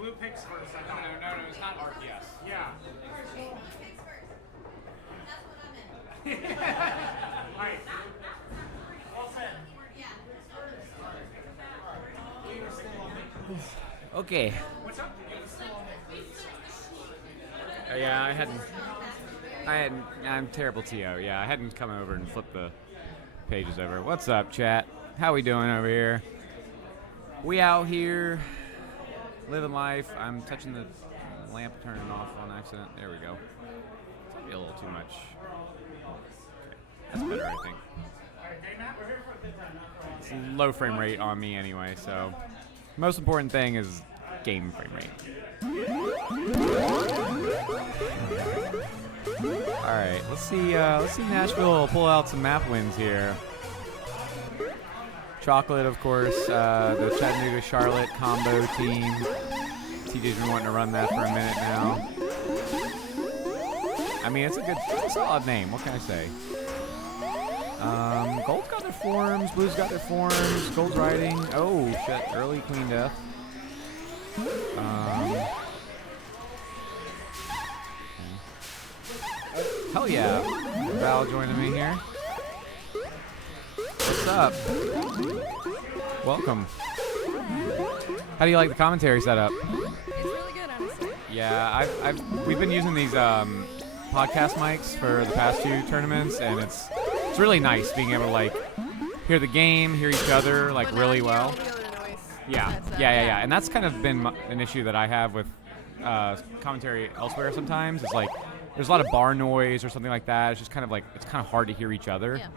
Blue picks first. No, it's not RTS. Yeah. Blue picks first. That's what I meant. All right. All set. Yeah. Okay. What's up? Yeah, I'm terrible TO. Yeah, I hadn't come over and flipped the pages over. What's up, chat? How we doing over here? We out here living life. I'm touching the lamp, turning it off on accident. There we go. It's might be a little too much. Okay. That's better, I think. It's low frame rate on me anyway, so most important thing is game frame rate. All right, let's see Nashville pull out some map wins here. CHACLT, of course, the Chattanooga Charlotte combo team. TJ's been wanting to run that for a minute now. I mean, it's a solid name. What can I say? Gold's got their forms, Blue's got their forms, Gold's riding. Oh shit! Early clean death. Hell yeah! Val joining me here. What's up? Welcome. How do you like the commentary setup? It's really good, honestly. Yeah, we've been using these podcast mics for the past 2 tournaments, and it's really nice being able to like hear the game, hear each other like really well. Yeah, and that's kind of been an issue that I have with commentary elsewhere. Sometimes it's like there's a lot of bar noise or something like that. It's just kind of like it's kind of hard to hear each other. Yeah.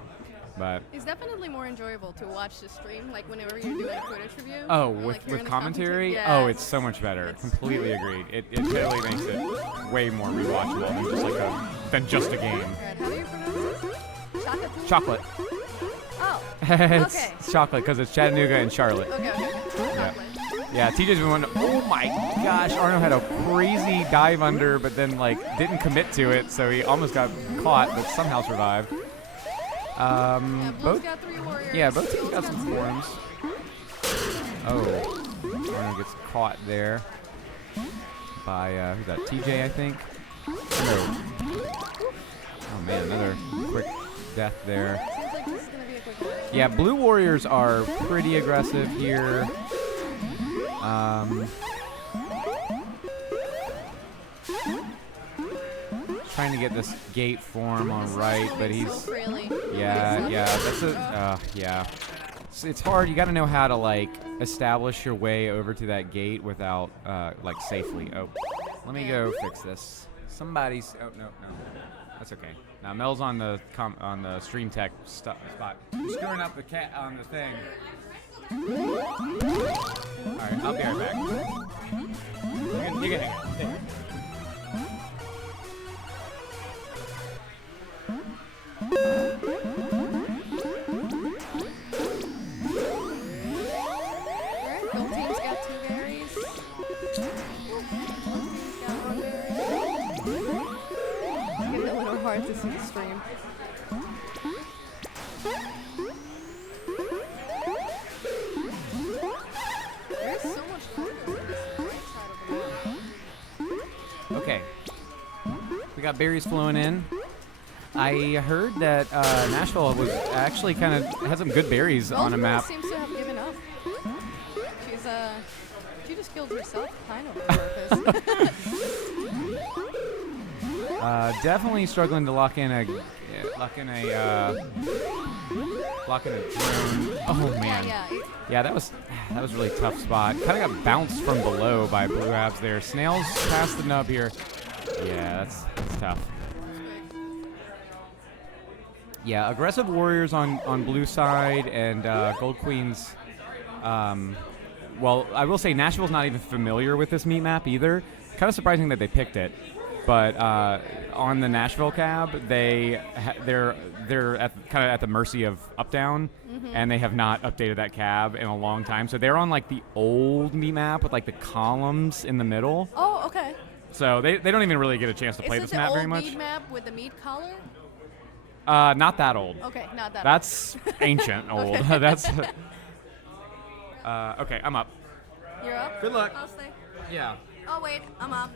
But it's definitely more enjoyable to watch the stream, like whenever you're doing a footage review. Oh, or, like, with commentary? Yeah. Oh, it's so much better. Completely agreed. It totally makes it way more rewatchable than just a game. Right, how do you pronounce it? CHACLT. Oh. It's Okay. CHACLT because it's Chattanooga and Charlotte. Okay. Yeah. Yeah, TJ's been wanting to, oh my gosh, Arno had a crazy dive under, but then like didn't commit to it, so he almost got caught, but somehow survived. Blue's got 3 warriors. Yeah, both teams got some forms. Oh, Arno gets caught there by who's that? TJ, I think. No. Oh man, another quick death there. Seems like this is gonna be a quick one. Yeah, blue warriors are pretty aggressive here. Trying to get this gate form on right, but he's yeah. It's hard. You got to know how to like establish your way over to that gate without like safely. Oh, let me go fix this. Somebody's. Oh no. That's okay. Now Mel's on the stream tech spot. You're screwing up the cat on the thing. All right, I'll be right back. You can hang out. Take it. Alright, both teams got 2 berries. One team's got 1 berry. Getting a little hard to see the stream. There's so much hunger on this right side of the map. Okay. We got berries flowing in. I heard that Nashville was actually kind of had some good berries on a map. Seems to have given up. She just killed herself kind of on purpose. Definitely struggling to lock in a drone. Oh man. Yeah, that was a really tough spot. Kind of got bounced from below by Blue Abs there. Snails past the nub here. Yeah, that's tough. Yeah, aggressive warriors on blue side and Gold Queens. Well, I will say Nashville's not even familiar with this meat map either. Kind of surprising that they picked it, but on the Nashville cab, they're kind of at the mercy of Up Down, and they have not updated that cab in a long time. So they're on like the old meat map with like the columns in the middle. Oh, okay. So they don't even really get a chance to play this map very much. Is it the old meat map with the meat collar? Not that old. Okay, not that That's ancient old. Okay. That's. Okay, I'm up. You're up? Good luck. I'll stay. Yeah. Oh, wait, I'm up.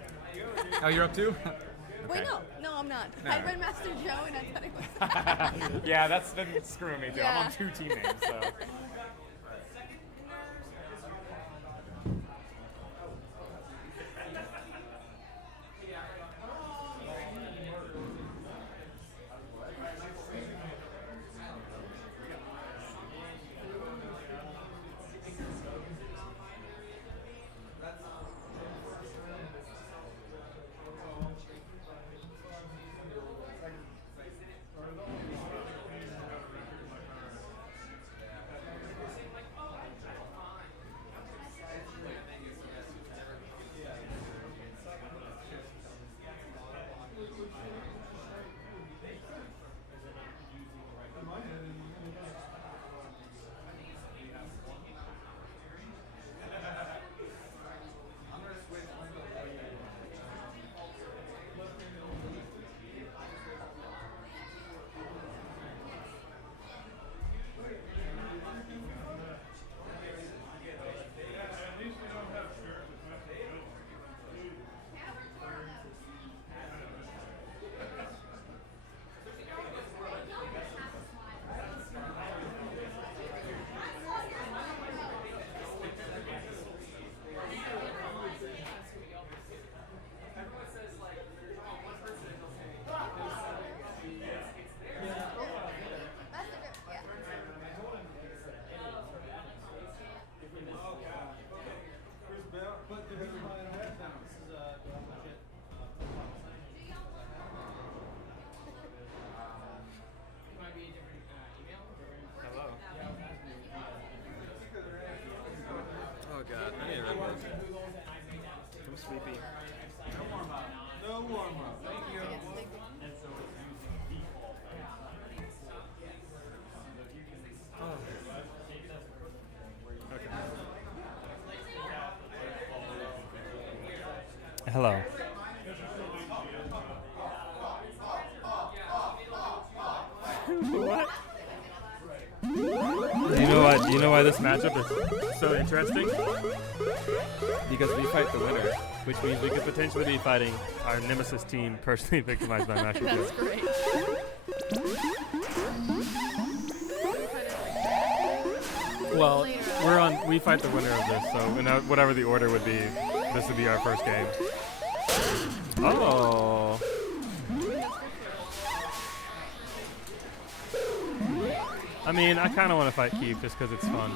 Oh, you're up too? Wait, Okay. no, I'm not. No. I read Master Joe and I thought it was. Yeah, that's been screwing me too. I'm Yeah. on 2 team names, so. sleepy. No warm up. Thank you. Hello. What? You know why this matchup is so interesting? Because we fight the winner, which means we could potentially be fighting our nemesis team, personally victimized by Macroberry. That's great. Well, we fight the winner of this, so whatever the order would be, this would be our first game. Oh. I mean, I kind of want to fight Keith just because it's fun.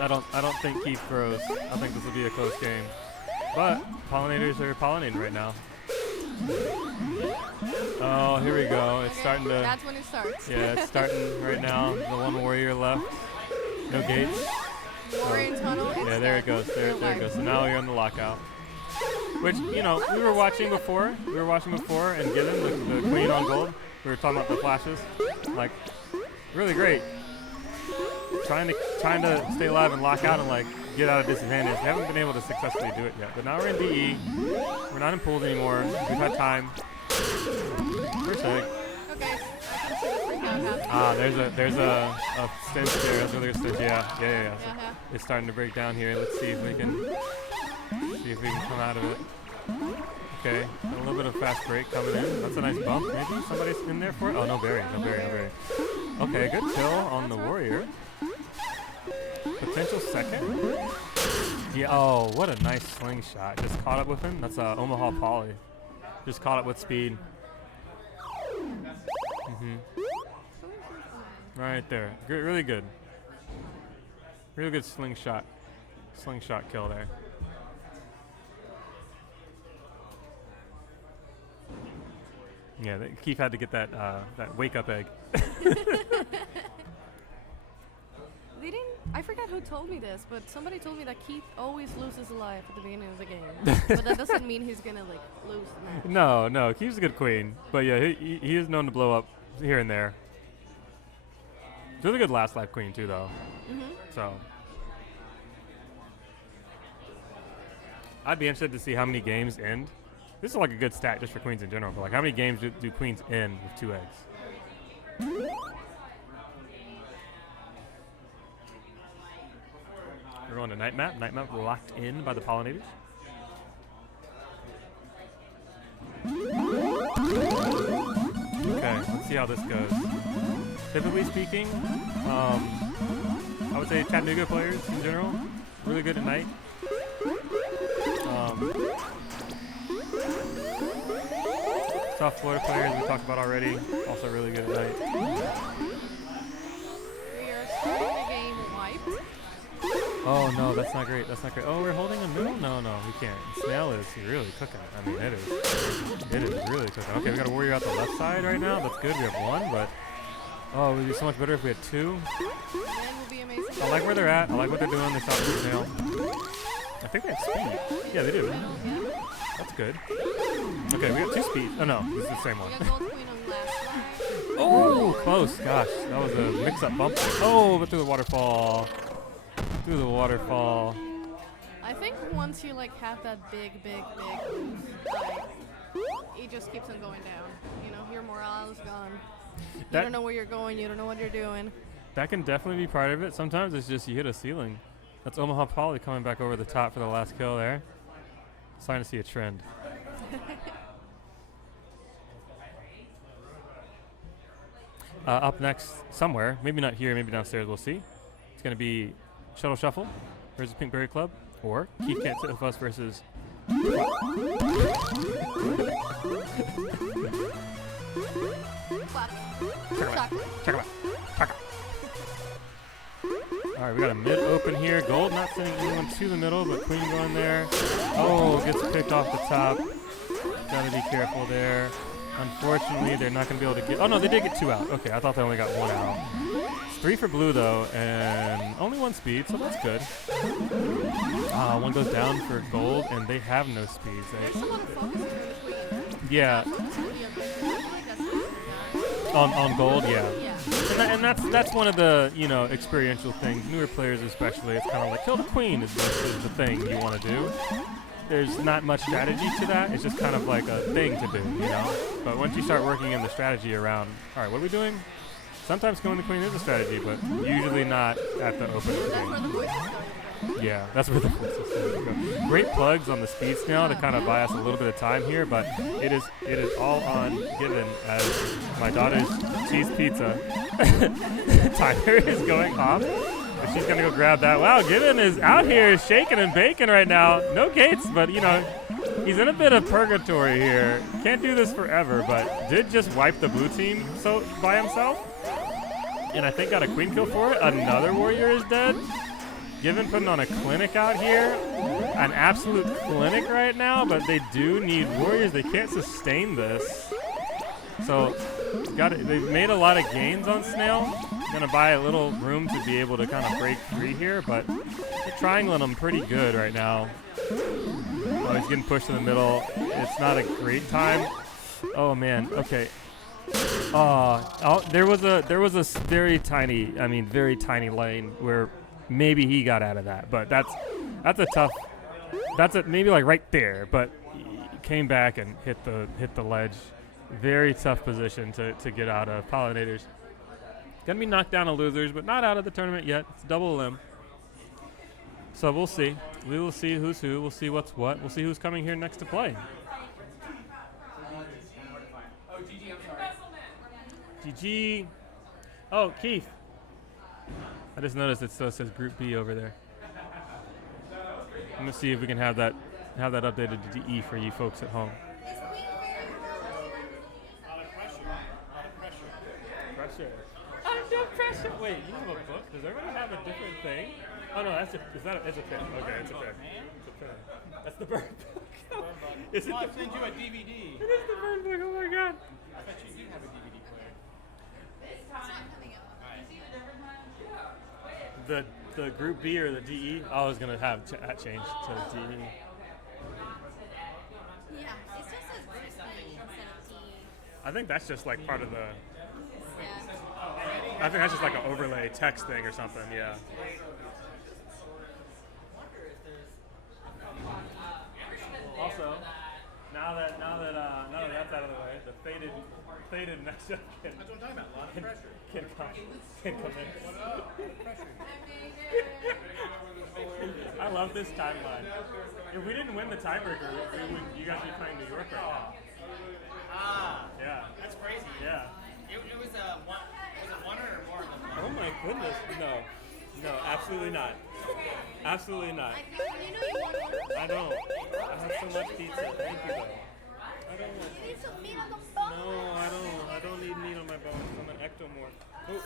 I don't think Keith grows. I think this will be a close game. But pollinators are pollinating right now. Oh, here we go. It's starting to. That's when it starts. Yeah, it's starting right now. The one warrior left. No gates. Warrior tunnel. Yeah, there it goes. There it goes. So now we're in the lockout. Which, you know, we were watching before, and given the queen on gold. We were talking about the flashes. Like, really great. Trying to stay alive and lock out and like get out of disadvantage. We haven't been able to successfully do it yet. But now we're in DE. We're not in pools anymore. We've had time. First egg. Okay, I can see the freak out happening. Ah, there's a stench there. That's really good stench. Yeah. So Yeah. it's starting to break down here. Let's see if we can come out of it. Okay, a little bit of fast break coming in. That's a nice bump. Maybe somebody's in there for it. Oh, no berry. Okay, good kill on the warrior. Potential second. Yeah. Oh, what a nice slingshot. Just caught up with him. That's Omaha Poly. Just caught up with speed. Right there. Good, really good. Really good slingshot kill there. Yeah, Keith had to get that wake up egg. They didn't. I forgot who told me this, but somebody told me that Keith always loses a life at the beginning of the game. But that doesn't mean he's gonna like lose the match. No, Keith's a good queen, but yeah, he is known to blow up here and there. She's a good last life queen too, though. So I'd be interested to see how many games end. This is like a good stat just for queens in general, but like how many games do queens end with 2 eggs? We're going to night map. Night map locked in by the pollinators. Okay, let's see how this goes. Typically speaking, I would say Chattanooga players in general, really good at night. South Florida players we talked about already, also really good at night. We are starting the game wiped. Oh no, that's not great. Oh, we're holding a middle? No, we can't. Snail is really cooking. I mean, it is really cooking. Okay, we got a warrior out the left side right now. That's good. We have 1, but oh, it would be so much better if we had 2. Then will be amazing. I like where they're at. I like what they're doing. They stopped the snail. I think they have speed. Yeah, they do. That's good. Okay, we got 2 speed. Oh no, this is the same one. We got gold queen on last line. Oh, close. Gosh, that was a mix-up bump. Oh, but through the waterfall. I think once you like have that big boost, like, it just keeps on going down. You know, your morale is gone. You don't know where you're going. You don't know what you're doing. That can definitely be part of it. Sometimes it's just you hit a ceiling. That's Omaha Poly coming back over the top for the last kill there. Starting to see a trend. Up next, somewhere, maybe not here, maybe downstairs, we'll see. It's going to be Shuttle Shuffle versus Pinkberry Club, or Con-keith-tadors versus... All right, we got a mid open here. Gold not sending anyone to the middle, but queen going there. Oh, gets picked off the top. Gotta be careful there. Unfortunately, they're not going to be able to get... Oh, no, they did get 2 out. Okay, I thought they only got 1 out. It's 3 for blue, though, and only 1 speed, so that's good. 1 goes down for gold, and they have no speeds. There's a lot of focus on the queen. Yeah. On gold, yeah. And that's one of the, you know, experiential things. Newer players especially, it's kind of like, kill the queen is the thing you want to do. There's not much strategy to that. It's just kind of like a thing to do, you know? But once you start working in the strategy around, all right, what are we doing? Sometimes killing the queen is a strategy, but usually not at the open game. Yeah, that's where the voice is starting to go. Great plugs on the speed snail to kind of buy us a little bit of time here, but it is all on given as my daughter's cheese pizza timer is going off. But she's going to go grab that. Wow, Given is out here shaking and baking right now. No gates, but, you know, he's in a bit of purgatory here. Can't do this forever, but did just wipe the blue team so by himself. And I think got a queen kill for it. Another warrior is dead. Given putting on a clinic out here, an absolute clinic right now, but they do need warriors. They can't sustain this. So they've made a lot of gains on Snail. Gonna buy a little room to be able to kind of break free here, but they're triangling them pretty good right now. Oh, he's getting pushed in the middle. It's not a great time. Oh man. Okay. There was a very tiny lane where maybe he got out of that, but that's a tough. Maybe like right there, but he came back and hit the ledge. Very tough position to get out of. Pollinators gonna be knocked down to losers, but not out of the tournament yet. It's double limb. So we'll see. We will see who's who. We'll see what's what. We'll see who's coming here next to play. Oh, GG, I'm sorry. GG. Oh, Keith. I just noticed it still says Group B over there. I'm gonna see if we can have that updated to DE for you folks at home. Pressure. Under pressure. Wait, you have a book? Does everybody have a different thing? Oh no, it's a pen. Okay, it's a pen. It's a pen. That's the burn book. Is it I'll send you a DVD. It is the burn book. Oh my god. I bet you do have a DVD player. The Group B or the DE? I was gonna have that changed to DE. Yeah, it just says Group C instead of T. I think that's just like part of the. Yeah. I think that's just like an overlay text thing or something. Yeah. Also, now that that's out of the way, the faded matchup can. That's what I'm talking about. A lot of pressure. Can come in. What up? Pressure. I love this timeline. If we didn't win the tiebreaker, you guys would be playing New York right now. Ah, Yeah. that's crazy. Yeah. It was a one. Was it one or more than one? Oh my goodness. No, absolutely not. Absolutely not. I don't. I have so much pizza. Thank you though. I don't want. You need some meat on the bone. No, I don't. I don't need meat on my bones. I'm an ectomorph. Oh.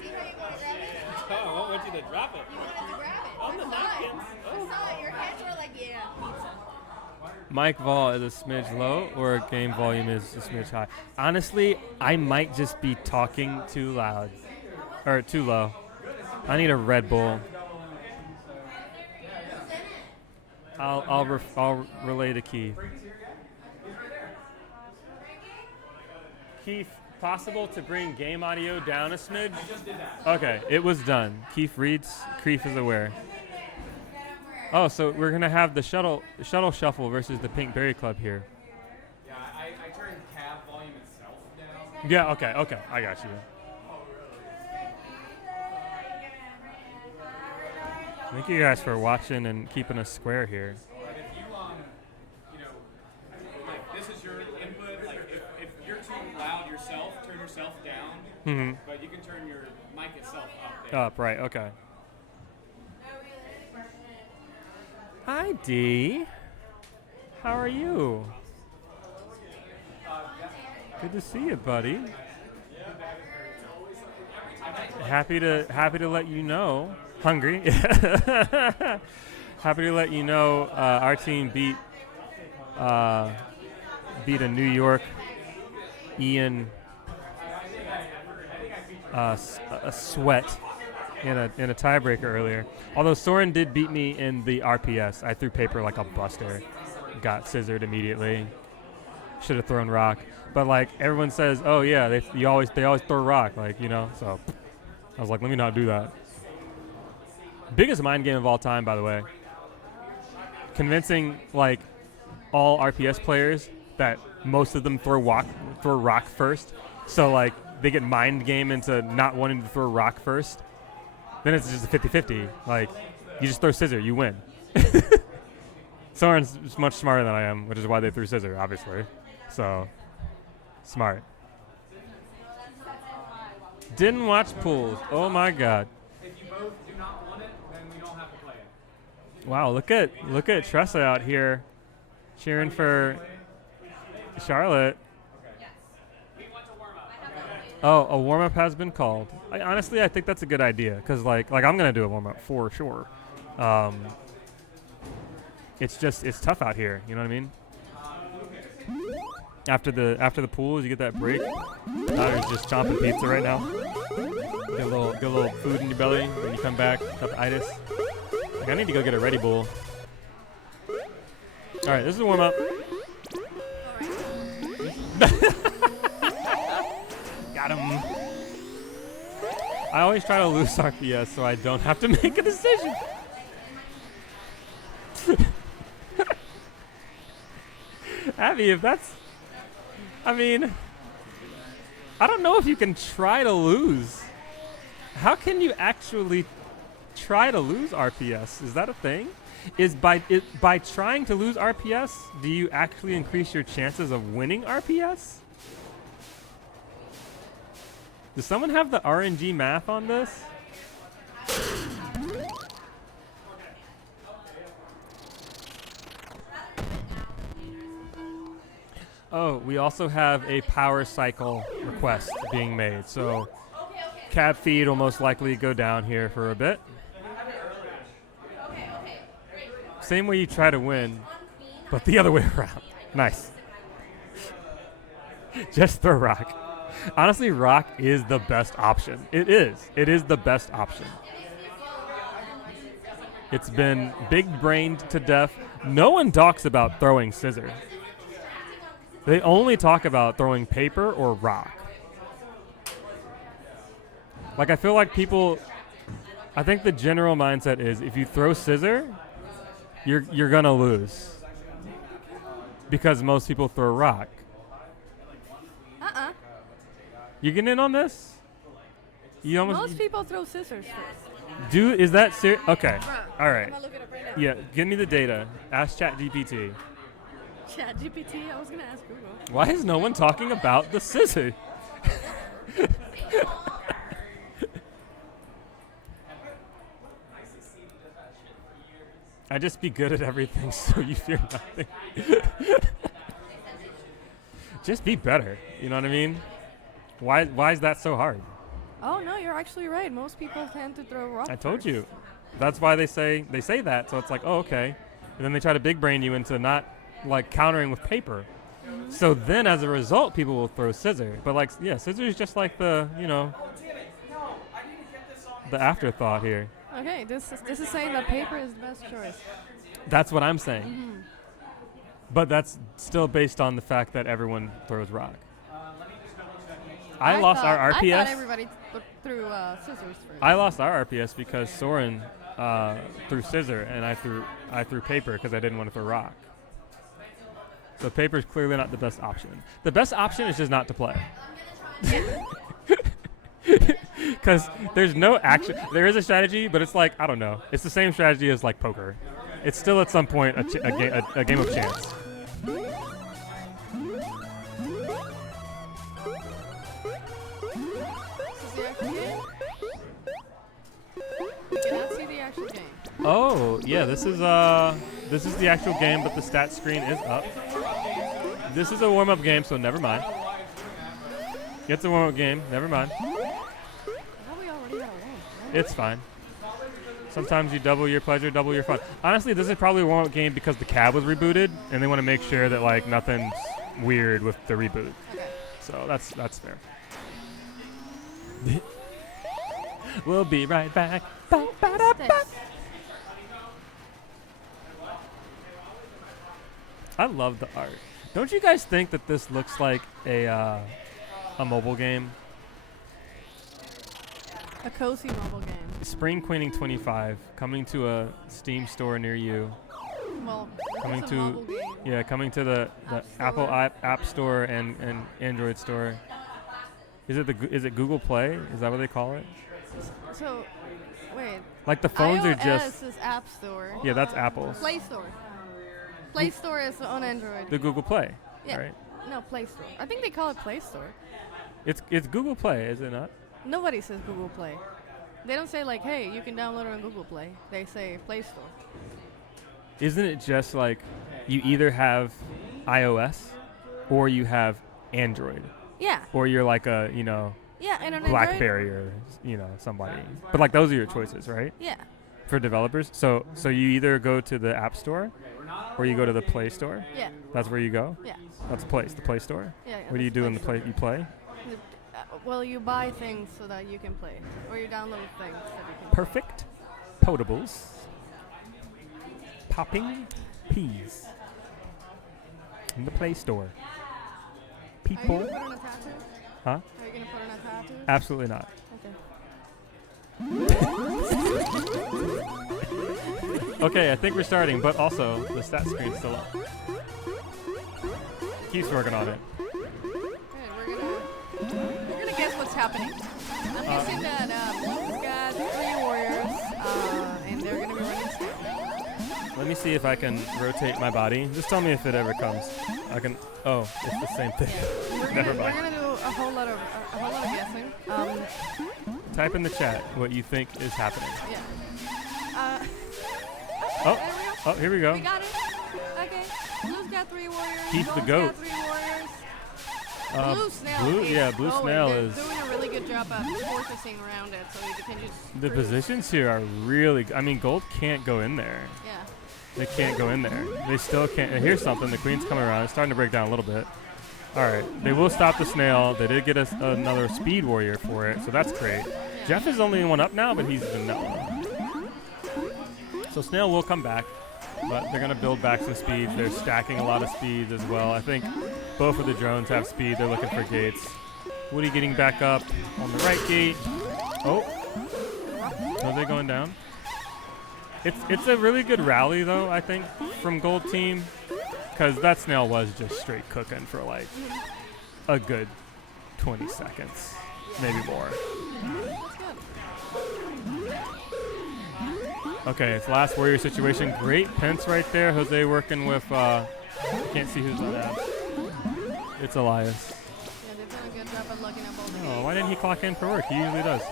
See how you want to grab it? Oh, I want you to drop it. You wanted to grab it. On the napkins. I saw it. Your hands were like, yeah. Mic vol is a smidge low, or game volume is a smidge high. Honestly, I might just be talking too loud, or too low. I need a Red Bull. I'll relay to Keith. Keith, possible to bring game audio down a smidge? Okay, it was done. Keith reads. Keith is aware. Oh, so we're gonna have the shuttle shuffle versus the Pink Berry Club here. Yeah, I turned cab volume itself down. Yeah. Okay. I got you. Thank you guys for watching and keeping us square here. But if you like this is your input. Like if you're too loud yourself, turn yourself down. Mm-hmm. But you can turn your mic itself up. Up, right? Okay. Hi, D. How are you? Good to see you, buddy. Happy to let you know. Hungry. Happy to let you know our team beat a New York Ian a sweat in a tiebreaker earlier. Although Soren did beat me in the RPS. I threw paper like a buster. Got scissored immediately. Should have thrown rock. But like everyone says, oh yeah, they always throw rock, like, you know. So I was like, let me not do that. Biggest mind game of all time, by the way. Convincing like all RPS players that most of them throw rock first. So like they get mind game into not wanting to throw rock first. Then it's just a 50-50. Like, you just throw scissor, you win. Soren's much smarter than I am, which is why they threw scissor, obviously. So, smart. Didn't watch pools. Oh my god. If you both do not want it, then we don't have to play it. Wow, look at Tressa out here cheering for Charlotte. We want to warm up. Oh, a warm-up has been called. Honestly, I think that's a good idea because, like I'm gonna do a warm-up for sure. It's tough out here. You know what I mean? After the pools, you get that break. Tyler's just chomping pizza right now. Get a little food in your belly when you come back. Got the itis. Like, I need to go get a Ready Bull. All right, this is a warm-up. Got him. I always try to lose RPS so I don't have to make a decision. Abby, if that's... I mean... I don't know if you can try to lose. How can you actually try to lose RPS? Is that a thing? By trying to lose RPS, do you actually increase your chances of winning RPS? Does someone have the RNG math on this? Oh, we also have a power cycle request being made. So cab feed will most likely go down here for a bit. Same way you try to win, but the other way around. Nice. Just throw rock. Honestly, rock is the best option. It is. It is the best option. It's been big-brained to death. No one talks about throwing scissor. They only talk about throwing paper or rock. Like, I feel like people... I think the general mindset is if you throw scissor, you're going to lose. Because most people throw rock. You getting in on this? Most people throw scissors first. Is that serious? Okay. Bruh, All right. I'm gonna look it up right now. Yeah, give me the data. Ask ChatGPT. ChatGPT? I was going to ask Google. Why is no one talking about the scissor? I just be good at everything so you fear nothing. Just be better. You know what I mean? Why is that so hard? Oh, no, you're actually right. Most people tend to throw rock I told first. you. That's why they say that. So it's like, oh, okay. And then they try to big brain you into not like countering with paper. Mm-hmm. So then as a result, people will throw scissor. But like, yeah, scissor is just like the, the afterthought here. Okay, this is saying that paper is the best choice. That's what I'm saying. Mm-hmm. But that's still based on the fact that everyone throws rock. I lost our RPS. I thought everybody threw scissors first. I lost our RPS because Soren threw scissor and I threw paper because I didn't want to throw rock. So paper is clearly not the best option. The best option is just not to play. Because there's no action. There is a strategy, but it's like, I don't know. It's the same strategy as like poker. It's still at some point a game of chance. Oh, yeah, this is the actual game, but the stat screen is up. This is a warm-up game, so never mind. It's a warm-up game, never mind. It's fine. Sometimes you double your pleasure, double your fun. Honestly, this is probably a warm-up game because the cab was rebooted, and they want to make sure that like nothing's weird with the reboot. Okay. So that's fair. We'll be right back. I love the art. Don't you guys think that this looks like a mobile game? A cozy mobile game. Spring Cleaning 25 coming to a Steam store near you. Well, Coming it's a mobile game. Coming to the Apple App Store and Android Store. Is it Google Play? Is that what they call it? So, wait. Like the phones are just. iOS is App Store. Yeah, that's Apple's. Play Store. Play Store is on Android. The Google Play. Yeah. Right? No, Play Store. I think they call it Play Store. It's Google Play, is it not? Nobody says Google Play. They don't say like, hey, you can download it on Google Play. They say Play Store. Isn't it just like you either have iOS or you have Android? Yeah. Or you're like a, Yeah, and an BlackBerry or somebody. But like those are your choices, right? Yeah. For developers. So you either go to the App Store or you go to the Play Store. Yeah. That's where you go. Yeah. That's the Play Store. Yeah. What do you do in the Play? You play? Well, you buy things so that you can play, or you download things that you can. Perfect Potables. Popping peas. In the Play Store. People. Are you gonna put on a tattoo? Huh? Are you gonna put on a tattoo? Absolutely not. Okay. Okay, I think we're starting, but also the stat screen's still up. Keith's working on it. Okay, we're gonna guess what's happening. I'm guessing that Blue's got 3 warriors, and they're gonna be running snail. Let me see if I can rotate my body. Just tell me if it ever comes. I can. Oh, it's the same thing. Yeah. Never We're mind. gonna do a whole lot of guessing. Type in the chat what you think is happening. Yeah. Oh, There we go. oh, here we go. We got it. Okay. Blue's got 3 warriors. Keith the Gold's goat. got 3 warriors. Blue snail. Blue going. snail They're is. doing a really good job at fortressing around it, so you can just. The cruise. positions here are really. I mean, gold can't go in there. Yeah. They can't go in there. They still can't. And here's something. The queen's coming around. It's starting to break down a little bit. All right. They will stop the snail. They did get us another speed warrior for it, so that's great. Yeah. Jeff is only one up now, but he's vanilla. So snail will come back, but they're going to build back some speeds. They're stacking a lot of speeds as well. I think both of the drones have speed. They're looking for gates. Woody getting back up on the right gate. Oh. Are they going down? It's a really good rally, though, I think, from Gold Team, because that snail was just straight cooking for, like, a good 20 seconds, maybe more. Okay, it's last warrior situation. Great pence right there. Jose working with, can't see who's on that. It's Elias. Yeah, they've done a good job at looking at both games. Oh, why didn't he clock in for work? He usually does.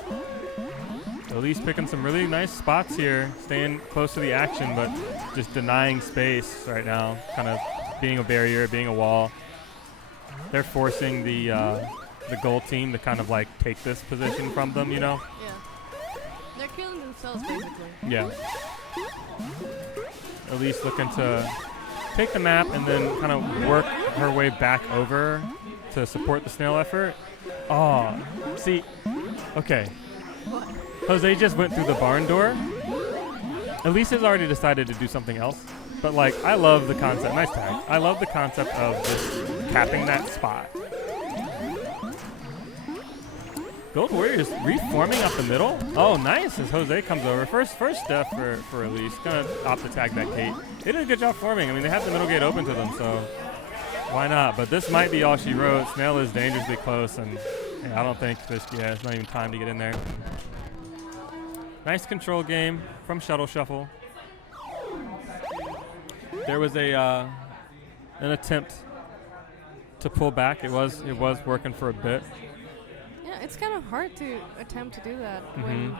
Elise picking some really nice spots here, staying close to the action, but just denying space right now, kind of being a barrier, being a wall. They're forcing the gold team to kind of like take this position from them, you know? Yeah. They're killing themselves, basically. Yeah. Elise looking to take the map and then kind of work her way back over to support the snail effort. Oh, see, okay. Jose just went through the barn door. Elise has already decided to do something else. But, like, I love the concept. Nice tag. I love the concept of just capping that spot. Gold Warriors reforming up the middle. Oh, nice as Jose comes over. First step for Elise. Going to opt to tag that gate. They did a good job forming. I mean, they have the middle gate open to them, so why not? But this might be all she wrote. Snail is dangerously close, and I don't think it's not even time to get in there. Nice control game from Shuttle Shuffle. There was an attempt to pull back. It was working for a bit. Yeah, it's kind of hard to attempt to do that when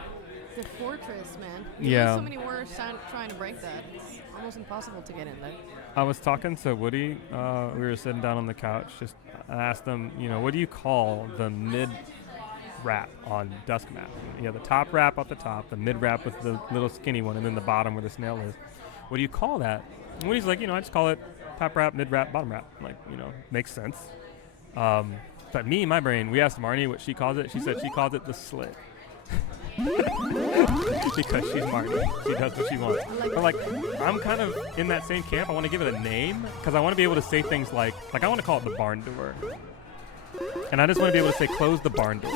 the fortress, man. Yeah. So many warriors trying to break that. It's almost impossible to get in there. I was talking to Woody. We were sitting down on the couch. I asked them, what do you call the mid wrap on Dusk Map? You have the top wrap up the top, the mid wrap with the little skinny one, and then the bottom where the snail is. What do you call that? And Woody's like, I just call it top wrap, mid wrap, bottom wrap. I'm like, makes sense. But me, my brain, we asked Marnie what she calls it. She said she calls it the slit. Because she's Marnie. She does what she wants. But, like, I'm kind of in that same camp. I want to give it a name because I want to be able to say things like I want to call it the barn door. And I just want to be able to say close the barn door.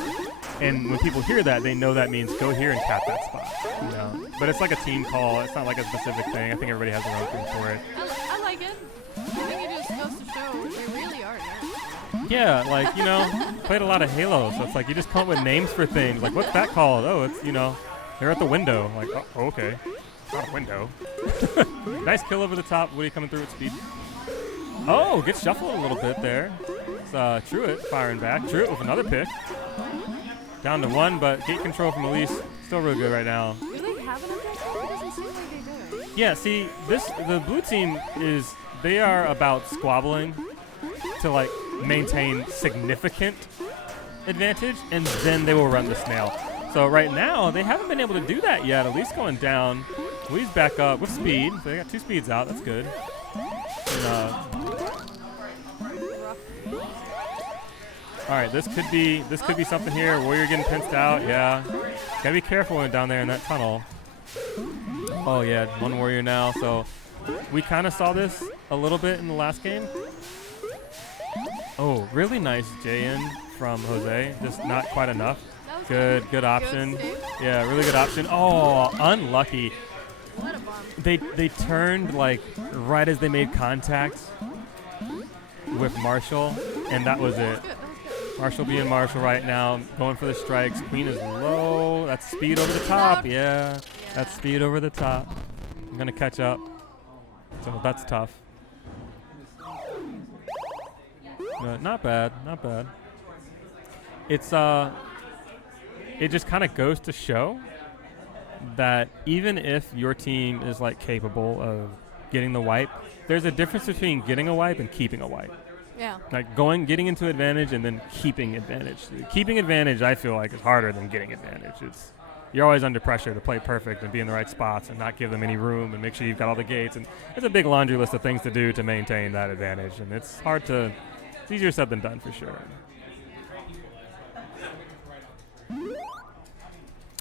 And when people hear that, they know that means go here and cap that spot. But it's like a team call. It's not like a specific thing. I think everybody has their own thing for it. I like it. I think it just goes to show they really are nerds. Yeah, played a lot of Halo, so it's like you just come up with names for things. Like, what's that called? Oh, it's, they're at the window. Like, oh, okay. It's not a window. Nice kill over the top. Woody coming through with speed. Oh, gets shuffled a little bit there. It's Truitt firing back. Truitt with another pick. Down to 1, but gate control from Elise. Still really good right now. Do they have an objective? It doesn't seem like they do. Yeah, see, the blue team they are about squabbling to, like, maintain significant advantage, and then they will run the snail. So right now, they haven't been able to do that yet, at least going down. Wee's back up with speed, so they got 2 speeds out. That's good. And, all right, this could be something here. Warrior getting pinched out. Yeah, gotta be careful when down there in that tunnel. Oh yeah, 1 warrior now. So we kind of saw this a little bit in the last game. Oh, really nice J-in from Jose. Just not quite enough. Good option. Yeah, really good option. Oh, unlucky. What a bomb. They turned like right as they made contact with Marshall, and that was it. Marshall being Marshall right now, going for the strikes. Queen is low. That's speed over the top. Yeah, that's speed over the top. I'm gonna catch up. So that's tough. But not bad. It's it just kind of goes to show that even if your team is like capable of getting the wipe, there's a difference between getting a wipe and keeping a wipe. Yeah. Like getting into advantage and then keeping advantage. Keeping advantage, I feel like, is harder than getting advantage. You're always under pressure to play perfect and be in the right spots and not give them any room and make sure you've got all the gates. And it's a big laundry list of things to do to maintain that advantage. And it's easier said than done for sure.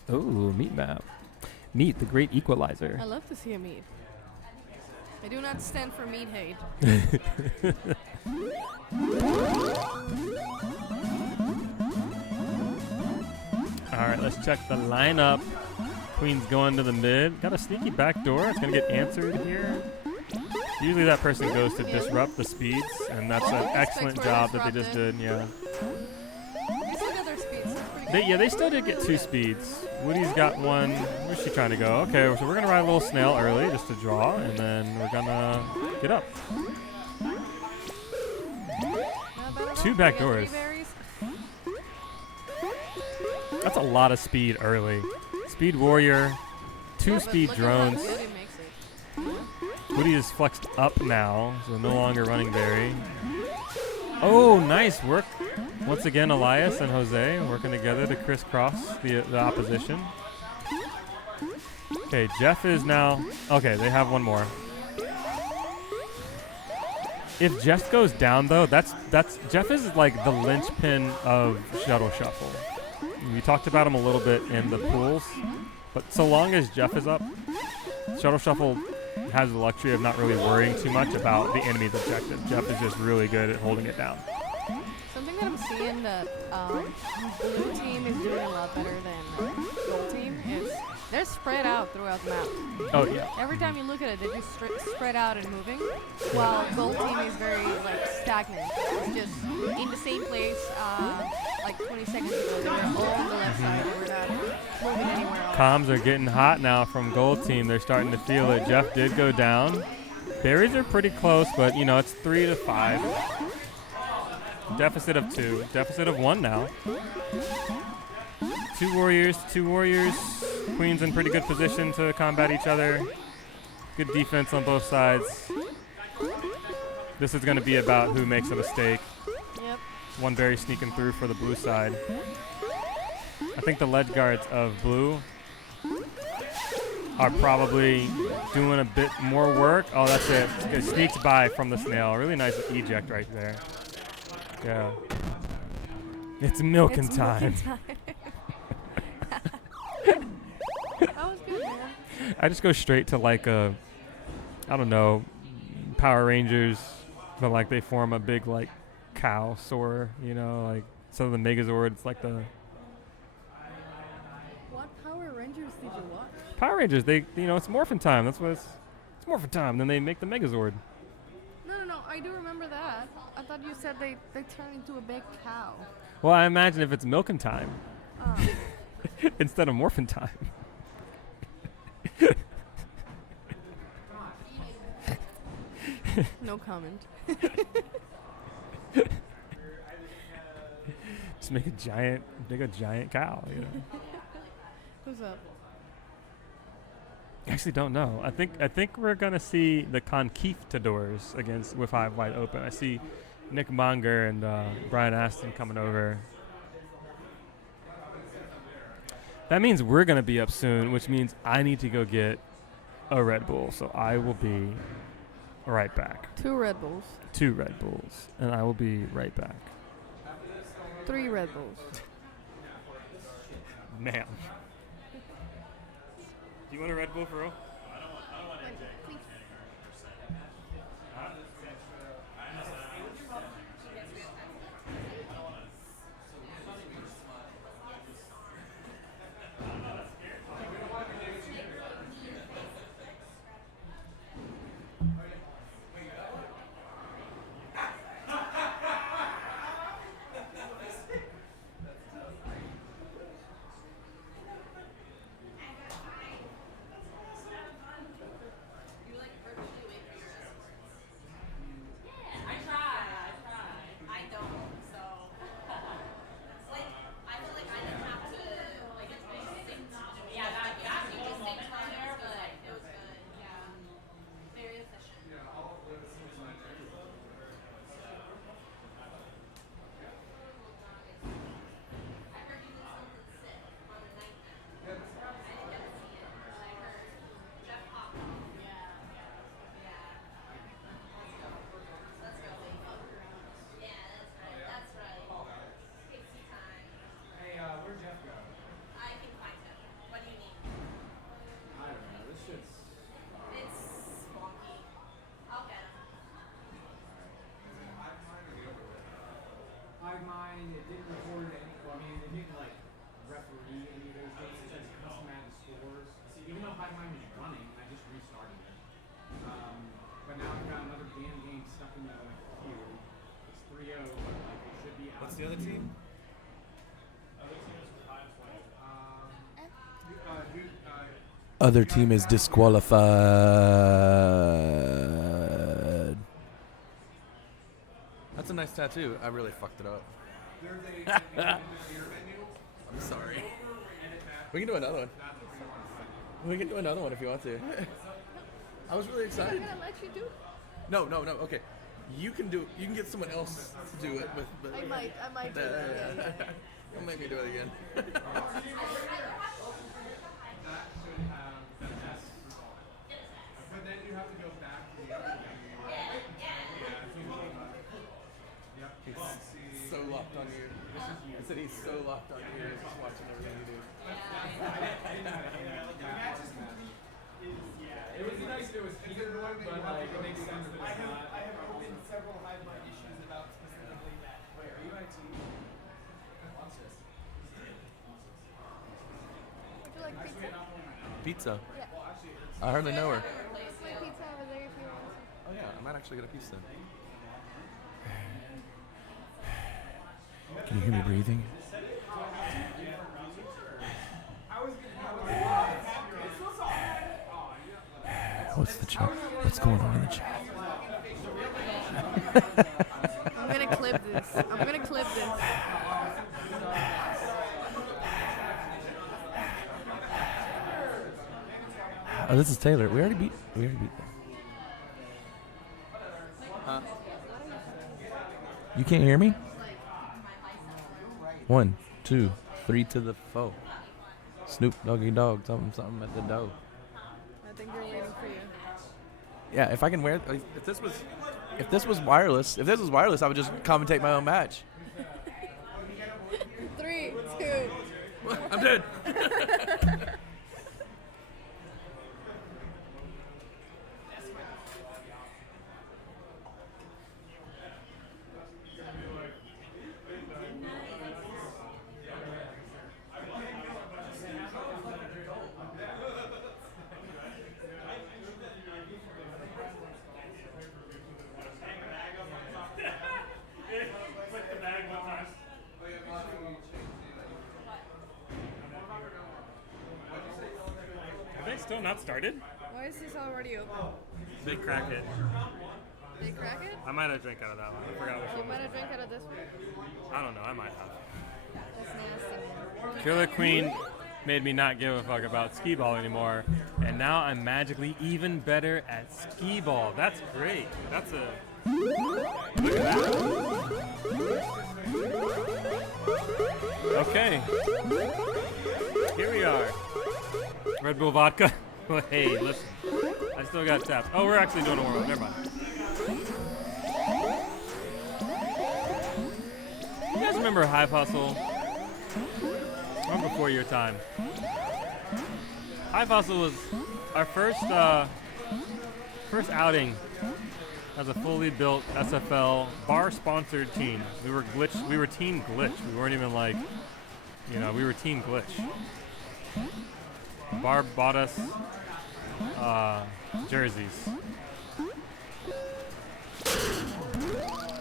Oh, meat map. Meat, the great equalizer. I love to see a meat. I do not stand for meat hate. All right, let's check the lineup. Queen's going to the mid. Got a sneaky back door. It's going to get answered here. Usually that person goes to disrupt the speeds, and that's an excellent job that they just did. Yeah. They still got their speeds. That's pretty good. They still did get 2 speeds. Woody's got 1. Where's she trying to go? Okay, so we're going to ride a little snail early just to draw, and then we're going to get up. 2 back doors. That's a lot of speed early. Speed warrior, 2 speed drones. Woody is flexed up now, so no longer running berry. Oh, nice work. Once again, Elias and Jose working together to crisscross the opposition. Okay, Jeff is now... Okay, they have 1 more. If Jeff goes down, though, that's Jeff is like the linchpin of Shuttle Shuffle. We talked about him a little bit in the pools, but so long as Jeff is up, Shuttle Shuffle has the luxury of not really worrying too much about the enemy's objective. Jeff is just really good at holding it down. Something that I'm seeing that blue team is doing a lot better than gold team is they're spread out throughout the map. Oh, yeah. Every time you look at it, they're just spread out and moving, while gold team is very stagnant. It's just in the same place. Like 20 seconds ago, they were all on the left side. They were not moving anywhere else. Comms are getting hot now from gold team. They're starting to feel it. Jeff did go down. Berries are pretty close, but it's 3 to 5. Deficit of 2. Deficit of 1 now. 2 warriors. Queen's in pretty good position to combat each other. Good defense on both sides. This is going to be about who makes a mistake. Yep. 1 berry sneaking through for the blue side. I think the ledge guards of blue are probably doing a bit more work. Oh, that's it. It sneaks by from the snail. Really nice eject right there. Yeah. It's milking time. That was good, man. I just go straight to I don't know, Power Rangers, but they form a big cow soar, some of the Megazords the... What Power Rangers did you watch? Power Rangers, it's morphin' time. That's what it's morphin' time. Then they make the Megazord. No, I do remember that. I thought you said they turn into a big cow. Well, I imagine if it's milking time Oh. instead of morphin' time. No comment. Just make a giant cow, Who's up? I actually don't know. I think we're gonna see the Con-keith-tadors with Hive wide open. I see Nick Monger and Brian Aston coming over. That means we're going to be up soon, which means I need to go get a Red Bull. So I will be right back. 2 Red Bulls. 2 Red Bulls. And I will be right back. 3 Red Bulls. Ma'am. Do you want a Red Bull for real? It didn't record any. Well, I mean, it didn't like referee any of those things. It just custom added scores. Even though Hive Mind was running, I just restarted it. But now I've got another damn game stuck in the queue. It's 3-0, but like it should be out. What's the other team? Other team is disqualified. That's a nice tattoo. I really fucked it up. I'm sorry. We can do another one. We can do another one if you want to. I was really excited. I'm gonna let you do. No. Okay. You can do. You can get someone else to do it with. I might do that. Yeah. Don't make me do it again. But then you have to go back to the other game. He's so locked on you. I said he's so locked on you. He's just watching everything you do. It was nice if it was either one, but like it makes sense that it's not. I have opened several Hive Mind issues about specifically that. Wait, are you IT? Watch this. Would you like Pizza. pizza? I hardly know her. There's my pizza over there if you want. Oh yeah, I might actually get a piece then. Can you hear me breathing? What's the chat? What's going on in the chat? I'm gonna clip this. Oh, this is Taylor. We already beat them. You can't hear me? 1, 2, 3 to the 4. Snoop Doggy Dogg, something at the door. I think they're waiting for you. Yeah, if I can wear, if this was wireless, I would just commentate my own match. 3, 2. I'm dead. Have they still not started? Why is this already open? They crack it. They crack it? I might have drank out of that one. I forgot which You one. might have drank out of this one. I don't know. I might have. That's nasty, man. Killer Queen made me not give a fuck about skee ball anymore, and now I'm magically even better at skee ball. That's great. That's a Look at that. Okay. Here we are. Red Bull vodka. Well, hey, listen. I still got taps. Oh, we're actually doing a warm-up. Never mind. You guys remember Hive Hustle? Or before your time. Hive Hustle was our first outing as a fully built SFL bar-sponsored team. We were Team Glitch. We weren't even like, we were Team Glitch. Bar bought us jerseys.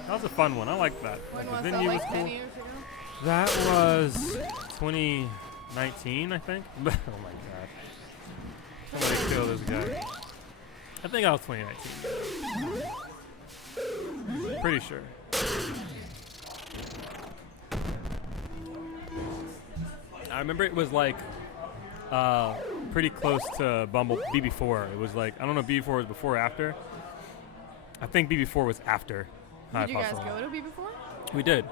That was a fun one. I liked that. When The was venue that, was like cool. 10 years ago? That was 2019, I think. Oh my god. Somebody kill this guy. I think that was 2019. Pretty sure. I remember it was like pretty close to BB4. It was like, I don't know if BB4 was before or after. I think BB4 was after. Did you guys go to before? We did.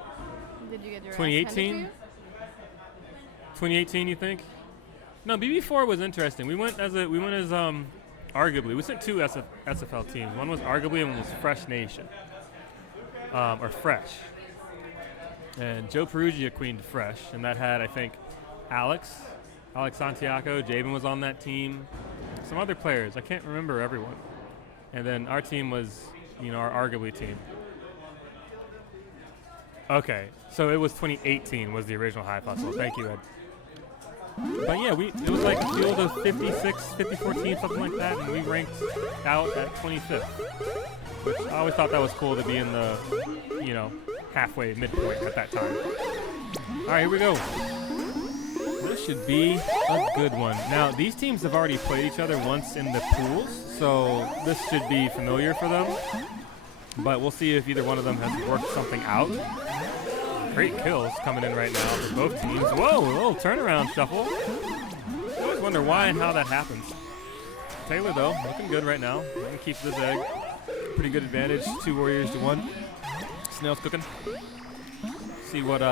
Did you get your 2018? 2018, you think? No, BB4 was interesting. We went as arguably. We sent two SFL teams. One was arguably and one was Fresh Nation. Or Fresh. And Joe Perugia queened Fresh, and that had, I think, Alex Santiago, Jabin was on that team. Some other players. I can't remember everyone. And then our team was, our arguably team. Okay, so it was 2018 was the original Hive Hustle. Thank you, Ed. But yeah, it was like a field of 56, 54 teams, something like that, and we ranked out at 25th. Which I always thought that was cool to be in the, halfway midpoint at that time. All right, here we go. This should be a good one. Now, these teams have already played each other once in the pools, so this should be familiar for them. But we'll see if either one of them has worked something out. Great kills coming in right now for both teams. Whoa, a little turnaround shuffle. I always wonder why and how that happens. Taylor, though, looking good right now. Going to keep this egg. Pretty good advantage. 2 warriors to 1. Snail's cooking. See what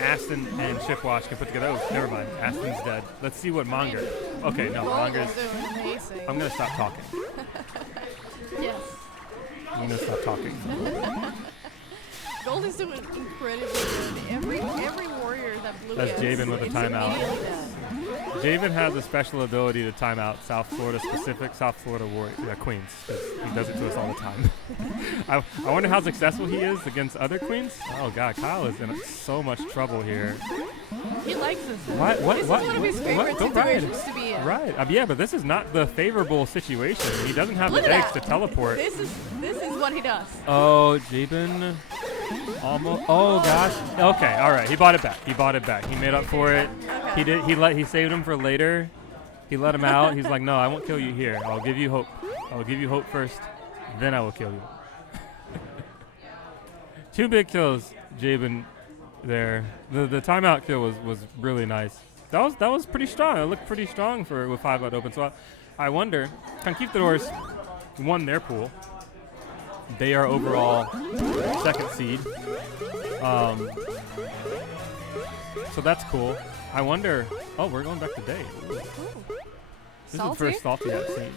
Aston and Chipwash can put together. Oh, never mind. Aston's dead. Let's see what Monger. Okay, no, Monger's. I'm going to stop talking. Yes. I'm going to stop talking. Gold is doing incredibly good. Every warrior that blue That's gets, Jabin with a it's timeout. immediately dead. Jabin has a special ability to time out South Florida Queens. 'Cause he does it to us all the time. I wonder how successful he is against other queens. Oh god, Kyle is in so much trouble here. He likes this. What? This is one of his favorite Go ride. situations to be in. Right. Yeah, but this is not the favorable situation. He doesn't have Look the at eggs that. to teleport. This is what he does. Oh, Jabin. Almost. Oh gosh. Okay. All right. He bought it back. He made up for it. Okay. He did. He saved him for later. He let him out. He's like, no, I won't kill you here. I'll give you hope. I'll give you hope first, then I will kill you. 2 big kills, Jabin. There. The timeout kill was really nice. That was pretty strong. It looked pretty strong with 5 out open. So I wonder. Con-keith-tadors won their pool. They are overall 2nd seed. So that's cool. I wonder. Oh, we're going back to day. Ooh. This is the first salty I've seen.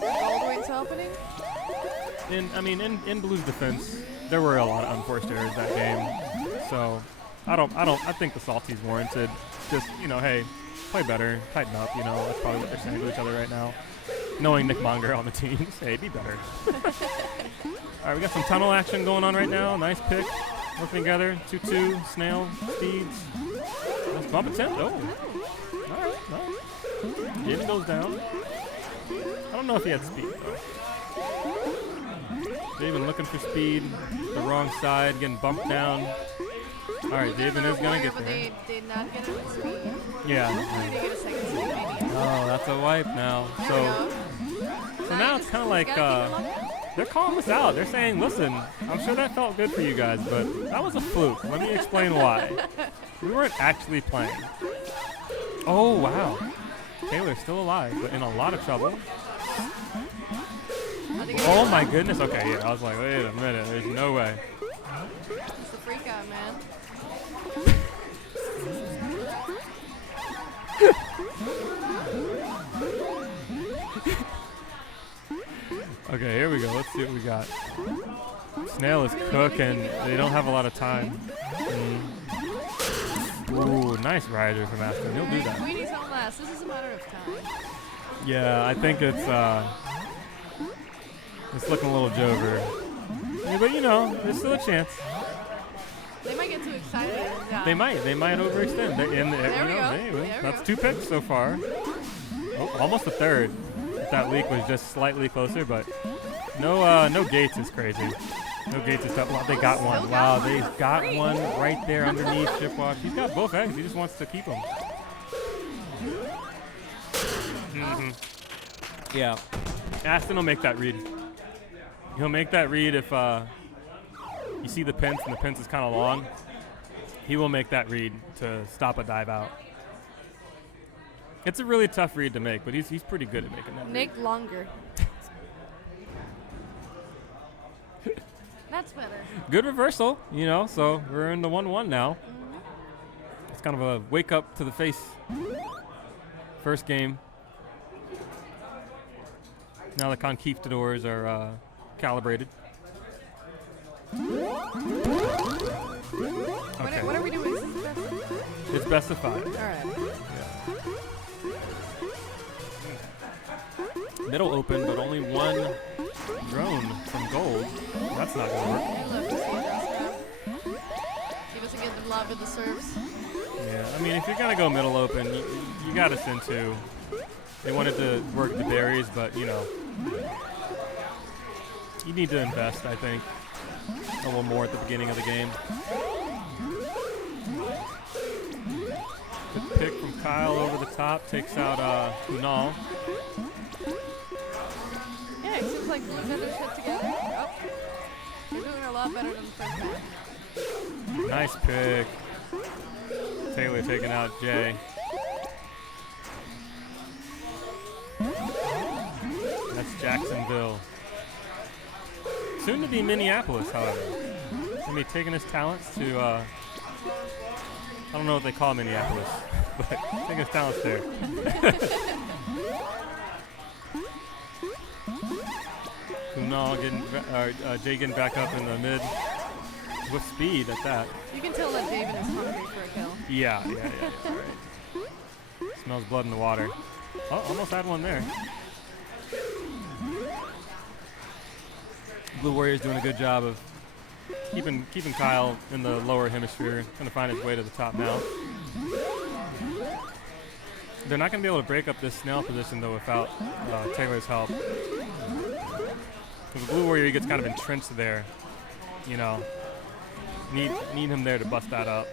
Gold wins opening. In Blue's defense, there were a lot of unforced errors that game. So I think the salty's warranted. Just, hey, play better, tighten up, that's probably what they're saying to each other right now. Knowing Nick Monger on the team, hey, be better. All right, we got some tunnel action going on right now. Nice pick. Working together. 2-2, Snail, Speeds. Let's bump attempt. Oh. All right, nice. Jabin goes down. I don't know if he had speed, though. Jabin looking for speed. The wrong side, getting bumped down. All right, Jabin is going to get but there. they did not get it with speed. Yeah. Hopefully they get a second speed, maybe. Oh, that's a wipe now. So now it's kind of like they're calling us out. They're saying, listen, I'm sure that felt good for you guys, but that was a fluke. Let me explain why. We weren't actually playing. Oh, wow. Taylor's still alive, but in a lot of trouble. I think Oh my goodness. Okay, yeah. I was like, wait a minute. There's no way. it's a freak out, man. Okay, here we go. Let's see what we got. Snail is cooking. They don't have a lot of time. Ooh, nice rider from Aston. He'll do that. Queenie's on last. This is a matter of time. Yeah, I think it's looking a little jover. Yeah, but you know, there's still a chance. They might get too excited. And, They might overextend. There we go. That's 2 picks so far. Oh, almost a third. If that leak was just slightly closer, but no gates is crazy. No gates is tough. Wow, they got one. Wow, they got one right there underneath Shipwalk. He's got both eggs. He just wants to keep them. Yeah. Aston will make that read. He'll make that read if you see the pinch and the pinch is kind of long. He will make that read to stop a dive out. It's a really tough read to make, but he's pretty good at making that Nick longer. That's better. Good reversal, you know, so we're in the 1-1 now. It's kind of a wake up to the face. First game. Now the Con-keith-tadors are calibrated. Okay. What are we doing? Is this best? It's best of 5. All right. Middle open, but only one drone from gold. That's not going to work. I love to see that. He doesn't get the love of the serves. Yeah, I mean, if you're going to go middle open, you got to send 2. They wanted to work the berries, but, you know, you need to invest, I think, a little more at the beginning of the game. Good pick from Kyle over the top, takes out Kunal. Yeah, it seems like Blue got their shit together. Oh. They're doing a lot better than the first time. Nice pick. Taylor taking out Jay. That's Jacksonville. Soon to be Minneapolis, however. He's going to be taking his talents to, I don't know what they call Minneapolis, but taking his talents there. Kunal Jay getting back up in the mid. With speed at that. You can tell that David is hungry for a kill. Yeah, right. Smells blood in the water. Oh, almost had one there. Blue Warrior's doing a good job of keeping Kyle in the lower hemisphere. Going to find his way to the top now. They're not going to be able to break up this snail position, though, without Taylor's help. So the Blue Warrior, he gets kind of entrenched there. You know, need him there to bust that up.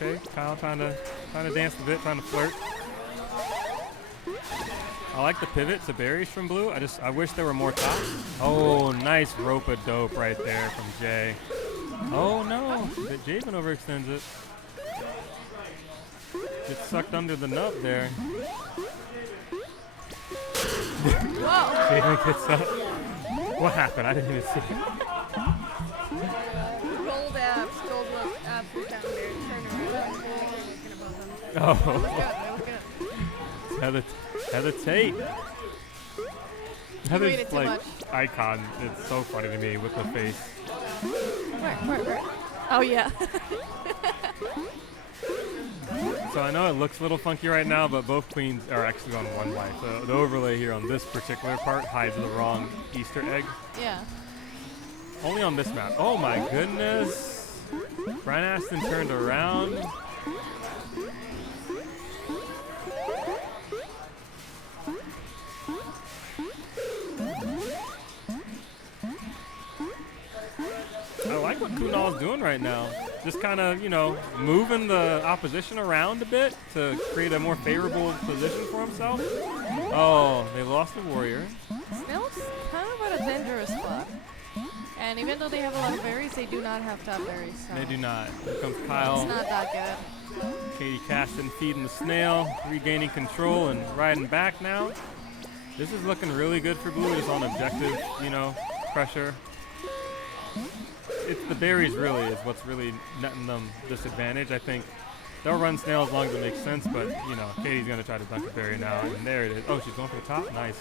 Okay, Kyle trying to dance a bit, trying to flirt. I like the pivot to berries from Blue. I wish there were more tops. Oh, nice rope-a-dope right there from Jay. Oh no, Javen overextends it. Gets sucked under the nub there. Javen gets up. What happened? I didn't even see it. Gold abs was down there, turning around, looking above them. Oh. That was good. Heather Tate. Heather's waited too like much. icon. It's so funny to me with the face. Where? Oh, yeah. So I know it looks a little funky right now, but both queens are actually on 1 life. So the overlay here on this particular part hides the wrong Easter egg. Yeah. Only on this map. Oh my goodness. Brian Aston turned around. I like what Kunal's doing right now. Just kind of, you know, moving the opposition around a bit to create a more favorable position for himself. Oh, they lost the warrior. Snail's kind of at a dangerous spot. And even though they have a lot of berries, they do not have top berries. So They do not. Here comes Kyle. it's not that good. Katie Caston feeding the snail, regaining control and riding back now. This is looking really good for blue, just on objective, pressure. It's the berries really is what's really netting them this advantage. I think they'll run snail as long as it makes sense, but Katie's gonna try to dunk a berry now, and there it is. Oh, she's going for the top. Nice.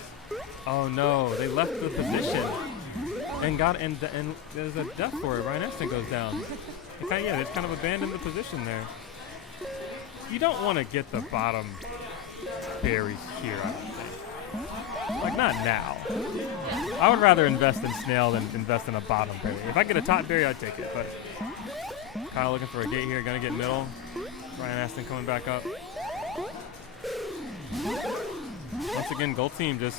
Oh no, they left the position and there's a death for it. Ryan Eston goes down. They just kind of abandoned the position there. You don't want to get the bottom berries here, I don't think. Like, not now. I would rather invest in snail than invest in a bottom berry. If I get a top berry, I'd take it, but Kyle looking for a gate here, gonna get middle. Ryan Aston coming back up. Once again, gold team just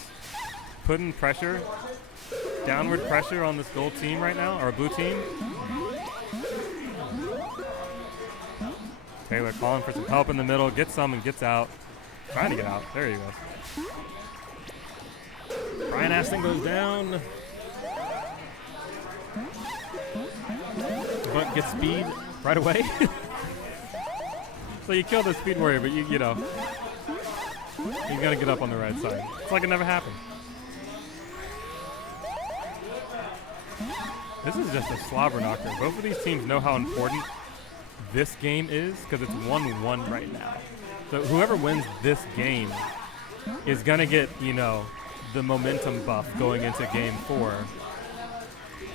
putting pressure, downward pressure on this gold team right now, or blue team. Taylor calling for some help in the middle, gets some and gets out. Trying to get out. There he goes. Ryan Aston goes down. But gets speed right away. So you kill the speed warrior, but he's gonna get up on the right side. It's like it never happened. This is just a slobber knocker. Both of these teams know how important this game is because it's 1-1 right now. So whoever wins this game is gonna get, the momentum buff going into game 4.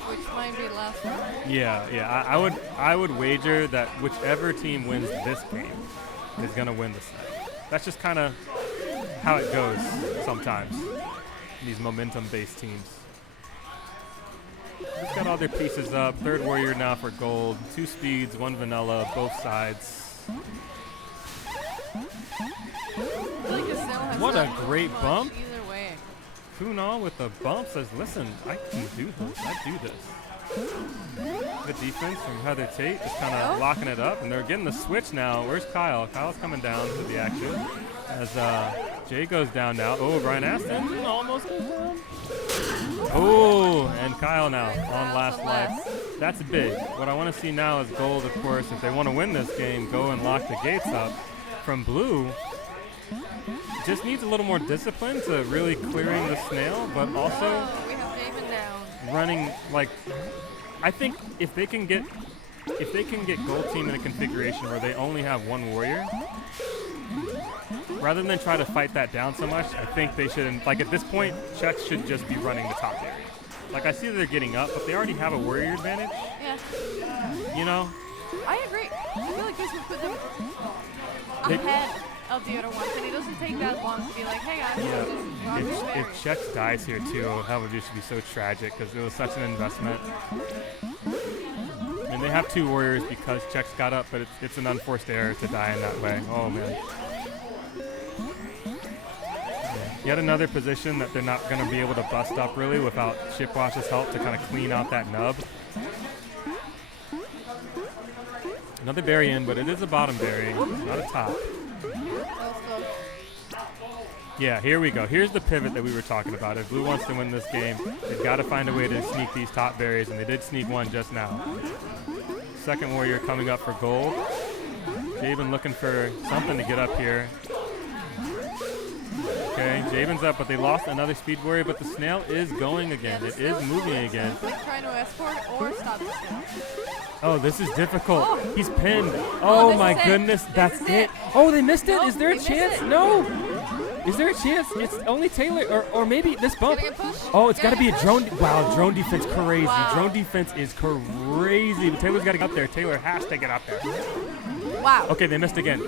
Which might be the last one. Yeah. I would wager that whichever team wins this game is gonna win the set. That's just kind of how it goes sometimes. These momentum-based teams. They've got all their pieces up. Third warrior now for gold. 2 speeds, 1 vanilla, both sides. What a great bump. Either way. Kunal with the bump says, listen, I can do this. I do this. The defense from Heather Tate is kind of locking it up, and they're getting the switch now. Where's Kyle? Kyle's coming down to the action as Jay goes down now. Oh, Brian Aston almost goes down. Oh, and Kyle now on last life. That's big. What I want to see now is gold, of course. If they want to win this game, go and lock the gates up. From blue, just needs a little more discipline to really clearing the snail, but also We have David down. running like. I think if they can get gold team in a configuration where they only have 1 warrior, rather than try to fight that down so much, I think they should, like at this point, Czechs should just be running the top area. Like I see that they're getting up, but they already have a warrior advantage. Yeah. I agree. I feel like this would put them ahead of the other ones, and it doesn't take that long to be like, hey guys, If Czechs dies here too, that would just be so tragic because it was such an investment. And they have 2 warriors because Czechs got up, but it's an unforced error to die in that way. Oh man. Yet another position that they're not going to be able to bust up really without Shipwash's help to kind of clean out that nub. Another berry in, but it is a bottom berry, not a top. Yeah, here we go. Here's the pivot that we were talking about. If blue wants to win this game, they've got to find a way to sneak these top berries, and they did sneak one just now. Second warrior coming up for gold. Jabin looking for something to get up here. Okay, Jabin's up, but they lost another speed warrior, but the snail is going again. It is moving again. Like trying to escort or stop the snail. Oh, this is difficult. He's pinned. Oh my goodness, that's it. Oh, they missed it. Is there a chance? No. Is there a chance? It's only Taylor, or maybe this bump. Oh, it's got to be a drone. Wow, drone defense crazy. Wow. Drone defense is crazy. But Taylor's got to get up there. Taylor has to get up there. Wow. Okay, they missed again.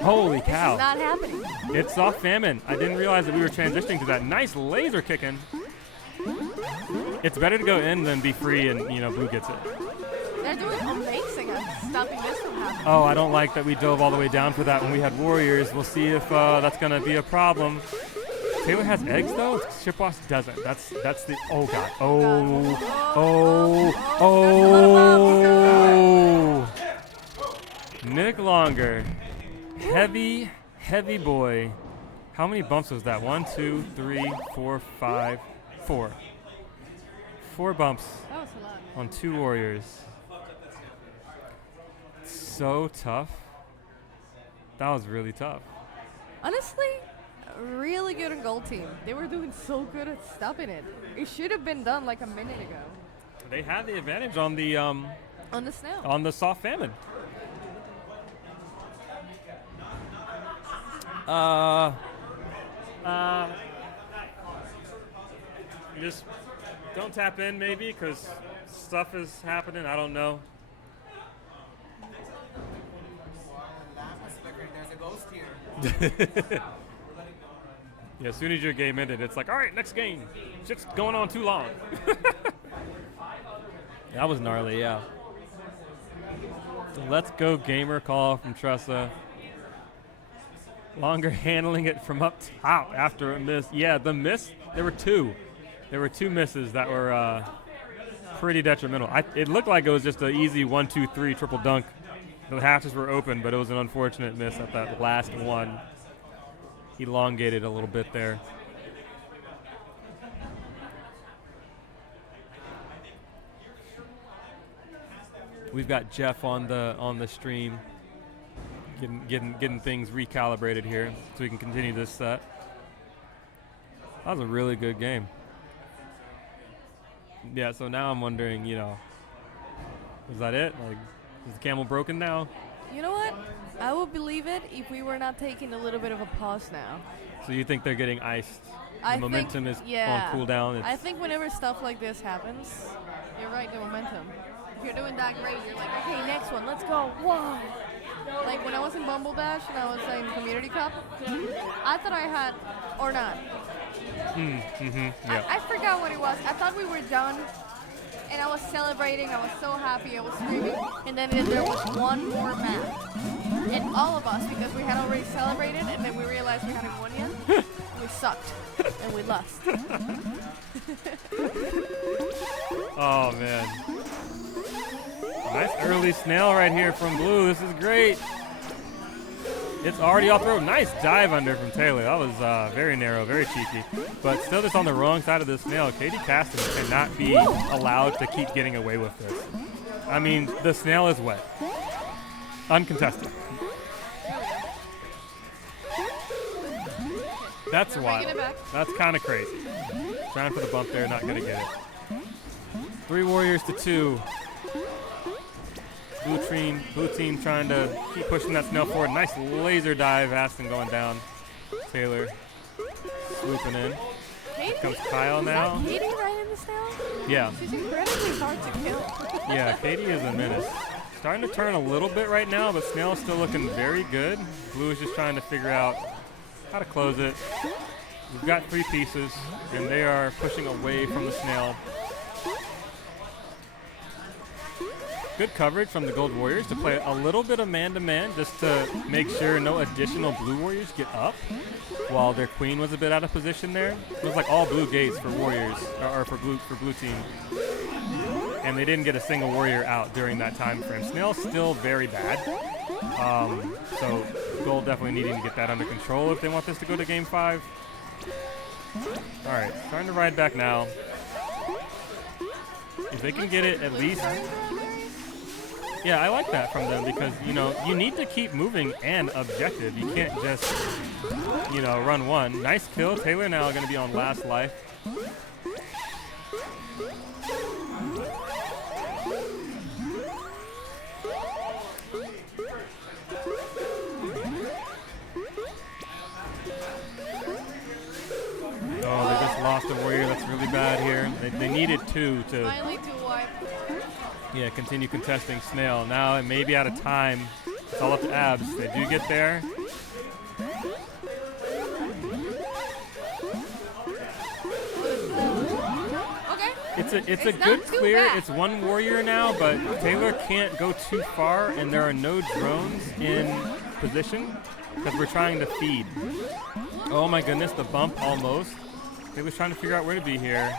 Holy cow. It's not happening. It's soft famine. I didn't realize that we were transitioning to that. Nice laser kicking. It's better to go in than be free and, blue gets it. They're doing amazing at stopping this from happening. Oh, I don't like that we dove all the way down for that when we had warriors. We'll see if that's going to be a problem. Taylor has eggs, though. Shipwash doesn't. That's the... Oh, God. Oh. Nick Longer. Heavy boy. How many bumps was that? 1, 2, 3, 4, 5, 4. 4 bumps That was a lot. on 2 warriors. So tough. That was really tough. Honestly, really good on gold team. They were doing so good at stopping it. It should have been done like a minute ago. They had the advantage on the On the snail. on the soft famine. Just don't tap in maybe because stuff is happening. I don't know. There's a ghost here. Yeah, as soon as your game ended, it's like, all right, next game. Shit's going on too long. That was gnarly, yeah. Let's go gamer call from Tressa. Longer handling it from up top after a miss. Yeah, the miss, there were two. There were two misses that were pretty detrimental. It looked like it was just an easy 1-2-3 triple dunk. The hatches were open, but it was an unfortunate miss at that last one. Elongated a little bit there. We've got Jeff on the stream, getting things recalibrated here, so we can continue this set. That was a really good game. Yeah, so now I'm wondering, is that it? Like, is the camel broken now? You know what? I would believe it if we were not taking a little bit of a pause now. So you think they're getting iced? I The momentum is yeah. on cooldown. I think whenever stuff like this happens, you're right, the momentum. If you're doing that great, you're like, okay, next one, let's go. Whoa! Like when I was in Bumble Dash and I was in Community Cup, I thought I had, or not. Yeah. I forgot what it was. I thought we were done. And I was celebrating, I was so happy, I was screaming, and then there was one more map. And all of us, because we had already celebrated, and then we realized we hadn't won yet, we sucked, and we lost. Oh, man. Nice early snail right here from Blue. This is great. It's already off the road. Nice dive under from Taylor. That was very narrow, very cheeky. But still just on the wrong side of the snail. Katie Caston cannot be allowed to keep getting away with this. I mean, the snail is wet. Uncontested. That's wild. That's kind of crazy. Trying for the bump there, not going to get it. 3 warriors to 2. Blue team trying to keep pushing that snail forward. Nice laser dive. Aston going down. Taylor swooping in. Katie? Comes Kyle now. Is that Katie right in the snail? Yeah. She's incredibly hard to kill. Yeah, Katie is a menace. Starting to turn a little bit right now, but Snail's still looking very good. Blue is just trying to figure out how to close it. We've got 3 pieces, and they are pushing away from the snail. Good coverage from the Gold Warriors to play a little bit of man-to-man just to make sure no additional Blue Warriors get up while their queen was a bit out of position there. It was like all blue gates for Warriors, or for blue team. And they didn't get a single warrior out during that time frame. Snail's still very bad. So Gold definitely needing to get that under control if they want this to go to game 5. All right, starting to ride back now. If they can get it at least. Yeah, I like that from them because, you need to keep moving and objective. You can't just, run one. Nice kill. Taylor now going to be on last life. Oh, they just lost a warrior. That's really bad here. They needed 2 to... Finally to wipe. Yeah, continue contesting Snail. Now it may be out of time. It's all up to Abs. They do get there. Okay. It's a good clear. Bad. It's 1 warrior now, but Taylor can't go too far, and there are no drones in position because we're trying to feed. Oh my goodness, the bump almost. Taylor's trying to figure out where to be here.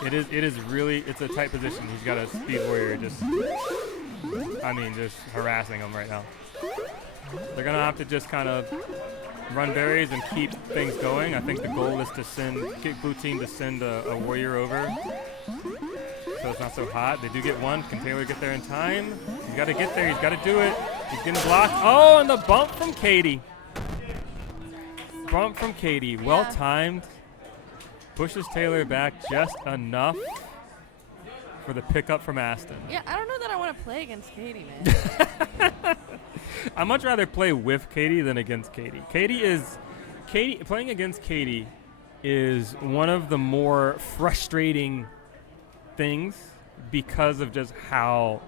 It is really, it's a tight position. He's got a speed warrior just harassing him right now. They're going to have to just kind of run berries and keep things going. I think the goal is to get blue team to send a warrior over. so it's not so hot. They do get one. Can Taylor get there in time? He's got to get there. He's got to do it. He's getting blocked. Oh, and the bump from Katie. Bump from Katie. Well timed. Pushes Taylor back just enough for the pickup from Aston. Yeah, I don't know that I want to play against Katie, man. I'd much rather play with Katie than against Katie. Playing against Katie is one of the more frustrating things because of just how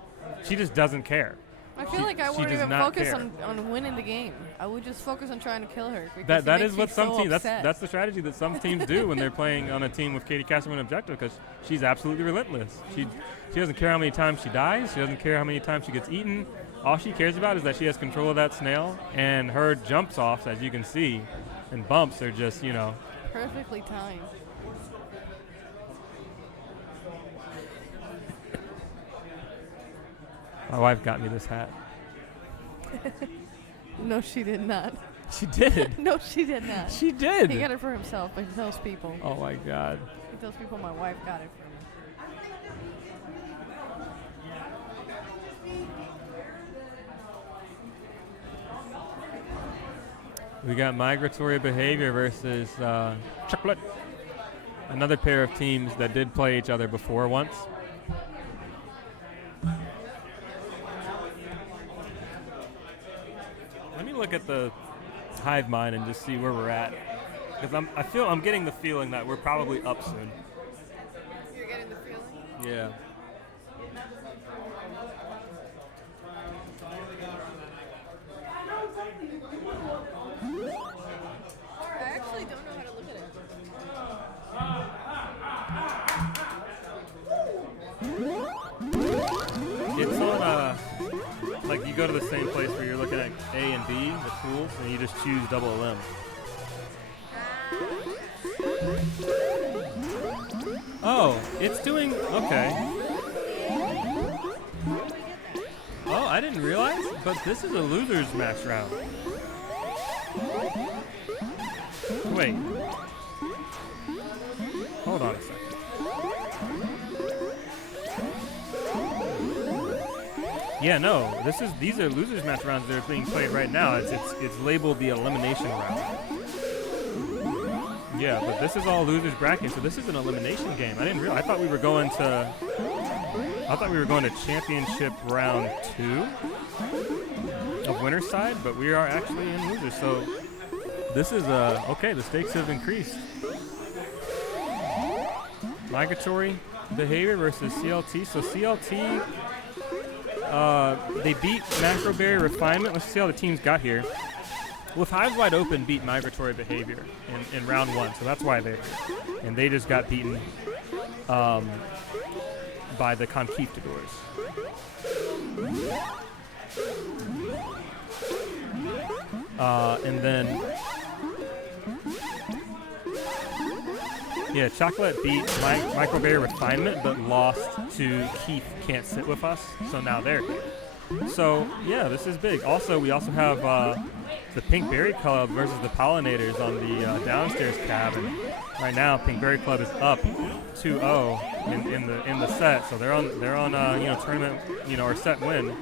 she just doesn't care. I feel like I she wouldn't does even not focus care. on winning the game. I would just focus on trying to kill her. Because That it is makes what me some so teams. upset. That's the strategy that some teams do when they're playing on a team with Katie Castro and Objective, because she's absolutely relentless. She doesn't care how many times she dies. She doesn't care how many times she gets eaten. All she cares about is that she has control of that snail, and her jumps offs, as you can see, and bumps are just perfectly timed. My wife got me this hat. No, she did not. She did. No, she did not. She did. He got it for himself, but he tells people. Oh my God. He tells people my wife got it for me. We got Migratory Behavior versus CHACLT. Another pair of teams that did play each other before once. Let me look at the Hive Mind and just see where we're at, because I'm getting the feeling that we're probably up soon. You're getting the feeling? Yeah. I actually don't know how to look at it. It's on like you go to the same place where you're looking at A and B, the tools, and you just choose double limb. Oh, it's doing okay. Oh, I didn't realize, but this is a losers match round. Wait. Hold on a second. Yeah, no. These are losers match rounds that are being played right now. It's labeled the elimination round. Yeah, but this is all losers bracket, so this is an elimination game. I didn't realize. I thought we were going to championship round 2 of winner's side, but we are actually in losers. So this is okay. The stakes have increased. Migratory Behavior versus CLT. So CLT. They beat Macroberry Refinement. Let's see how the teams got here. With Hives Wide Open beat Migratory Behavior in round 1, so that's why they're here. And they just got beaten by the Con-keith-tadors. And then CHACLT beat Microberry Refinement, but lost to Keith Can't Sit With Us, so now they're here. So, yeah, this is big. Also, we also have the Pink Berry Club versus the Pollinators on the downstairs cabin. Right now, Pink Berry Club is up 2-0 in the set, so they're on tournament or set win.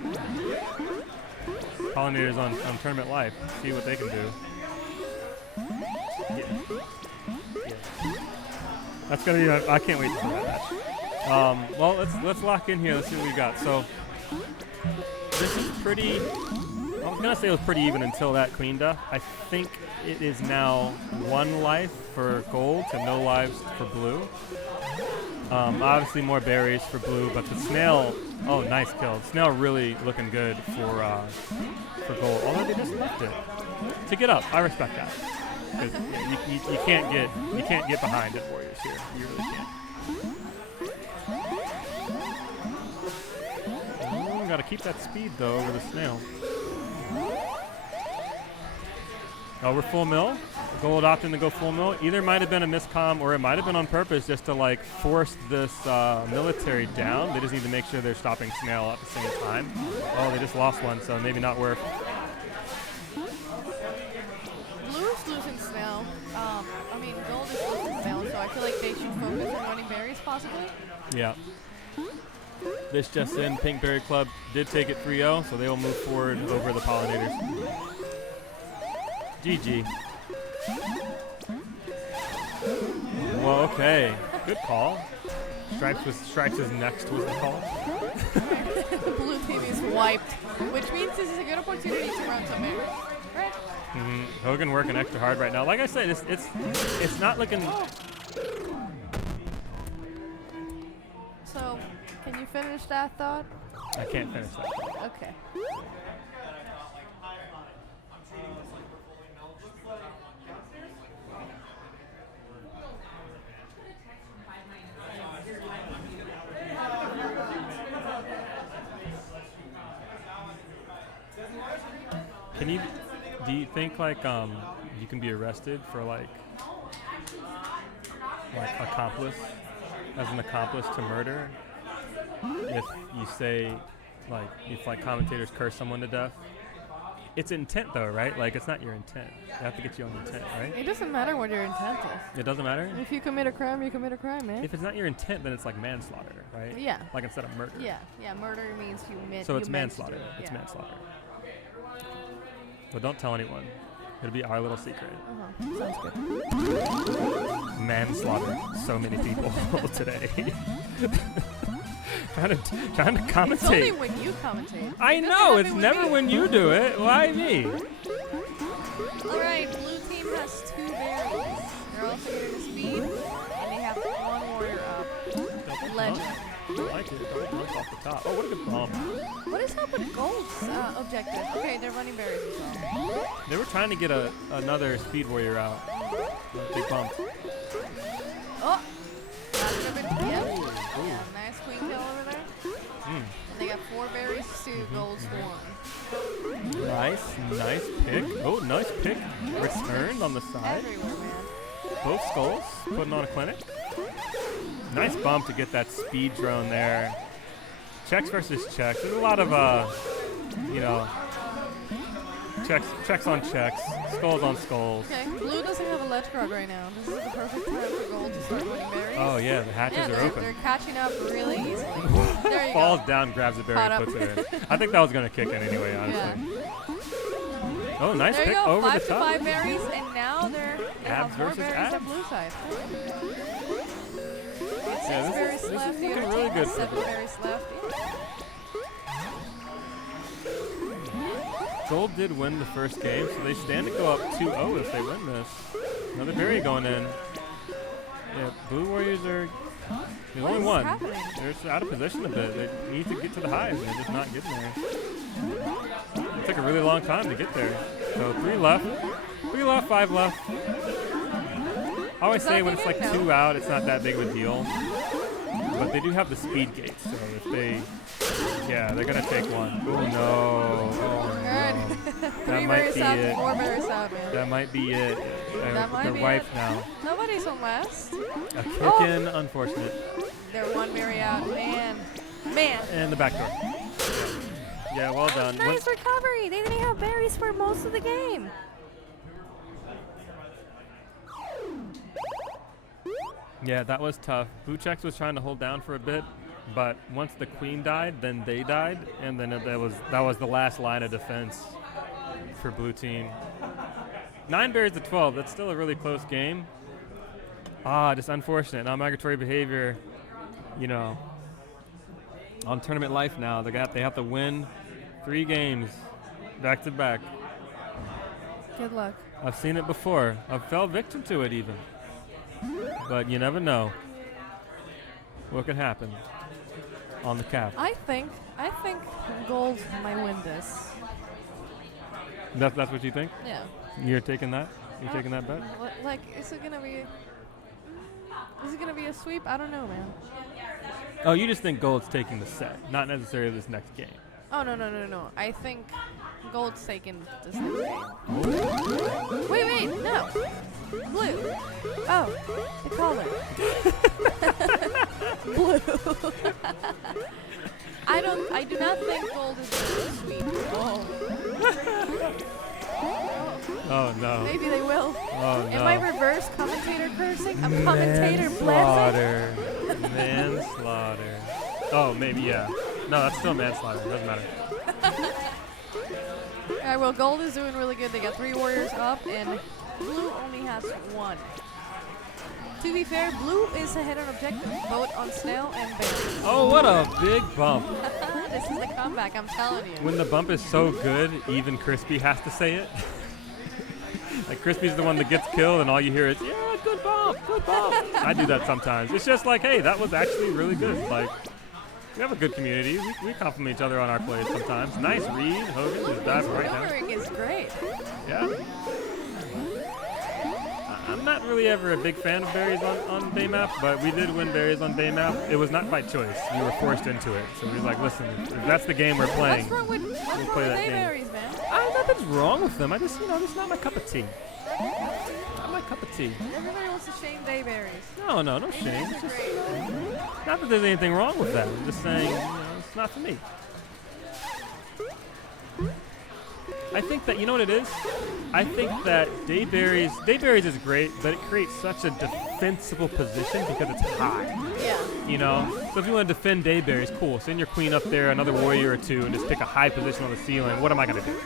Pollinators on tournament life. See what they can do. Yeah. That's gonna be. I can't wait to see that match. Well, let's lock in here. Let's see what we got. So this is pretty. I was gonna say it was pretty even until that cleaned up. I think it is now 1 life for gold to no lives for blue. Obviously more berries for blue, but the snail. Oh, nice kill. Snail really looking good for gold. Although they just left it to get up. I respect that. You can't get behind it, Warriors here. You really can't. Got to keep that speed though over the snail. Oh, we're full mill. Gold opting to go full mill. Either might have been a miscomm or it might have been on purpose just to like force this military down. They just need to make sure they're stopping snail at the same time. Oh, they just lost one, so maybe not worth. Blue is losing snail. Gold is losing snail, so I feel like they should focus on running berries possibly. Yeah. This just in, Pinkberry Club did take it 3-0, so they will move forward over the Pollinators. GG. Well, okay. Good call. Stripes is next was the call. The blue team is wiped, which means this is a good opportunity to run some errors. Right? Hogan working extra hard right now. Like I said, it's not looking. So, can you finish that thought? I can't finish that. Okay. Do you think like you can be arrested for like accomplice, as an accomplice to murder, if you say if commentators curse someone to death? It's intent though, right? Like it's not your intent. They have to get you on intent, right? It doesn't matter what your intent is. It doesn't matter? If you commit a crime, you commit a crime, man. If it's not your intent, then it's like manslaughter, right? Yeah. Like instead of murder. Yeah, murder means you meant. So it's you meant to manslaughter. do it. It's Yeah. manslaughter. But don't tell anyone. It'll be our little secret. Sounds good. Manslaughter. So many people today. trying to commentate. It's only when you commentate. I It doesn't know, happen it's with never me. when you do it. Why me? Alright, blue team has 2 berries. They're also getting the speed, and they have 1 warrior up. Legend. I like it. Double dunk off the top. Oh, what a good bomb. What is up with Gold's objective? Okay, they're running berries as well. They were trying to get another speed warrior out. Big bump. Oh! That would have been, yep. Yeah, nice queen kill over there. And they got 4 berries to Gold's 1. Nice pick. Oh, nice pick. Returned on the side. Everywhere, man. Both skulls putting on a clinic. Nice bump to get that speed drone there. Checks versus checks. There's a lot of, checks on checks, skulls on skulls. Okay, blue doesn't have a ledge guard right now. This is the perfect time for Gold to start winning berries. Oh yeah, the hatches are open. They're catching up really easily. There you Falls go. down, grabs the berry, Caught up. puts it in. I think that was gonna kick in anyway, honestly. Oh, nice There you pick go, over 5 the to top. 5 berries, and now they Abs have more versus berries abs. on blue side. Yeah, 6 berries this left. is The looking other really team good has for 7 Gold. berries left. Gold did win the first game, so they stand to go up 2-0 if they win this. Another berry going in. Yeah, Blue Warriors are. There's What only is one. happening? They're just out of position a bit. They need to get to the hives, and they're just not getting there. It took a really long time to get there. So 3 left. 3 left, 5 left. I always say when it's like 2 out, it's not that big of a deal. But they do have the speed gates, so if they. Yeah, they're going to take one. Oh, no. Oh, Good. no. 3 might berries be out, it. 4 berries out, man. That might be it. That might they're be wiped it. now. Nobody's on last. A kick in, unfortunate. They're 1 berry out, man. Man. And the back door. Yeah, well done. Nice recovery. They didn't have berries for most of the game. Yeah, that was tough. Buchex was trying to hold down for a bit, but once the queen died, then they died, and then that was the last line of defense for blue team. 9 berries to 12. That's still a really close game. Just unfortunate. Now migratory behavior, on tournament life now. They have to win 3 games back to back. Good luck. I've seen it before. I've fell victim to it even. But you never know what can happen on the cap. I think Gold might win this. That's what you think? Yeah. You're taking that? You're taking that bet? Like, is it gonna be a sweep? I don't know, man. Oh, you just think Gold's taking the set, not necessarily this next game. Oh no. I think Gold's taking this next game. Wait, no. Blue. Oh, the color. Blue. I do not think Gold is going to sweep. Oh no. Maybe they will. Oh no. Am I reverse commentator cursing? I'm commentator blessing. Manslaughter. Oh, maybe, yeah. No, that's still manslaughter. It doesn't matter. Alright, well, gold is doing really good. They got 3 warriors up, and blue only has 1. To be fair, blue is ahead on objective, both on snail and bear. Oh, what a big bump. This is the comeback, I'm telling you. When the bump is so good, even Crispy has to say it. Like, Crispy's the one that gets killed, and all you hear is, yeah, good bump, good bump. I do that sometimes. It's just like, hey, that was actually really good. Like, we have a good community. We compliment each other on our plays sometimes. Nice read. Hogan just diving right now. Maneuvering is great. Yeah. I'm not really ever a big fan of berries on day map, but we did win berries on day map. It was not by choice. We were forced into it. So we were like, listen, if that's the game we're playing, What's wrong with that game. berries, man? Nothing's wrong with them. I just, this is not my cup of tea. Not my cup of tea. Everybody wants to shame bayberries. No shame. It's just, not that there's anything wrong with that. I'm just saying, it's not for me. I think that, you know what it is? I think that dayberries is great, but it creates such a defensible position because it's high. Yeah. So if you want to defend dayberries, cool. Send your queen up there, another warrior or two, and just pick a high position on the ceiling. What am I going to do?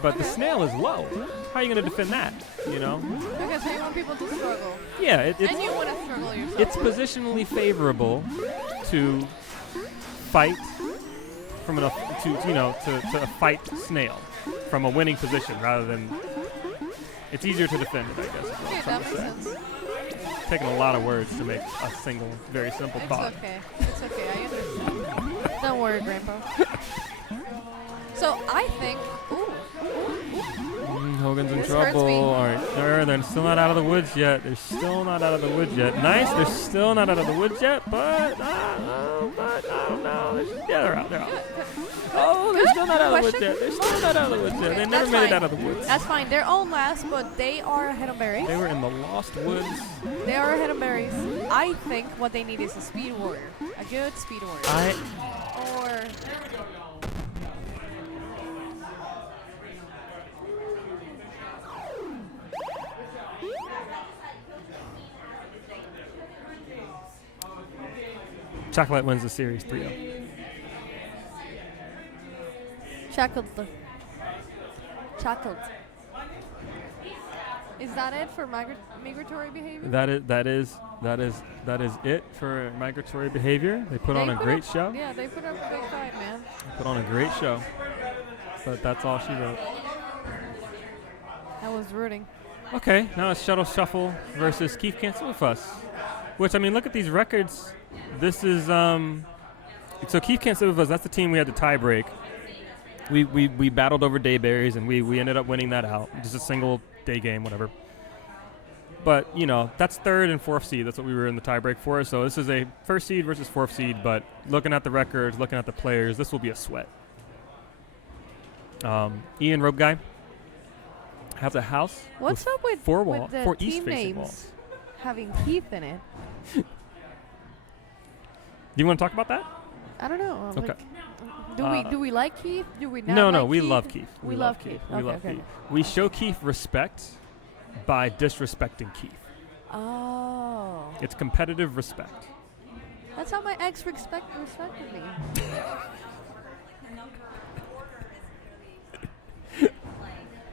But the snail is low. How are you going to defend that? Okay, so you want people to struggle. Yeah, and you want to struggle yourself. It's positionally favorable to fight from to fight snail from a winning position rather than it's easier to defend it, I guess. Okay, that makes sense. Taking a lot of words to make a single, very simple thought. It's okay. I understand. Don't worry, Grandpa. So I think. Hogan's in This hurts trouble. me. All right, they're still not out of the woods yet. Nice. They're still not out of the woods yet, but I don't know. Yeah, they're out. Oh, they're still not out of the woods yet. They never made it out of the woods. That's fine. They're on last, but they are ahead of berries. They were in the lost woods. They are ahead of berries. I think what they need is a speed warrior. A good speed warrior. Or... CHACLT wins the series 3-0. CHACLT. Is that it for migratory behavior? That is it for migratory behavior. They put on a great show. Yeah, they put up a big fight, man. They put on a great show. But that's all she wrote. I was rooting. Okay, now it's Shuttle Shuffle versus Keith Can't Sit With Us. Which, I mean, look at these records. This is, so Keith Can't Sit With Us, that's the team we had to tie break. We battled over dayberries, and we ended up winning that out. Just a single day game, whatever. But, that's 3rd and 4th seed. That's what we were in the tie break for. So this is a 1st seed versus 4th seed, but looking at the records, looking at the players, this will be a sweat. Ian Rope Guy has a house. What's up with 4 the east team facing names walls. having Keith in it? Do you want to talk about that? I don't know. Okay. Do we like Keith? Do we not? No, like we Keith? love Keith. We love Keith. We love Keith. We show Keith respect by disrespecting Keith. Oh. It's competitive respect. That's how my ex respected me.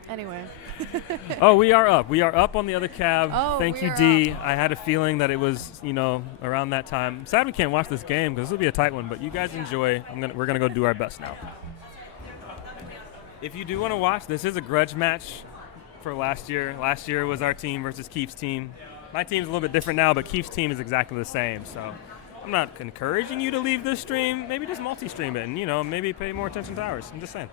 Anyway. Oh, we are up. We are up on the other cab. Oh, Thank we you, are D. up. I had a feeling that it was, around that time. Sad we can't watch this game because this will be a tight one, but you guys enjoy. We're gonna go do our best now. If you do want to watch, this is a grudge match for last year. Last year was our team versus Keith's team. My team's a little bit different now, but Keith's team is exactly the same. So I'm not encouraging you to leave this stream. Maybe just multi-stream it and, maybe pay more attention to ours. I'm just saying.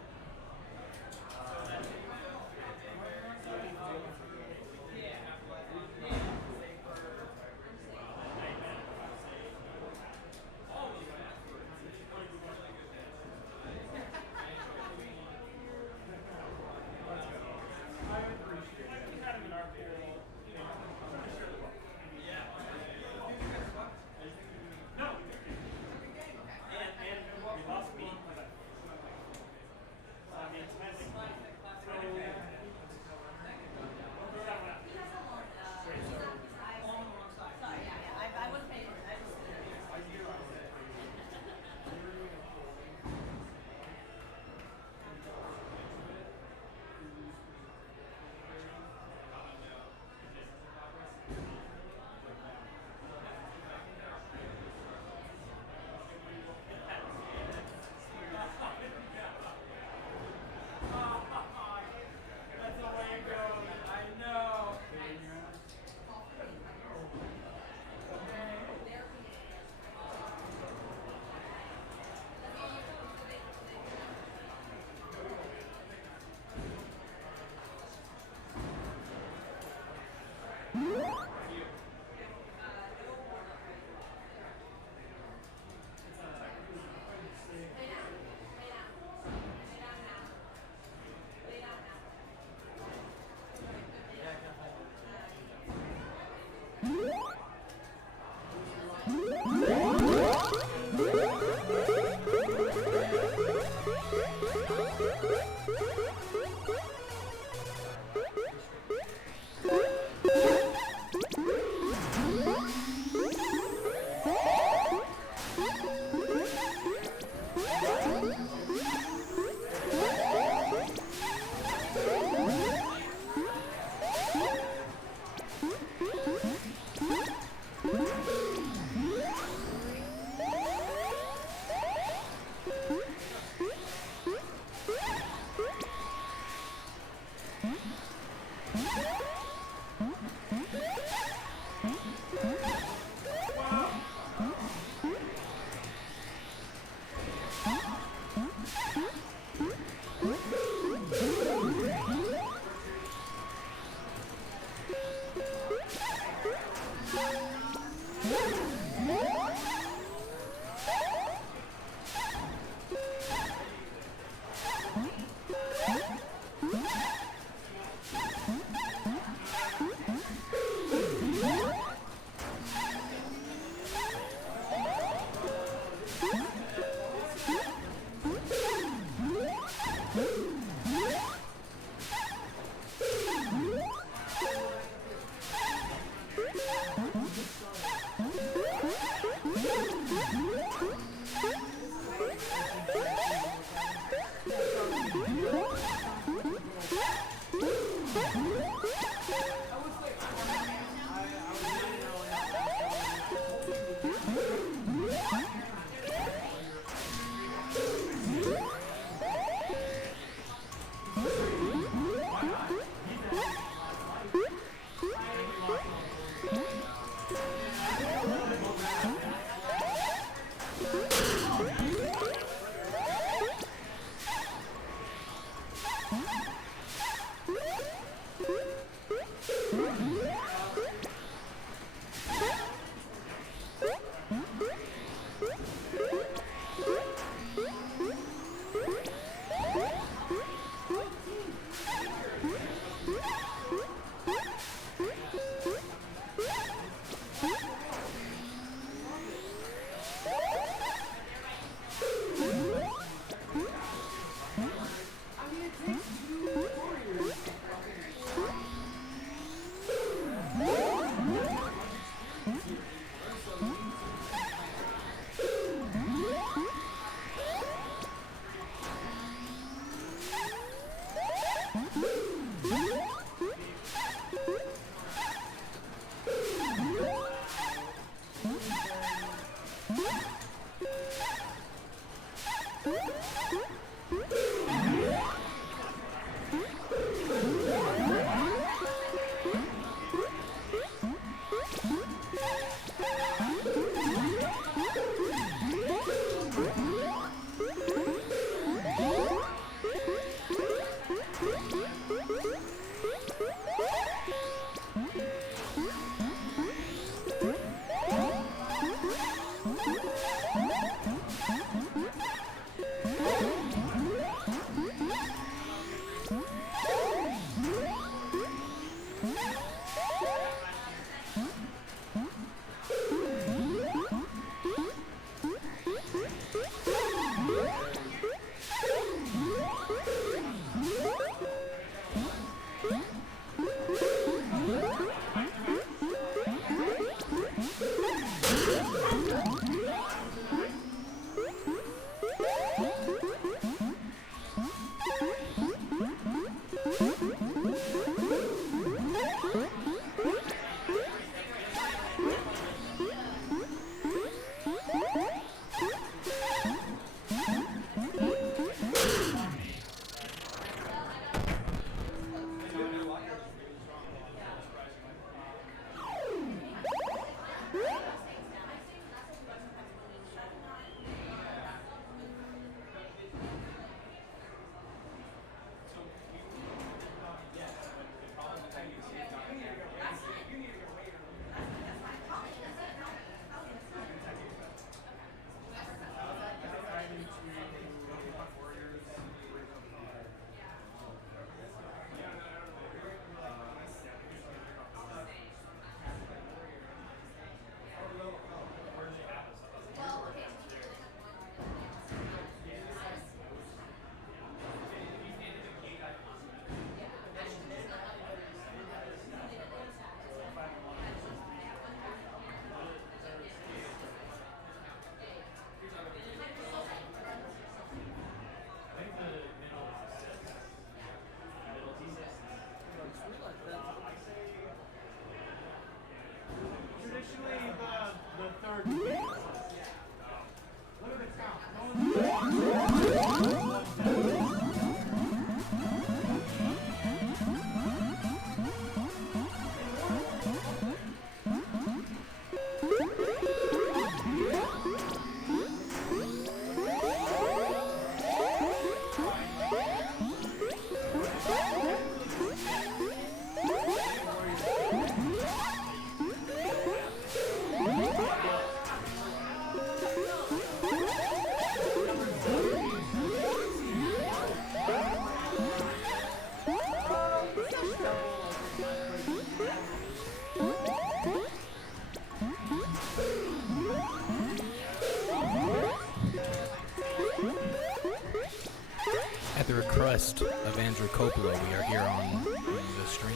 After a crust of Andrew Coppola, we are here on the stream.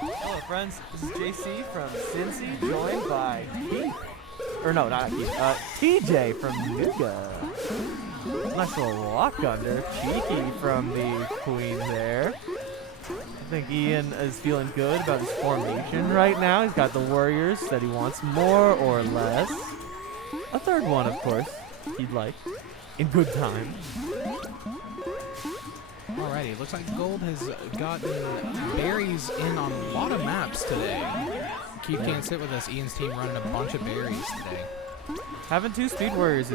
Hello, friends. This is JC from Cincy, joined by Keith. Or no, not Keith. TJ from Nuga. Nice little walk under. Cheeky from the Queen there. I think Ian is feeling good about his formation right now. He's got the Warriors that he wants more or less. A third one, of course, he'd like. In good time. Alrighty, looks like Gold has gotten berries in on a lot of maps today. Keith can't sit with us. Ian's team running a bunch of berries today. Having 2 Speed Warriors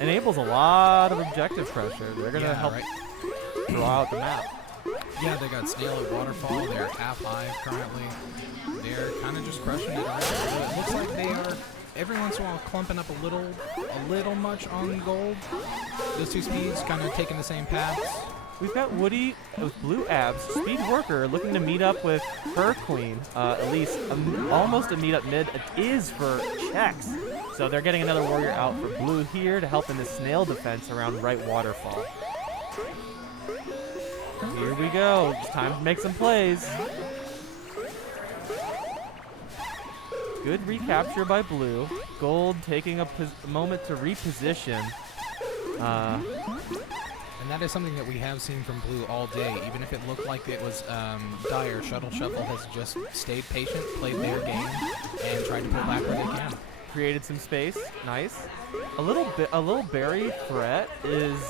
enables a lot of objective pressure. They're going to help draw out the map. Yeah, they got Snail at Waterfall. They're half Hive currently. They're kind of just crushing it around. So it looks like they are every once in a while clumping up a little much on Gold. Those 2 speeds kind of taking the same paths. We've got Woody with blue abs, Speed Worker, looking to meet up with her queen. At least almost a meet-up mid. It is for checks. So they're getting another warrior out for blue here to help in the snail defense around right waterfall. Here we go. It's time to make some plays. Good recapture by blue. Gold taking a moment to reposition. And that is something that we have seen from Blue all day. Even if it looked like it was dire, Shuttle Shuffle has just stayed patient, played their game, and tried to pull back where they can. Created some space. Nice. A little berry threat is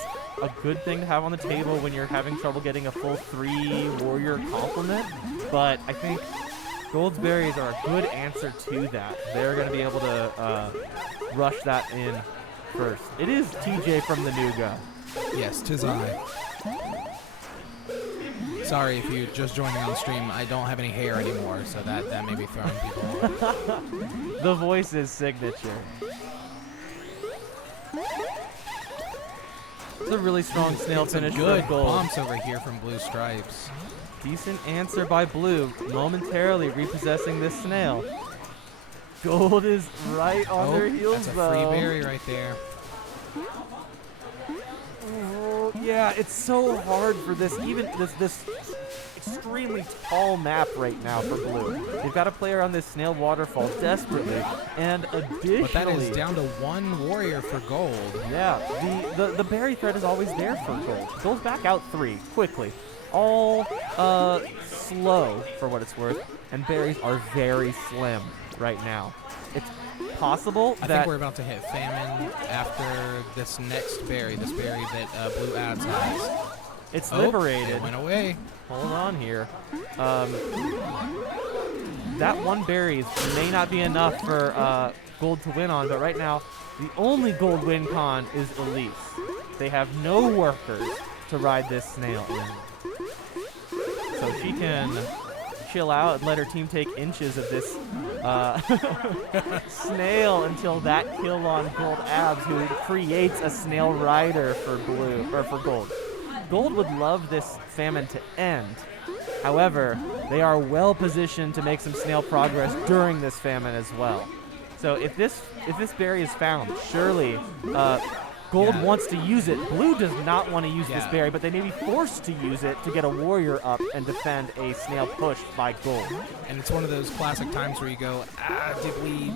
a good thing to have on the table when you're having trouble getting a full 3 warrior complement. But I think Gold's berries are a good answer to that. They're going to be able to rush that in first. It is TJ from the Nuga. Yes, 'tis I. Sorry if you're just joining on stream. I don't have any hair anymore, so that may be throwing people off. The voice is signature. It's a really strong snail finish Good for Gold. bumps over here from Blue Stripes. Decent answer by Blue, momentarily repossessing this snail. Gold is right on their heels, that's a though. free berry right there. Oh, yeah, it's so hard for this extremely tall map right now for Blue. They've got to play around this snail waterfall desperately, and additionally, But that is down to 1 warrior for Gold. yeah, the berry threat is always there for Gold. Gold's back out 3 quickly, all slow for what it's worth, and berries are very slim right now. It's possible I that think we're about to hit famine after this next berry, this berry that Blue Abs has. it's Oh, liberated. it went away. Hold on here. That 1 berry may not be enough for Gold to win on, but right now, the only Gold win con is Elise. They have no workers to ride this snail in. So she can chill out and let her team take inches of this snail until that kill on Gold Abs, who creates a snail rider for Blue, or for Gold. Gold would love this famine to end. However, they are well positioned to make some snail progress during this famine as well. So if this berry is found, surely Gold wants to use it. Blue does not want to use this berry, but they may be forced to use it to get a warrior up and defend a snail pushed by Gold. And it's one of those classic times where you go, did we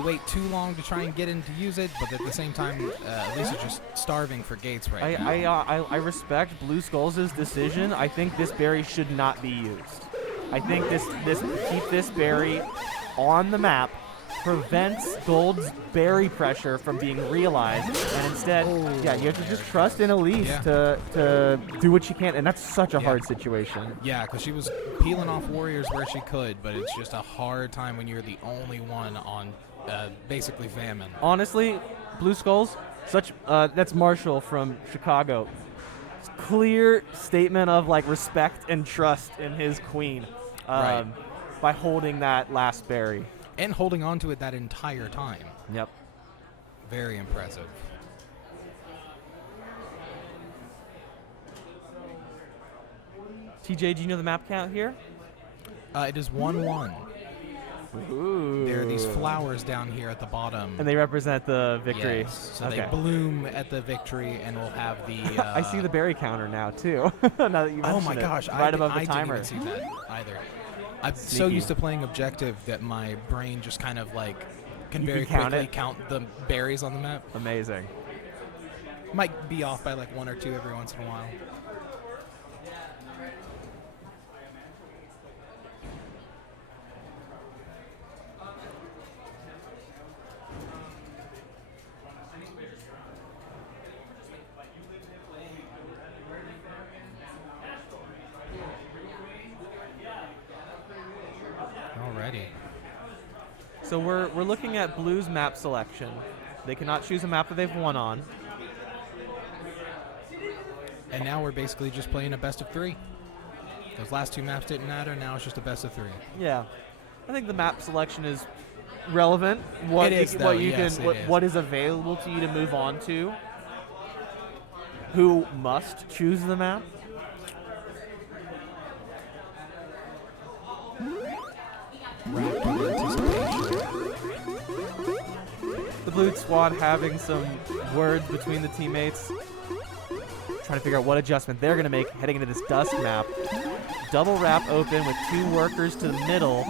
wait too long to try and get in to use it? But at the same time, Lisa's just starving for gates right now. I respect Blue Skulls' decision. I think this berry should not be used. I think keep this berry on the map prevents Gold's berry pressure from being realized, and instead, you have to just trust in Elise to do what she can, and that's such a hard situation. Yeah, because she was peeling off warriors where she could, but it's just a hard time when you're the only one on basically famine. Honestly, Blue Skulls, that's Marshall from Chicago. Clear statement of like respect and trust in his queen by holding that last berry. And holding on to it that entire time. Yep. Very impressive. TJ, do you know the map count here? It is 1-1. Ooh. There are these flowers down here at the bottom. And they represent the victory. Yes, so okay. they bloom at the victory, and we'll have the. I see the berry counter now too. Now that you mention Oh my gosh! right above the I timer. didn't even see that either. I'm so Sneaky. used to playing objective that my brain just kind of like can You very can count quickly it? count the berries on the map. Amazing. Might be off by like 1 or 2 every once in a while. Alrighty. So we're looking at Blue's map selection. They cannot choose a map that they've won on. And now we're basically just playing a best of 3. Those last 2 maps didn't matter. Now it's just a best of 3. Yeah, I think the map selection is relevant. What It is, you, though. what you Yes, can, it is. what is available to you to move on to. Who must choose the map? Rapid anticipation. The Blue squad having some words between the teammates, trying to figure out what adjustment they're going to make heading into this dusk map. Double wrap open with 2 workers to the middle.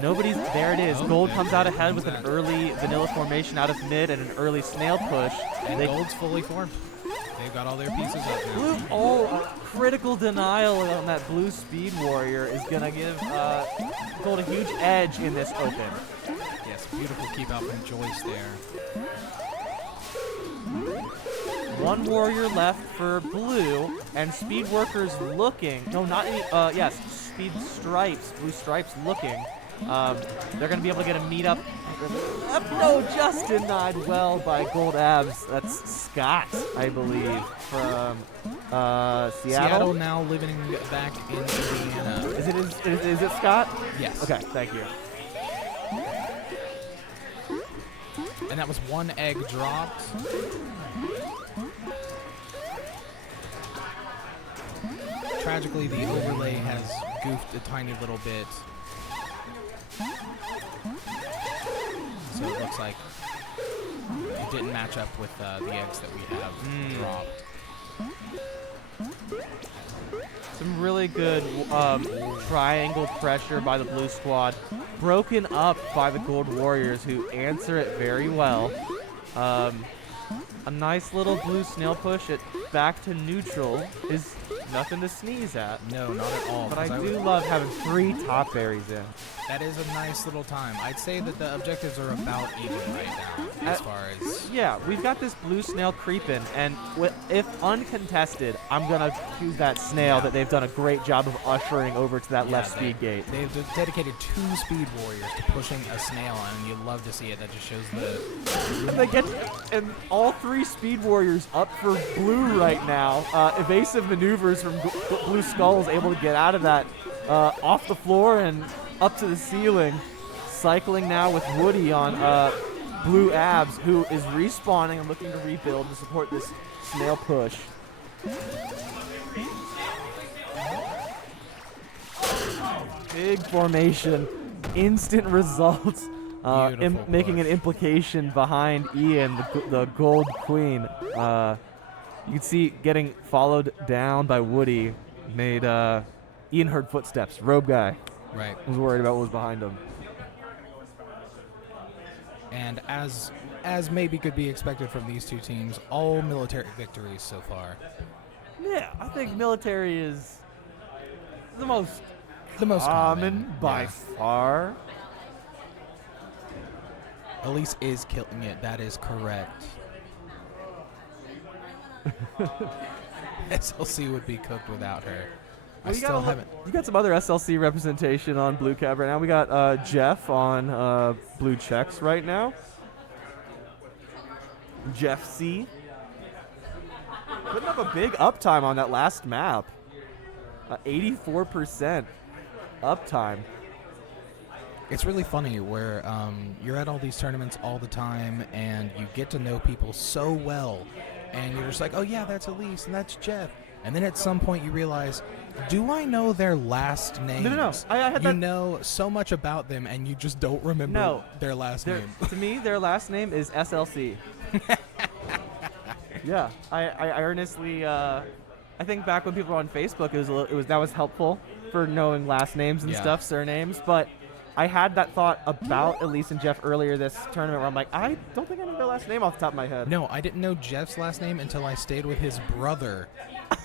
Nobody's there. It is. Oh, Gold there comes out comes ahead with an that. early vanilla formation out of mid and an early snail push. And They- Gold's fully formed. They've got all their pieces up now. Blue, critical denial on that Blue Speed Warrior is going to give Gold a huge edge in this open. Yes, beautiful keep out from Joyce there. 1 warrior left for Blue, and Speed Workers looking. No, not any. Yes, Speed Stripes. Blue Stripes looking. They're going to be able to get a meet-up. No, just denied well by Gold Abs. That's Scott, I believe, from Seattle. Seattle now living back in Indiana. Is it Scott? Yes. Okay, thank you. And that was 1 egg dropped. Tragically, the overlay has goofed a tiny little bit. So it looks like it didn't match up with the eggs that we have dropped. Some really good triangle pressure by the Blue squad. Broken up by the Gold Warriors, who answer it very well. A nice little Blue snail push it back to neutral is nothing to sneeze at. No, not at all. But I 'cause do love having 3 top berries in. That is a nice little time. I'd say that the objectives are about even right now, as far as... Yeah, we've got this Blue snail creeping, and if uncontested, I'm going to choose that snail that they've done a great job of ushering over to that left speed gate. They've dedicated 2 speed warriors to pushing a snail, and you love to see it. That just shows the... And they get and all 3 speed warriors up for Blue right now. Evasive maneuvers from Blue Skulls, able to get out of that off the floor and up to the ceiling. Cycling now with Woody on Blue Abs, who is respawning and looking to rebuild to support this snail push. Big formation, instant results. Making an implication behind Ian, the Gold Queen. You can see getting followed down by Woody. Made Ian heard footsteps. Robe guy. Right. Was worried about what was behind him. And as maybe could be expected from these 2 teams, all military victories so far. Yeah, I think military is the most common by yeah. far. Elise is killing it. That is correct. SLC would be cooked without her. I still haven't. You got some other SLC representation on Blue Cab right now. We got Jeff on Blue Checks right now. Jeff C. Putting up a big uptime on that last map. 84% uptime. It's really funny where you're at all these tournaments all the time and you get to know people so well. And you're just like, oh yeah, that's Elise and that's Jeff. And then at some point you realize, do I know their last names? No. I had you that. know so much about them, and you just don't remember their last name. To me, their last name is SLC. Yeah, I earnestly. I think back when people were on Facebook, that was helpful for knowing last names and stuff, surnames. But I had that thought about Elise and Jeff earlier this tournament, where I'm like, I don't think I know their last name off the top of my head. No, I didn't know Jeff's last name until I stayed with his brother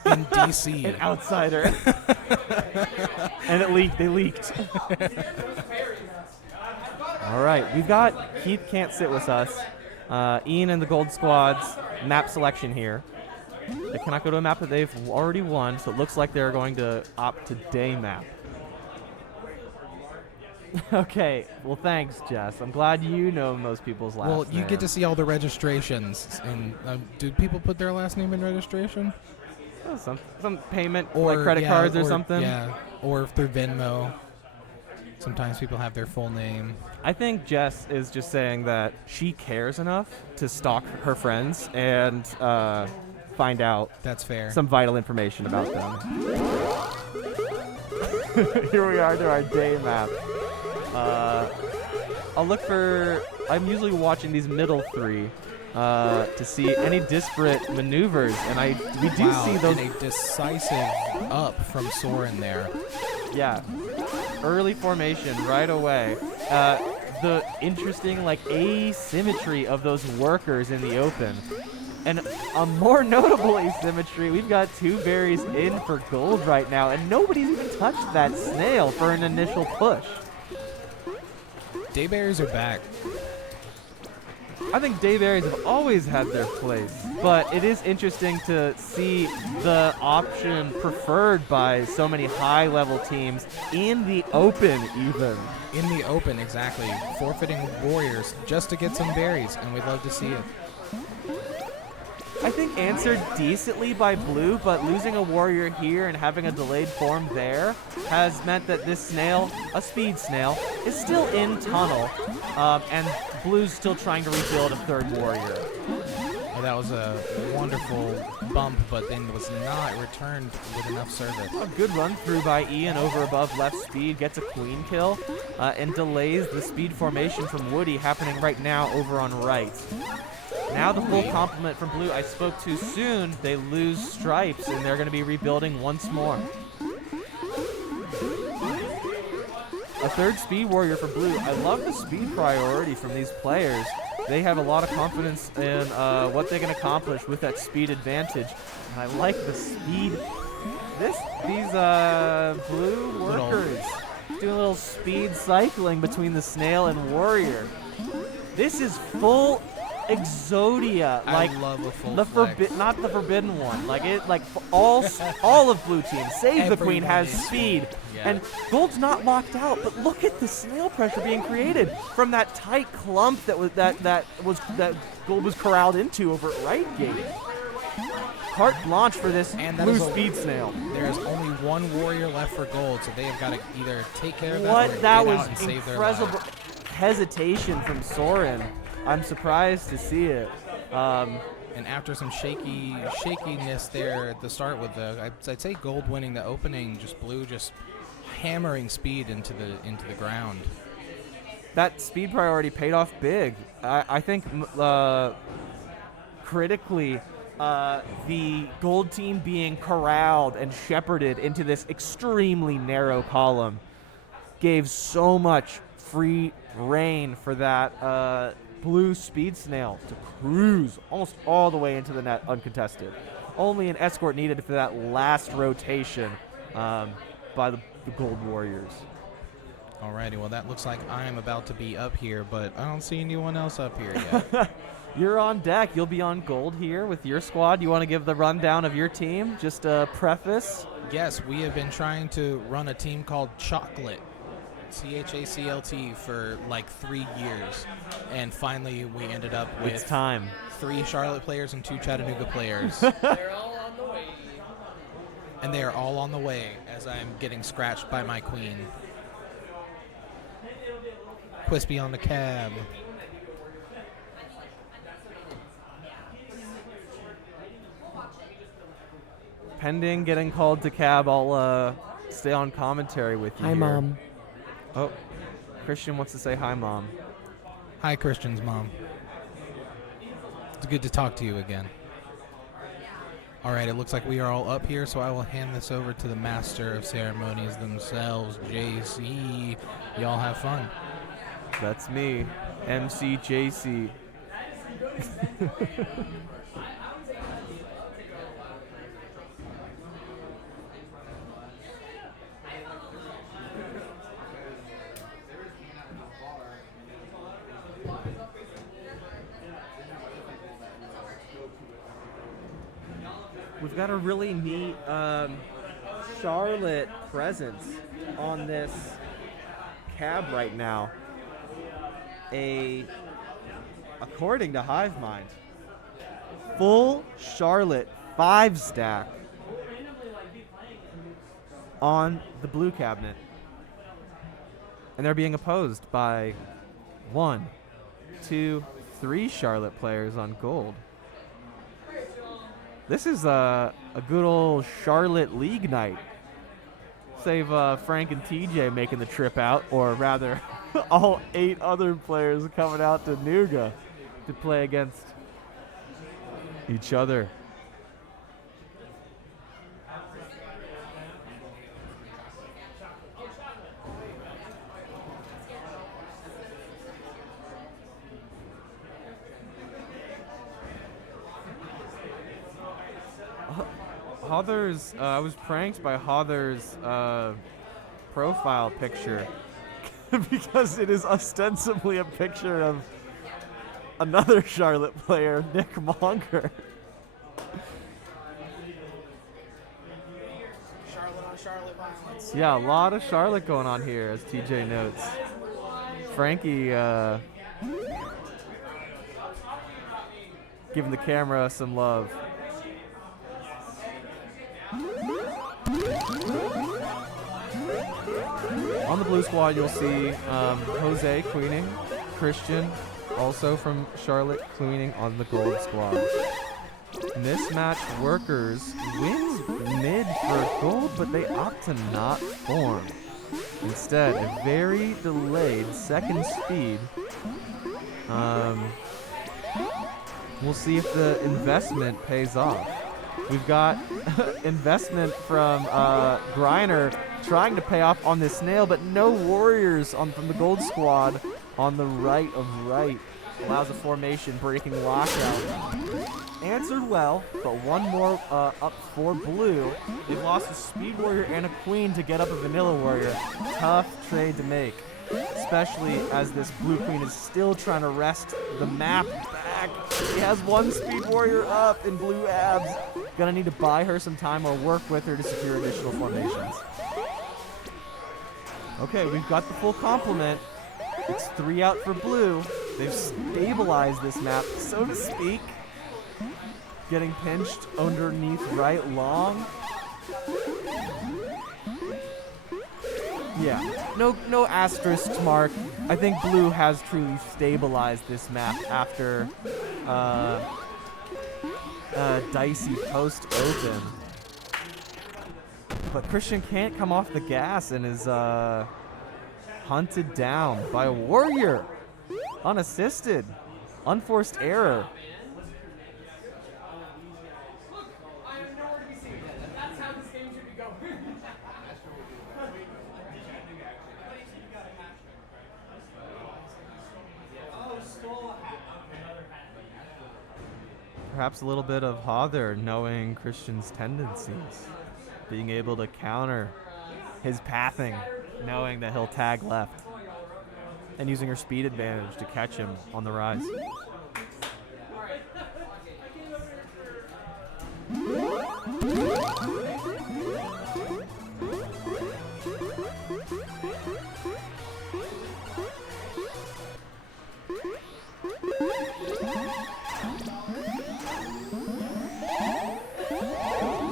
in DC. An outsider. And it leaked. They leaked. All right, we've got Keith Can't Sit With Us. Ian and the Gold Squad's map selection here. They cannot go to a map that they've already won, so it looks like they're going to opt to day map. Okay, well, thanks, Jess. I'm glad you know most people's last name. Well, you get to see all the registrations. And do people put their last name in registration? Oh, some payment, or like credit cards or something. Yeah, or through Venmo. Sometimes people have their full name. I think Jess is just saying that she cares enough to stalk her friends and find out That's fair. some vital information about them. Here we are to our day map. I'll look for... I'm usually watching these middle three to see any disparate maneuvers, and we do see those... And a decisive up from Soren there. Yeah. Early formation right away. The interesting asymmetry of those workers in the open. And a more notable asymmetry, we've got two berries in for gold right now, and nobody's even touched that snail for an initial push. Dayberries are back. I think dayberries have always had their place, but it is interesting to see the option preferred by so many high-level teams in the open even. In the open, exactly. Forfeiting warriors just to get some berries, and we'd love to see it. I think answered decently by blue, but losing a warrior here and having a delayed form there has meant that this snail, a speed snail, is still in tunnel, and blue's still trying to rebuild a third warrior. Well, that was a wonderful bump, but then was not returned with enough service. A good run through by Ian over above left speed, gets a queen kill, and delays the speed formation from Woody happening right now over on right. Now the full complement from blue. I spoke too soon. They lose stripes, and they're going to be rebuilding once more. A third speed warrior for blue. I love the speed priority from these players. They have a lot of confidence in what they can accomplish with that speed advantage. And I like the speed. These blue workers doing a little speed cycling between the snail and warrior. This is full Exodia, I love a full not the forbidden one. All of blue teams, save the queen, has speed, and gold's not locked out. But look at the snail pressure being created from that tight clump that gold was corralled into over at right gate. Carte blanche for this blue speed snail. There's only one warrior left for gold, so they have got to either take care of that or That get was out and save their incredible lives. hesitation from Soren. I'm surprised to see it. And after some shakiness there at the start with I'd say gold winning the opening, just blue just hammering speed into the ground. That speed priority paid off big. I think critically, the gold team being corralled and shepherded into this extremely narrow column gave so much free reign for that blue speed snail to cruise almost all the way into the net uncontested. Only an escort needed for that last rotation by the gold warriors. Alrighty, well that looks like I'm about to be up here, but I don't see anyone else up here yet. You're on deck. You'll be on gold here with your squad. You want to give the rundown of your team? Just a preface? Yes, we have been trying to run a team called CHACLT. CHACLT for like 3 years, and finally we ended up with It's time. 3 Charlotte players and 2 Chattanooga players. They're all on the way. And they are all on the way as I'm getting scratched by my queen. Quispy on the cab. pending getting called to cab, I'll stay on commentary with you. Hi, here. Mom. Oh, Christian wants to say hi, Mom. Hi, Christian's mom. It's good to talk to you again. All right, it looks like we are all up here, so I will hand this over to the master of ceremonies themselves, JC. Y'all have fun. That's me, MCJC. We've got a really neat Charlotte presence on this cab right now. According to Hive Mind, full Charlotte 5-stack on the blue cabinet. And they're being opposed by 1, 2, 3 Charlotte players on gold. This is a good old Charlotte League night. Save Frank and TJ making the trip out, or rather, all 8 other players coming out to Nuga to play against each other. Hother's, I was pranked by Hother's profile picture because it is ostensibly a picture of another Charlotte player, Nick Monger. Charlotte on Charlotte violence. Yeah, a lot of Charlotte going on here, as TJ notes. Frankie giving the camera some love. On the blue squad, you'll see Jose queening, Christian also from Charlotte queening on the gold squad. Mismatch Workers wins mid for gold, but they opt to not form. Instead, a very delayed second speed. We'll see if the investment pays off. We've got investment from Griner trying to pay off on this snail, but no warriors from the gold squad on the right of right. Allows a formation, breaking lockout. Answered well, but one more up for blue. They've lost a speed warrior and a queen to get up a vanilla warrior. Tough trade to make, especially as this blue queen is still trying to wrest the map back. She has one speed warrior up in blue abs. Gonna need to buy her some time or work with her to secure additional formations. Okay, we've got the full complement. It's 3 out for blue. They've stabilized this map, so to speak. Getting pinched underneath right long. Yeah, no asterisks mark. I think blue has truly stabilized this map after dicey post open. But Christian can't come off the gas and is hunted down by a warrior. Unassisted. Unforced error. Perhaps a little bit of Hother knowing Christian's tendencies. Being able to counter his pathing, knowing that he'll tag left. And using her speed advantage to catch him on the rise.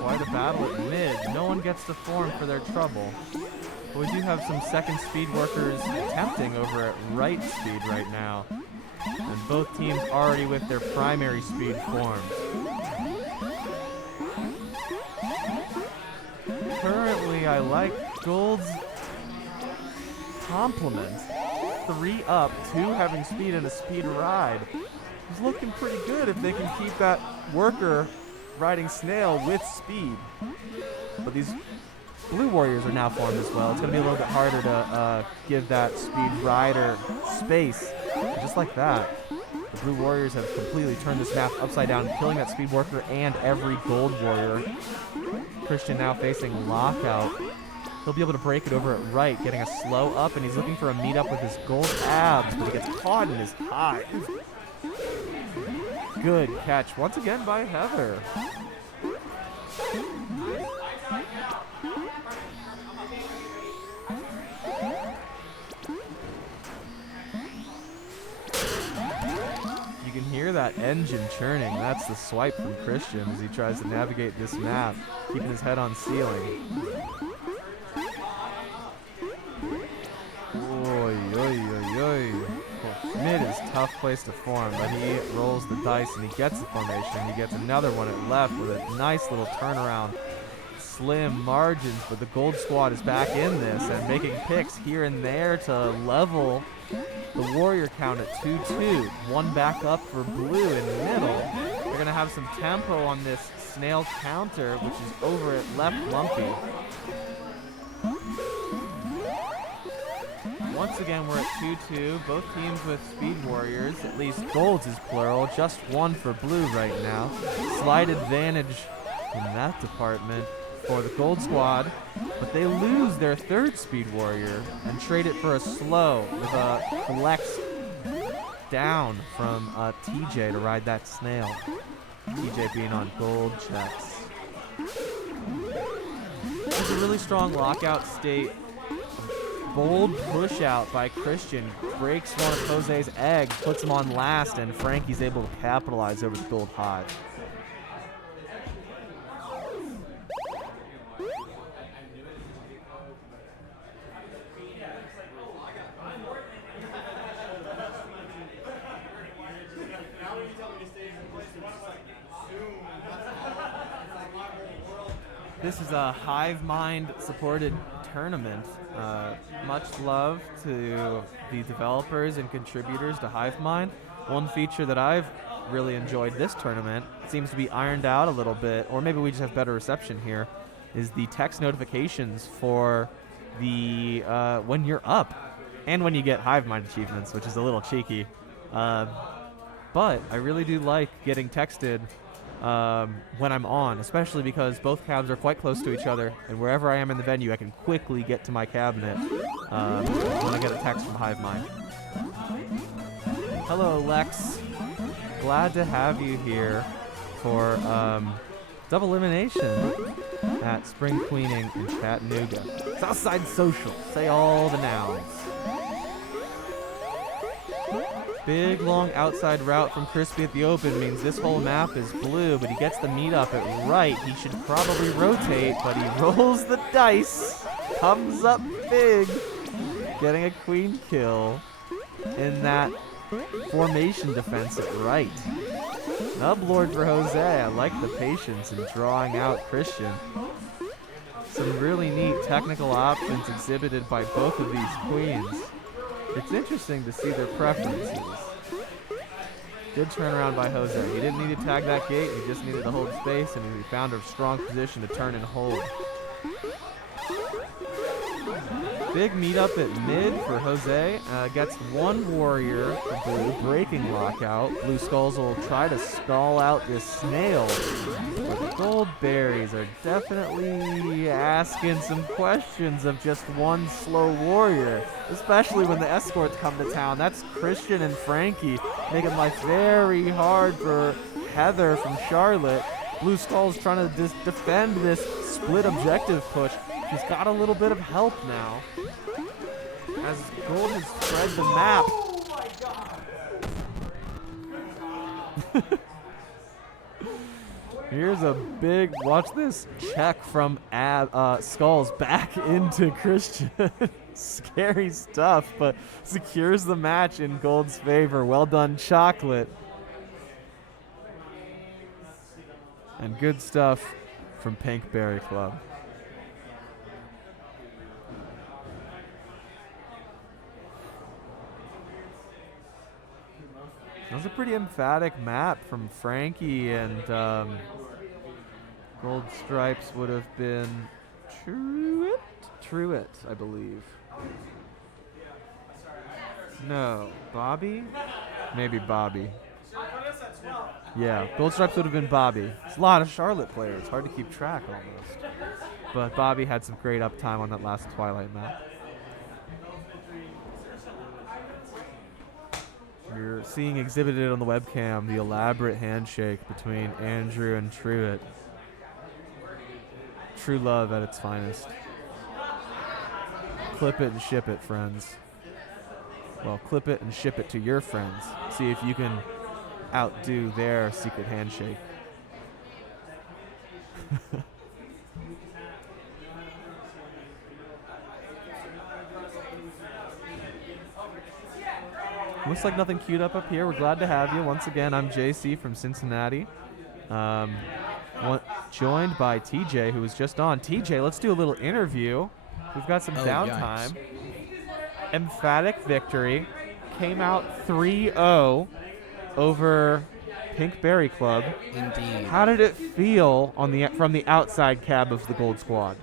Quite a battle at mid. No one gets to form for their trouble. But we do have some second speed workers attempting over at right speed right now. And both teams already with their primary speed formed. currently I like Gold's complement. 3 up, 2 having speed and a speed ride. He's looking pretty good if they can keep that worker riding snail with speed. But these blue warriors are now formed as well. It's going to be a little bit harder to give that speed rider space. And just like that, the blue warriors have completely turned this map upside down, killing that speed worker and every gold warrior. Christian now facing lockout. He'll be able to break it over at right, getting a slow up, and he's looking for a meet up with his gold abs, but he gets caught in his hive. Good catch once again by Heather. You can hear that engine churning. That's the swipe from Christian as he tries to navigate this map, keeping his head on ceiling. Oy, oy, oy, oy. Mid is a tough place to form, but he rolls the dice and he gets the formation. He gets another one at left with a nice little turnaround. Slim margins, but the gold squad is back in this and making picks here and there to level the warrior count at 2-2. One back up for blue in the middle. They're going to have some tempo on this snail counter, which is over at left lumpy. Once again, we're at 2-2. Both teams with speed warriors, at least golds is plural. Just one for blue right now. Slight advantage in that department for the gold squad, but they lose their third speed warrior and trade it for a slow with a flex down from TJ to ride that snail. TJ being on gold checks. It's a really strong lockout state. Bold push out by Christian breaks one of Jose's eggs, puts him on last, and Frankie's able to capitalize over the gold hive. This is a Hive Mind supported tournament. Much love to the developers and contributors to Hive Mind. One feature that I've really enjoyed this tournament, seems to be ironed out a little bit, or maybe we just have better reception here, is the text notifications for the when you're up and when you get Hive Mind achievements, which is a little cheeky. But I really do like getting texted when I'm on, especially because both cabs are quite close to each other, and wherever I am in the venue, I can quickly get to my cabinet when I get a text from Hive Mind. Hello, Lex. Glad to have you here for double elimination at Spring Cleaning in Chattanooga. Southside Social. Say all the nouns. Big, long outside route from Crispy at the open means this whole map is blue, but he gets the meet up at right. He should probably rotate, but he rolls the dice. Comes up big, getting a queen kill in that formation defense at right. Nub Lord for Jose. I like the patience in drawing out Christian. Some really neat technical options exhibited by both of these queens. It's interesting to see their preferences. Good turnaround by Jose. He didn't need to tag that gate, he just needed to hold space, and he found a strong position to turn and hold. Big meetup at mid for Jose. Gets one warrior for blue, breaking lockout. Blue Skulls will try to stall out this snail. But the gold berries are definitely asking some questions of just one slow warrior, especially when the escorts come to town. That's Christian and Frankie, making life very hard for Heather from Charlotte. Blue Skulls trying to defend this split objective push. She's got a little bit of help now, as gold has spread the map. Here's a big, watch this, check from Skulls back into Christian. Scary stuff, but secures the match in gold's favor. Well done, CHACLT. And good stuff from Pinkberry Club. That was a pretty emphatic map from Frankie, and Gold Stripes would have been Truitt, I believe. No, Bobby? Maybe Bobby. Yeah, Gold Stripes would have been Bobby. It's a lot of Charlotte players. It's hard to keep track almost. But Bobby had some great uptime on that last Twilight map. You're seeing exhibited on the webcam the elaborate handshake between Andrew and Truitt. True love at its finest. Clip it and ship it, friends. Well, clip it and ship it to your friends. See if you can outdo their secret handshake. Looks like nothing queued up here. We're glad to have you. Once again, I'm JC from Cincinnati. Joined by TJ, who was just on. TJ, let's do a little interview. We've got some downtime. Yikes. Emphatic victory. Came out 3-0 over Pink Berry Club. Indeed. How did it feel from the outside cab of the Gold Squad?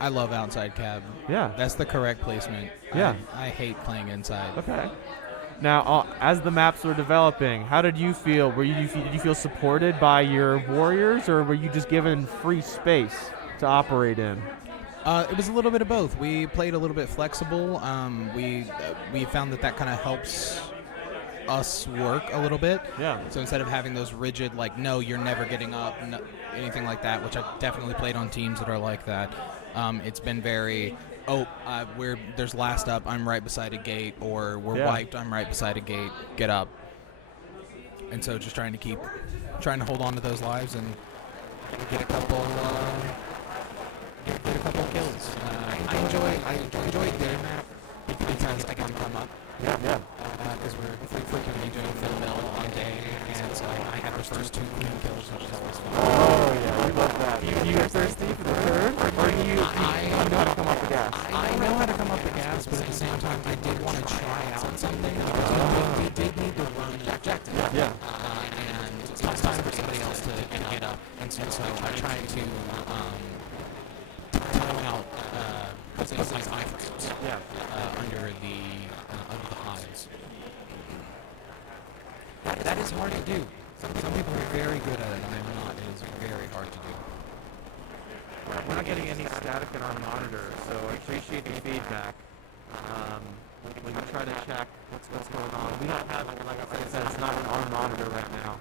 I love outside cab. Yeah. That's the correct placement. Yeah. I hate playing inside. Okay. Now, as the maps were developing, how did you feel? Did you feel supported by your warriors, or were you just given free space to operate in? It was a little bit of both. We played a little bit flexible. We found that kind of helps us work a little bit. Yeah. So instead of having those rigid, like, no, you're never getting up, no, anything like that, which I've definitely played on teams that are like that, it's been very... there's last up, I'm right beside a gate, or we're wiped, I'm right beside a gate, get up. And so just trying to hold on to those lives and get a couple kills. I enjoy doing that because I can come up. Yeah. Because we're frequently doing full mill on day, and so I had those first 2 clean kills, which is always fun. Oh yeah, we love that. You get thirsty for the third, or do you know how to come up the gas? I know how to come up the gas, but at the same time, I did want to try out something because we did need to run an objective. Yeah. And it's time for somebody else to get up, and so I tried to time out put my iframes under the hives. That is hard to do. Some people are very good at it, and I'm not. It is very hard to do. We're not getting any static in our monitor, so I appreciate the feedback. When we try to check what's going on, we don't have, like I said, it's not on our monitor right now.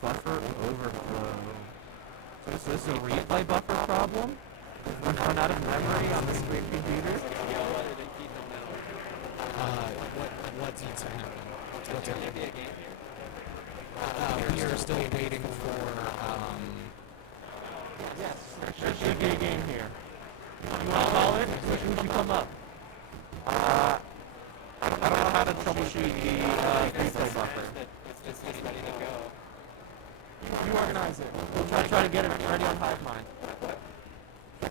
Buffer overflow. So is this a replay buffer problem? We're run out of memory on the screen computer? What's happening? What's happening? We are still waiting for. Yes, there should be a game here. You want to call it? Would you come up? I don't know how to troubleshoot the replay buffer. It's ready to go. You organize it. We'll try to get it ready on HiveMind.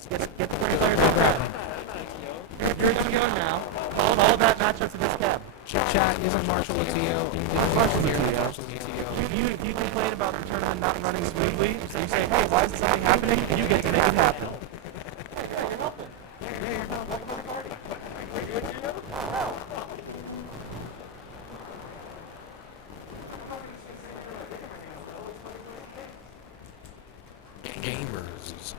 Get the 3 players over at You're going to go now. Follow that matchup to this cab. Chat isn't Marshall Latillo. You complain about the tournament not running smoothly, so you say, hey, why is something happening? And you get to make it happen. Gamers.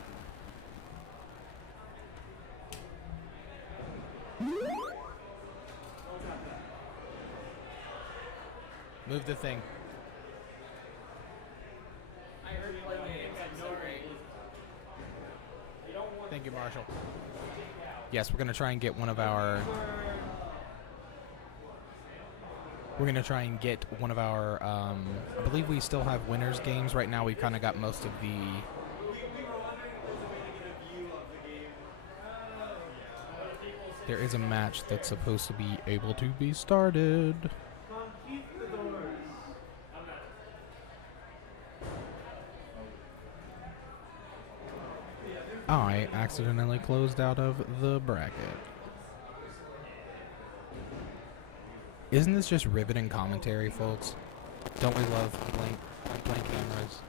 Move the thing. Thank you, Marshall. Yes, we're going to try and get one of our... I believe we still have winners games. Right now we've kind of got most of the... There is a match that's supposed to be able to be started. I accidentally closed out of the bracket. Isn't this just riveting commentary, folks? Don't we love blank cameras?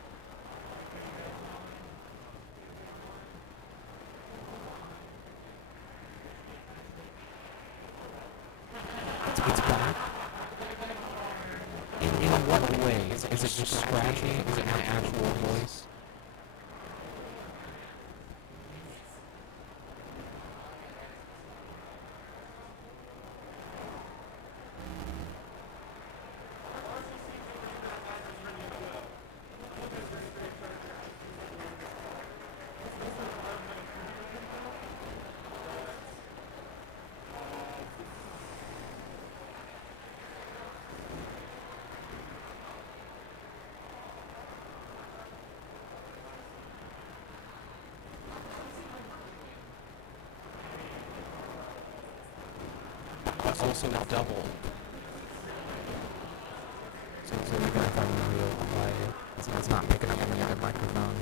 It's back. In what way? Is it just scratching? Is it my actual voice? That's also double. So even if I'm real quiet, it's not picking up any other microphone.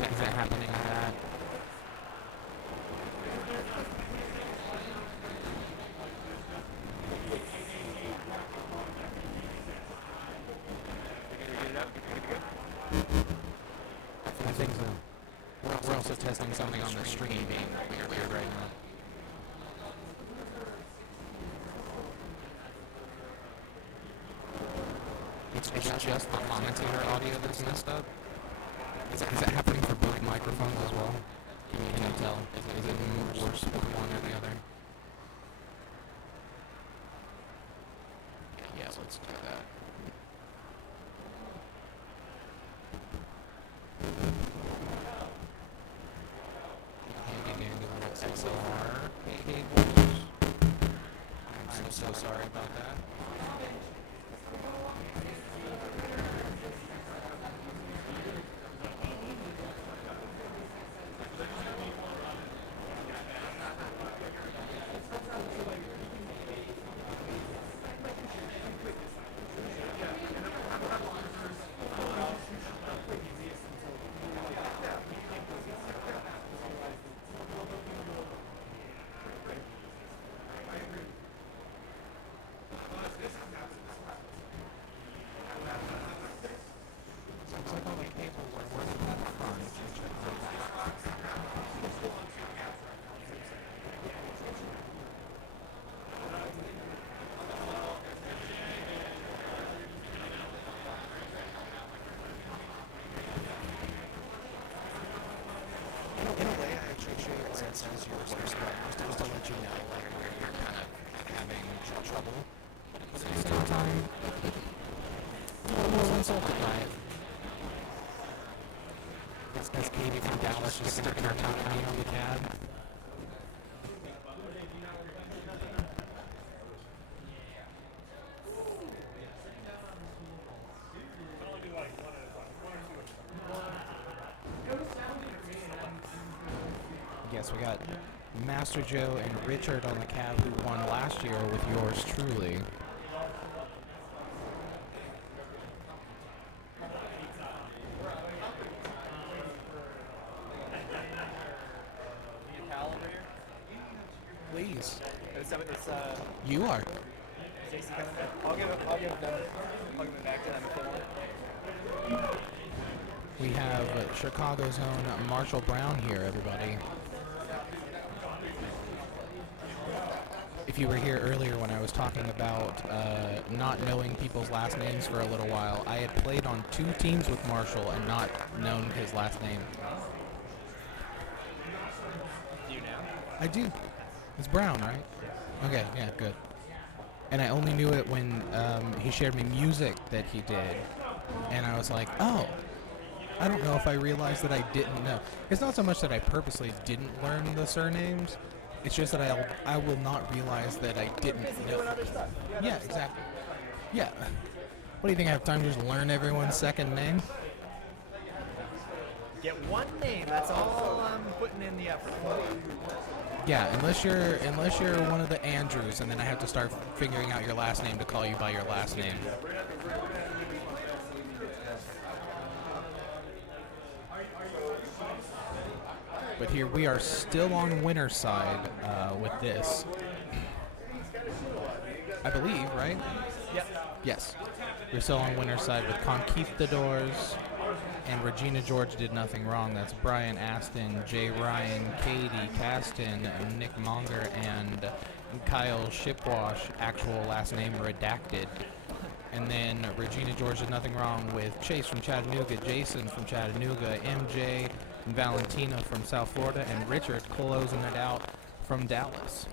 Is that happening on that? I think so. We're also testing something on the stream being weird right now. It's just the commentator audio that's messed up. Is that happening for both microphones as well? Can you tell? Is it worse with one or the other? Yes, let's do that. XLR cables. I'm so sorry about that. Just to let you know, like, where you're kind of having trouble. But at the same time, I'm a little insulted by it. It's because Katie from Dallas just sticking her tongue out on the cab. Yes, we got Master Joe and Richard on the cab who won last year with yours truly. Please. You are. I'll give it back to them if they want. We have Chicago's own Marshall Brown here, everybody. If you were here earlier when I was talking about not knowing people's last names for a little while, I had played on 2 teams with Marshall and not known his last name. Do you now? I do. It's Brown, right? Okay, yeah, good. And I only knew it when he shared me music that he did. And I was like, oh, I don't know if I realized that I didn't know. It's not so much that I purposely didn't learn the surnames. It's just that I will not realize that I didn't know. Yeah, exactly. Yeah. What do you think? I have time to just learn everyone's second name? Get one name. That's all I'm putting in the effort. Yeah, unless you're one of the Andrews, and then I have to start figuring out your last name to call you by your last name. But here we are still on winner's side with this. I believe, right? Yep. Yes. We're still on winner's side with Con-keith-tadors and Regina George did nothing wrong. That's Brian Aston, Jay Ryan, Katie Caston, Nick Monger, and Kyle Shipwash, actual last name redacted. And then Regina George did nothing wrong with Chase from Chattanooga, Jason from Chattanooga, MJ and Valentina from South Florida, and Richard closing it out from Dallas.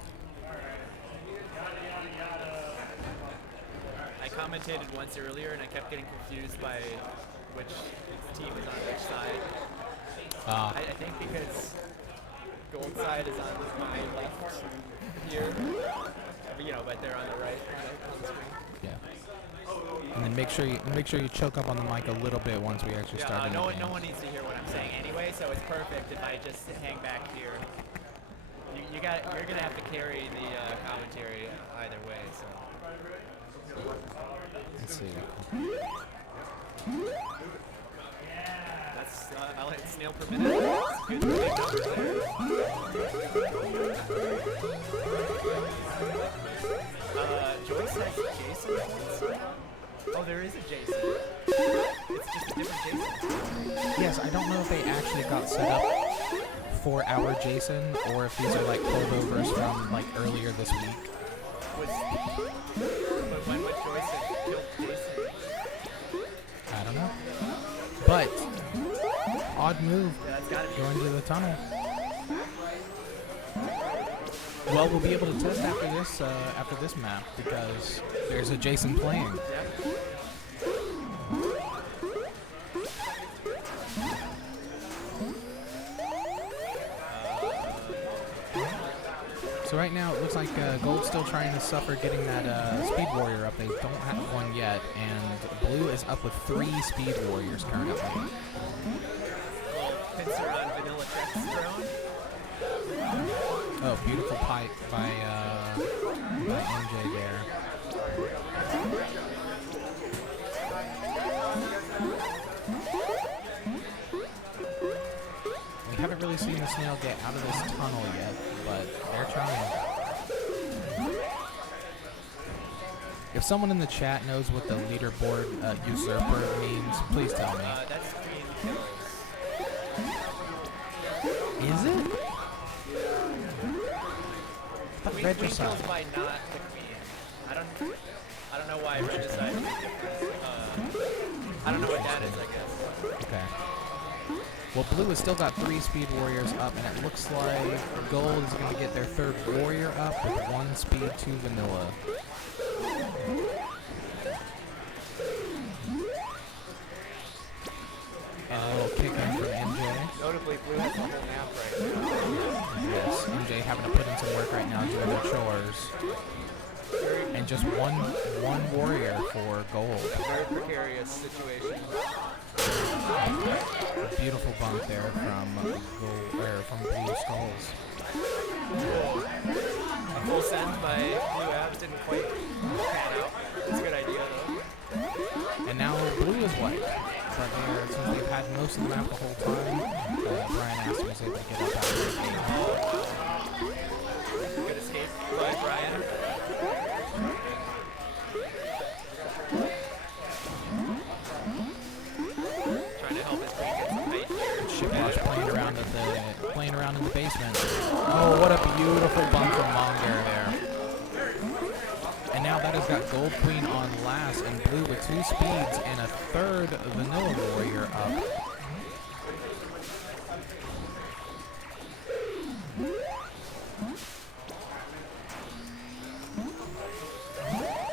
I commentated once earlier and I kept getting confused by which team is on which side. I think because gold side is on my left here, but they're on the right on the screen. Yeah. And then make sure you choke up on the mic a little bit once we actually start. No one needs to hear what I'm saying anyway, so it's perfect if I just hang back here. You're gonna have to carry the commentary either way. So. Let's see. That's I'll hit snail per minute. That's good. Big number there. Joyce says Jason points. Oh, there is a Jason. It's just a different Jason. Yes, I don't know if they actually got set up for our Jason or if these are like holdovers from like earlier this week. But when was Joyce had killed Jason? I don't know. But odd move going to the tunnel. Well, we'll be able to test after this map because there's a Jason playing. So right now it looks like Gold's still trying to suffer getting that Speed Warrior up. They don't have one yet, and Blue is up with 3 Speed Warriors currently. Pincer on Vanilla Trex throne. Oh, beautiful pipe by MJ there. We haven't really seen the snail get out of this tunnel yet, but they're trying. If someone in the chat knows what the leaderboard usurper means, please tell me. That's Queen Kills. Is it? Queen kills by not the queen. I don't know why Regicide would be different. I don't know what that is, I guess. Okay. Well, Blue has still got 3 Speed Warriors up, and it looks like Gold is going to get their 3rd Warrior up with 1 Speed, 2 Vanilla. And a little kick in from MJ. Notably, Blue has the whole map right now. Yes, MJ having to put in some work right now doing their chores. And just one warrior for Gold. Very precarious situation. A beautiful bump there from Blue Skulls. A full send by Blue Abs didn't quite pan out. It's a good idea though. And now Blue is white. But since they've had most of the map the whole time, Brian Aston was able to get up out of the game. Good escape by Brian. Trying to help his queen get some height here. Shipwash playing around in the basement. Oh, what a beautiful bump from Monger there. And now that has got Gold Queen on last, and Blue with 2 speeds and a 3rd Vanilla Warrior up.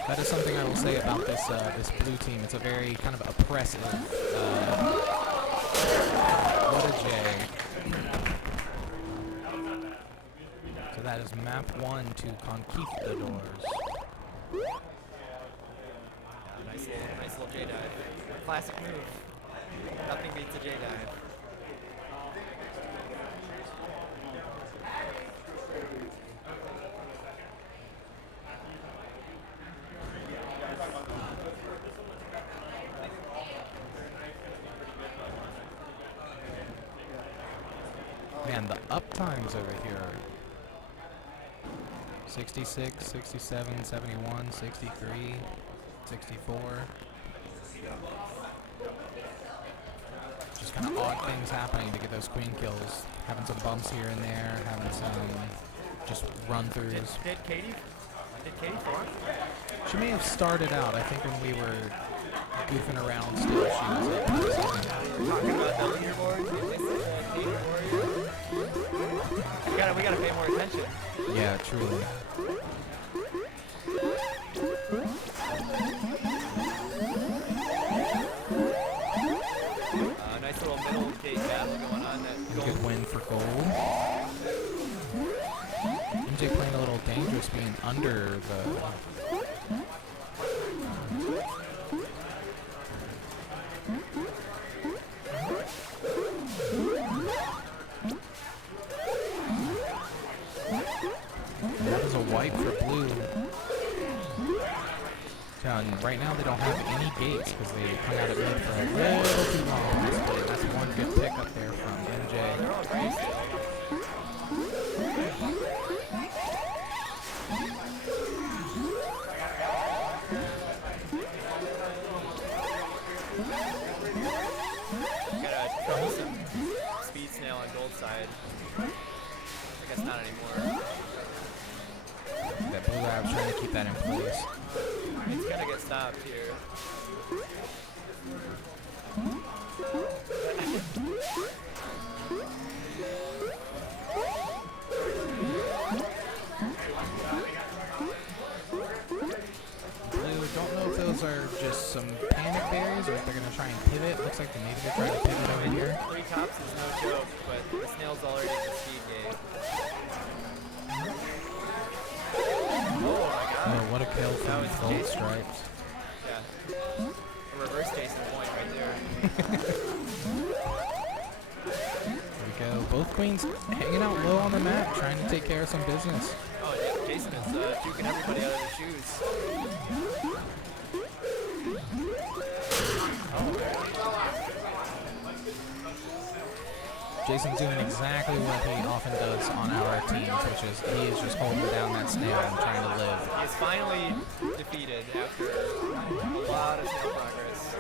That is something I will say about this Blue team. It's a very kind of oppressive. What a J. So that is map 1 to Con-keith-tadors. Nice little J dive. Classic move. Nothing beats a J dive. Man, the up times over here are 66, 67, 71, 63, 64. Just kind of odd things happening to get those queen kills. Having some bumps here and there, having some just run-throughs. Did Katie farm? She may have started out. I think when we were goofing around still, she was up. Talking about the leaderboard. We gotta pay more attention. Yeah, truly. Nice little middle gate battle going on. Good win for gold. MJ playing a little dangerous, being under the. That is a wipe for blue. Right now they don't have any gates because they hung out at mid for a little too long. That's one good pick up there from MJ. Got a troublesome speed snail on gold side. I guess not anymore. That blue lab trying to keep that in place. It's gonna get stopped here. Blue, don't know if those are just some panic berries or if they're gonna try and pivot. Looks like maybe they're trying to pivot over here. 3 tops is no joke, but the snail's already in the speed game. Oh my god. Oh, what a kill from gold Jason. stripes. Yeah. A reverse Jason point right there. There we go. Both queens hanging out low on the map, trying to take care of some business. Oh yeah, Jason is juking everybody out of their shoes. Jason's doing exactly what he often does on our teams, which is he is just holding down that snail and trying to live. He is finally defeated after a lot of snail progress.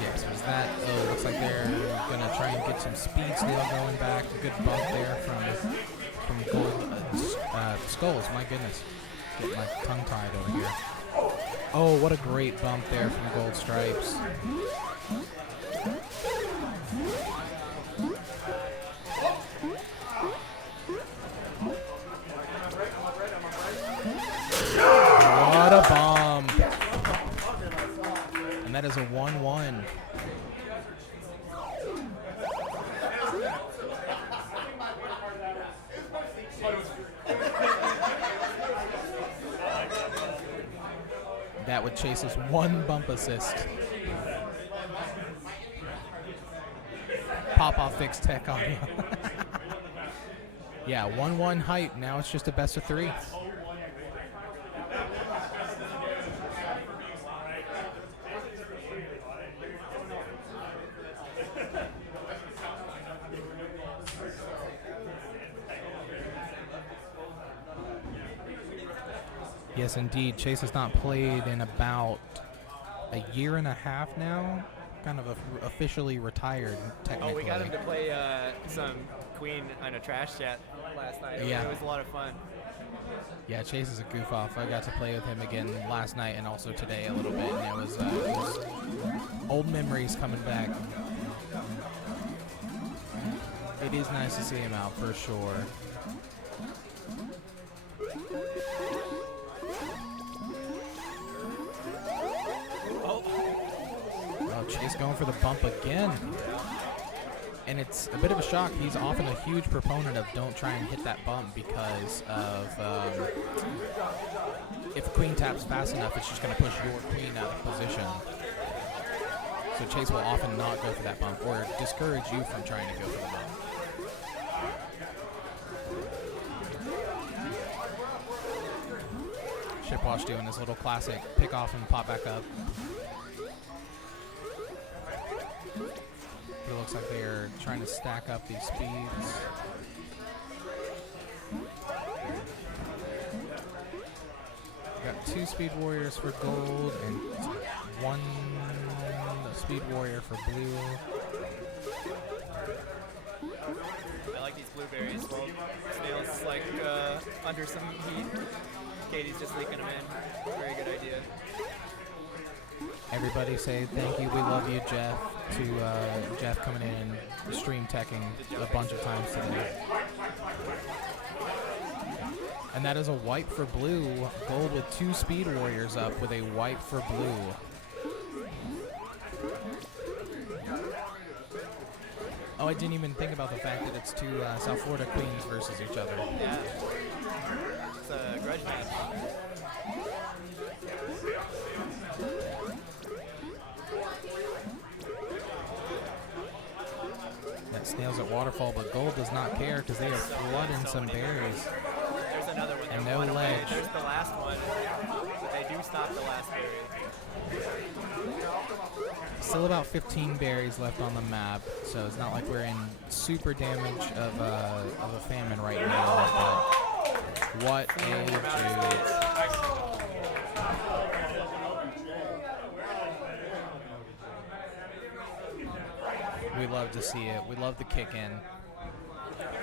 Yes, was that? Oh, looks like they're gonna try and get some speed snail going back. A good bump there from gold skulls. My goodness, get my tongue tied over here. Oh, what a great bump there from gold stripes. What a bomb. And that is a 1-1. That would chase us one bump assist. Pop-off fix tech audio. Yeah, 1-1 hype. Now it's just a best of 3. Yes, indeed. Chase has not played in about a year and a half now. Kind of officially retired, technically. Oh, we got him to play some Queen on a trash chat last night. Yeah. It was a lot of fun. Yeah, Chase is a goof off. I got to play with him again last night and also today a little bit, and it was old memories coming back. It is nice to see him out for sure. Oh, Chase going for the bump again. And it's a bit of a shock. He's often a huge proponent of don't try and hit that bump because of if a queen taps fast enough, it's just going to push your queen out of position. So Chase will often not go for that bump or discourage you from trying to go for the bump. Shipwash doing this little classic pick off and pop back up. It looks like they're trying to stack up these speeds. Got 2 speed warriors for gold and 1 speed warrior for blue. I like these blueberries. Well, Snail's like under some heat. Katie's just leaking them in. Very good idea. Everybody say thank you, we love you, Jeff, to Jeff coming in and stream teching a bunch of times today. And that is a wipe for blue. Gold with 2 speed warriors up with a wipe for blue. Oh, I didn't even think about the fact that it's 2 South Florida queens versus each other. Yeah. It's a grudge match. That Snail's at waterfall, but gold does not care because they are flooding some berries. There's another one. And They're no one away. ledge. There's the last one. But they do stop the last berry. Still about 15 berries left on the map, so it's not like we're in super damage of a famine right now. But what a juke. We love to see it. We love the kick in.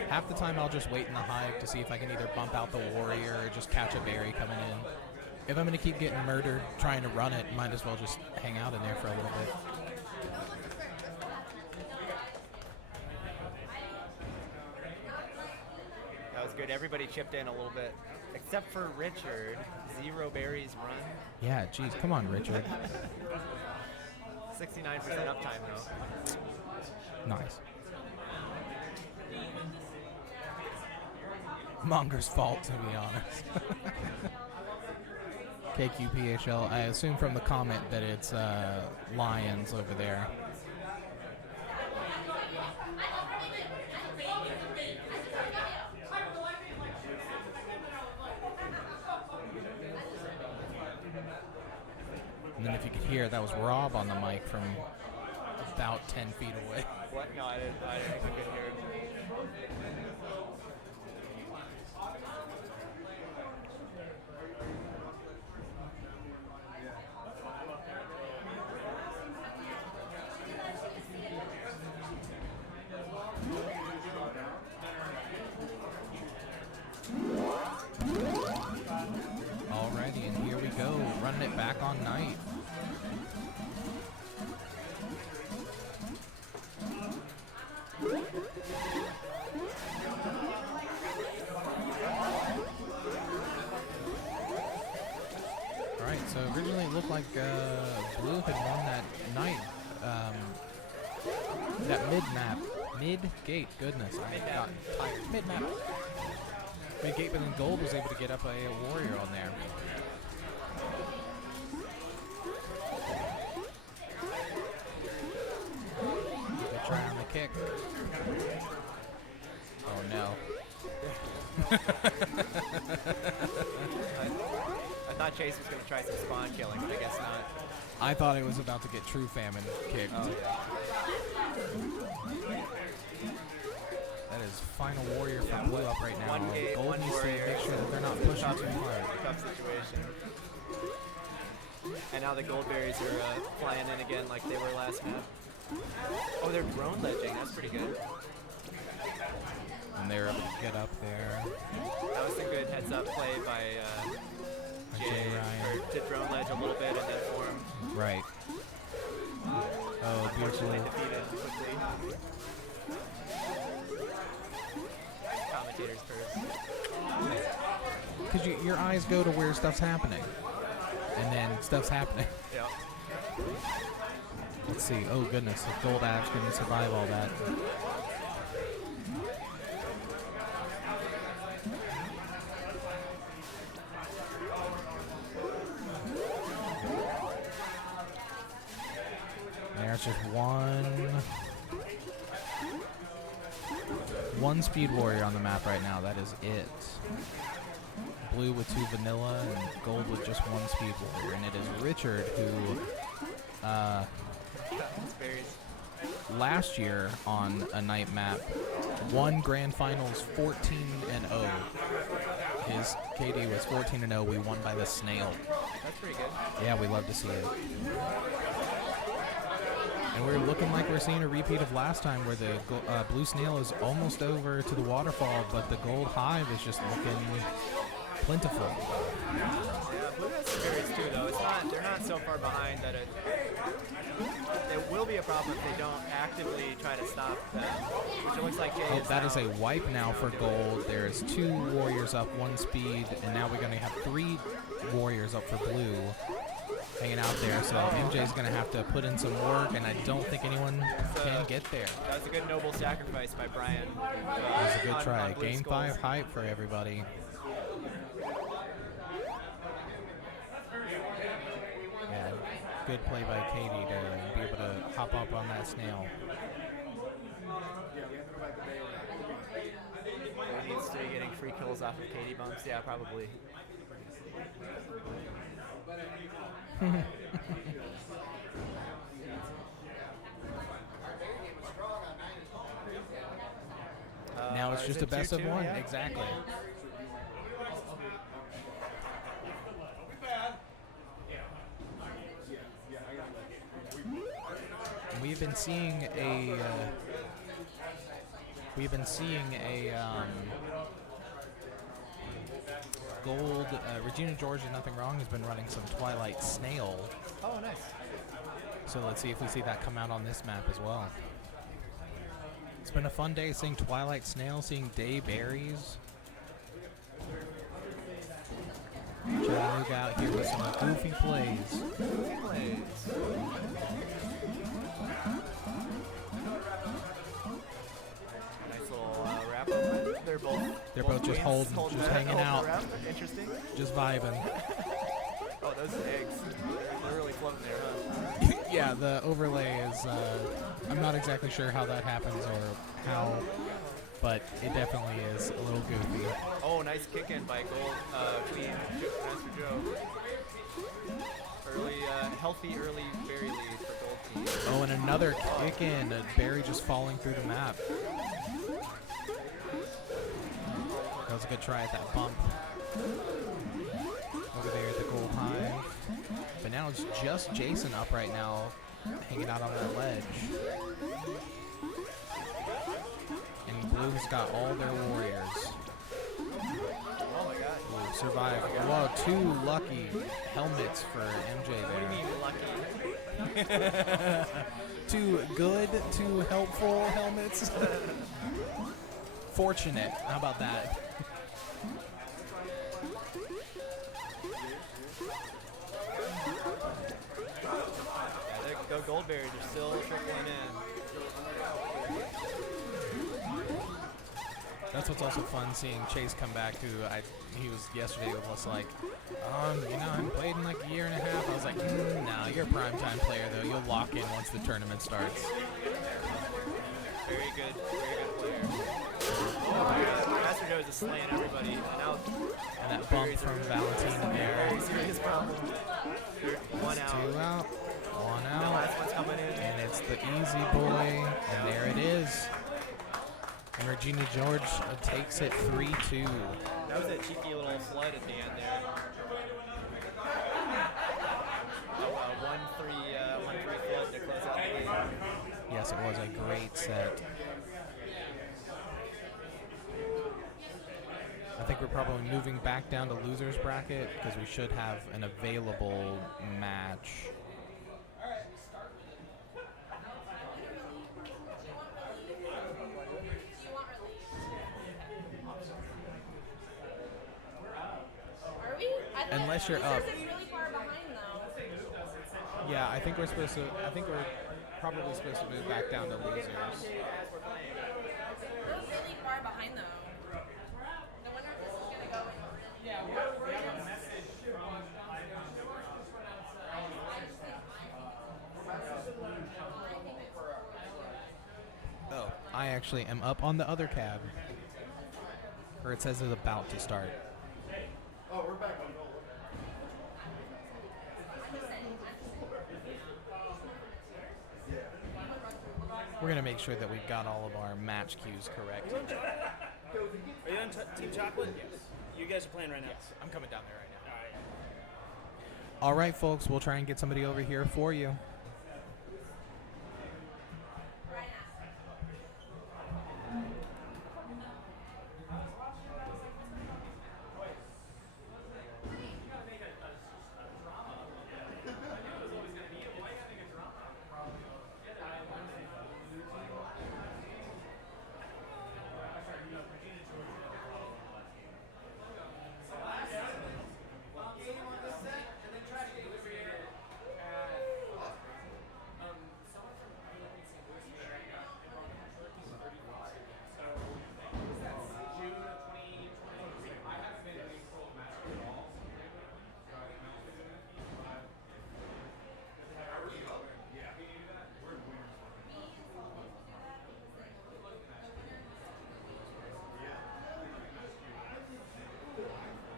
Half the time I'll just wait in the hive to see if I can either bump out the warrior or just catch a berry coming in. If I'm going to keep getting murdered trying to run it, might as well just hang out in there for a little bit. That was good. Everybody chipped in a little bit. Except for Richard. 0 berries run. Yeah, geez, come on, Richard. 69% uptime, though. Nice. Monger's fault, to be honest. KQPHL, I assume from the comment that it's lions over there. And then if you could hear, that was Rob on the mic from about 10 feet away. What? No, I couldn't hear it. Alrighty, and here we go, running it back on night. Alright, so originally it looked like Blue had won that night. That mid-map. Mid-gate, goodness, I got tired. Mid-map. Mid-gate, but then Gold was able to get up a warrior on there. Good try on the kick. Oh no. I thought Chase was going to try some spawn killing, but I guess not. I thought it was about to get True Famine kicked. Oh, yeah. That is final warrior for Blue up right now. One gate, Gold one needs to warrior. make sure that they're not pushing too hard. Tough situation. And now the goldberries are flying in again like they were last map. Oh, they're drone ledging. That's pretty good. And they were able to get up there. That was a good heads-up play by Jay to drone ledge a little bit and then form. Right. Oh, beautiful. Unfortunately defeated quickly. Commentators first. Because your eyes go to where stuff's happening. And then stuff's happening. Yeah. Let's see. Oh, goodness. If Gold Abs can survive all that. There's just one speed warrior on the map right now. That is it. Blue with 2 vanilla and Gold with just 1 speed warrior. And it is Richard who last year on a night map, won Grand Finals 14-0. His KD was 14-0. We won by the snail. That's pretty good. Yeah, we love to see it. And we're looking like we're seeing a repeat of last time where the blue snail is almost over to the waterfall, but the gold hive is just looking plentiful. Yeah, blue has some berries too, though. They're not so far behind that it will be a problem if they don't actively try to stop them, which it looks like it is that now. is a wipe now for gold. There's 2 warriors up, 1 speed, and now we're going to have 3 warriors up for blue hanging out there. So MJ's going to have to put in some work, and I don't think anyone can get there. That was a good noble sacrifice by Brian. That was a good try. On blue Game skulls. 5 hype for everybody. Yeah, good play by Katie to be able to hop up on that snail. He needs to be getting free kills off of KD bumps. Yeah, probably. Now it's Is just it a best of 2-2? 1. Yeah. Exactly. We've been seeing a gold Regina George is nothing wrong has been running some Twilight Snail. Oh, nice. So let's see if we see that come out on this map as well. It's been a fun day seeing Twilight Snail, seeing Day Berries. Chattanooga out here with some goofy plays. Nice little wrap. They're both just queens holding, just hanging hold the out. wrap. Interesting. Just vibing. Oh, those eggs. They're really floating there, huh? Yeah, the overlay is, I'm not exactly sure how that happens or how, but it definitely is a little goofy. Oh, nice kick in by Gold Queen Master Joe. Healthy early berry lead for Gold Team. Oh, and another kick in, a berry just falling through the map. That was a good try at that bump. Over there at the gold hive. But now it's just Jason up right now, hanging out on that ledge. And blue's got all their warriors. Oh my god. Blue survived. Whoa, 2 lucky helmets for MJ What do you there. mean lucky? 2 good, 2 helpful helmets. Fortunate. How about that? The gold berries are still trickling in. That's what's also fun seeing Chase come back, he was yesterday with us like, I haven't played in like a year and a half. I was like, no, you're a primetime player though. You'll lock in once the tournament starts. Very good player. Oh my god, Master Joe is just slaying everybody. And that bump from Valentine there. Very serious problem. One out. 2 out, 1 The out. last one's coming in. And it's the easy boy, and there it is. And Regina George takes it 3-2. That was a cheeky little flood at the end there. Oh, 1-3 flood to close out the game. Yes, it was a great set. I think we're probably moving back down to loser's bracket because we should have an available match. Unless you're up. It's really far behind though. Yeah, I think we're probably supposed to move back down to losers. We're really far behind though. No wonder if this is gonna go in. Oh, I actually am up on the other cab. Or it says it's about to start. Oh, we're back on gold. We're going to make sure that we've got all of our match cues correct. Are you on Team CHACLT? Yes. You guys are playing right now? Yes, I'm coming down there right now. All right. All right, folks, we'll try and get somebody over here for you.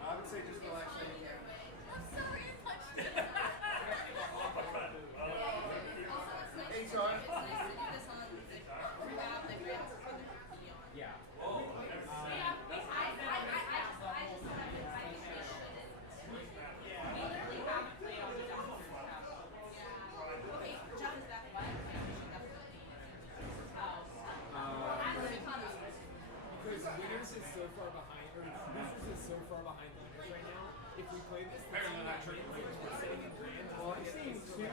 I would say just relax. I'm sorry, I punched it. Also, it's nice, Hey, it's Sean. nice to do this on the grab the grants for the video. Yeah. Okay, Jeff is back. Because winners is so far behind, or losers is so far behind winners right now. If we play this, the team that wins, we're sitting in grand. Well, I'm seeing two.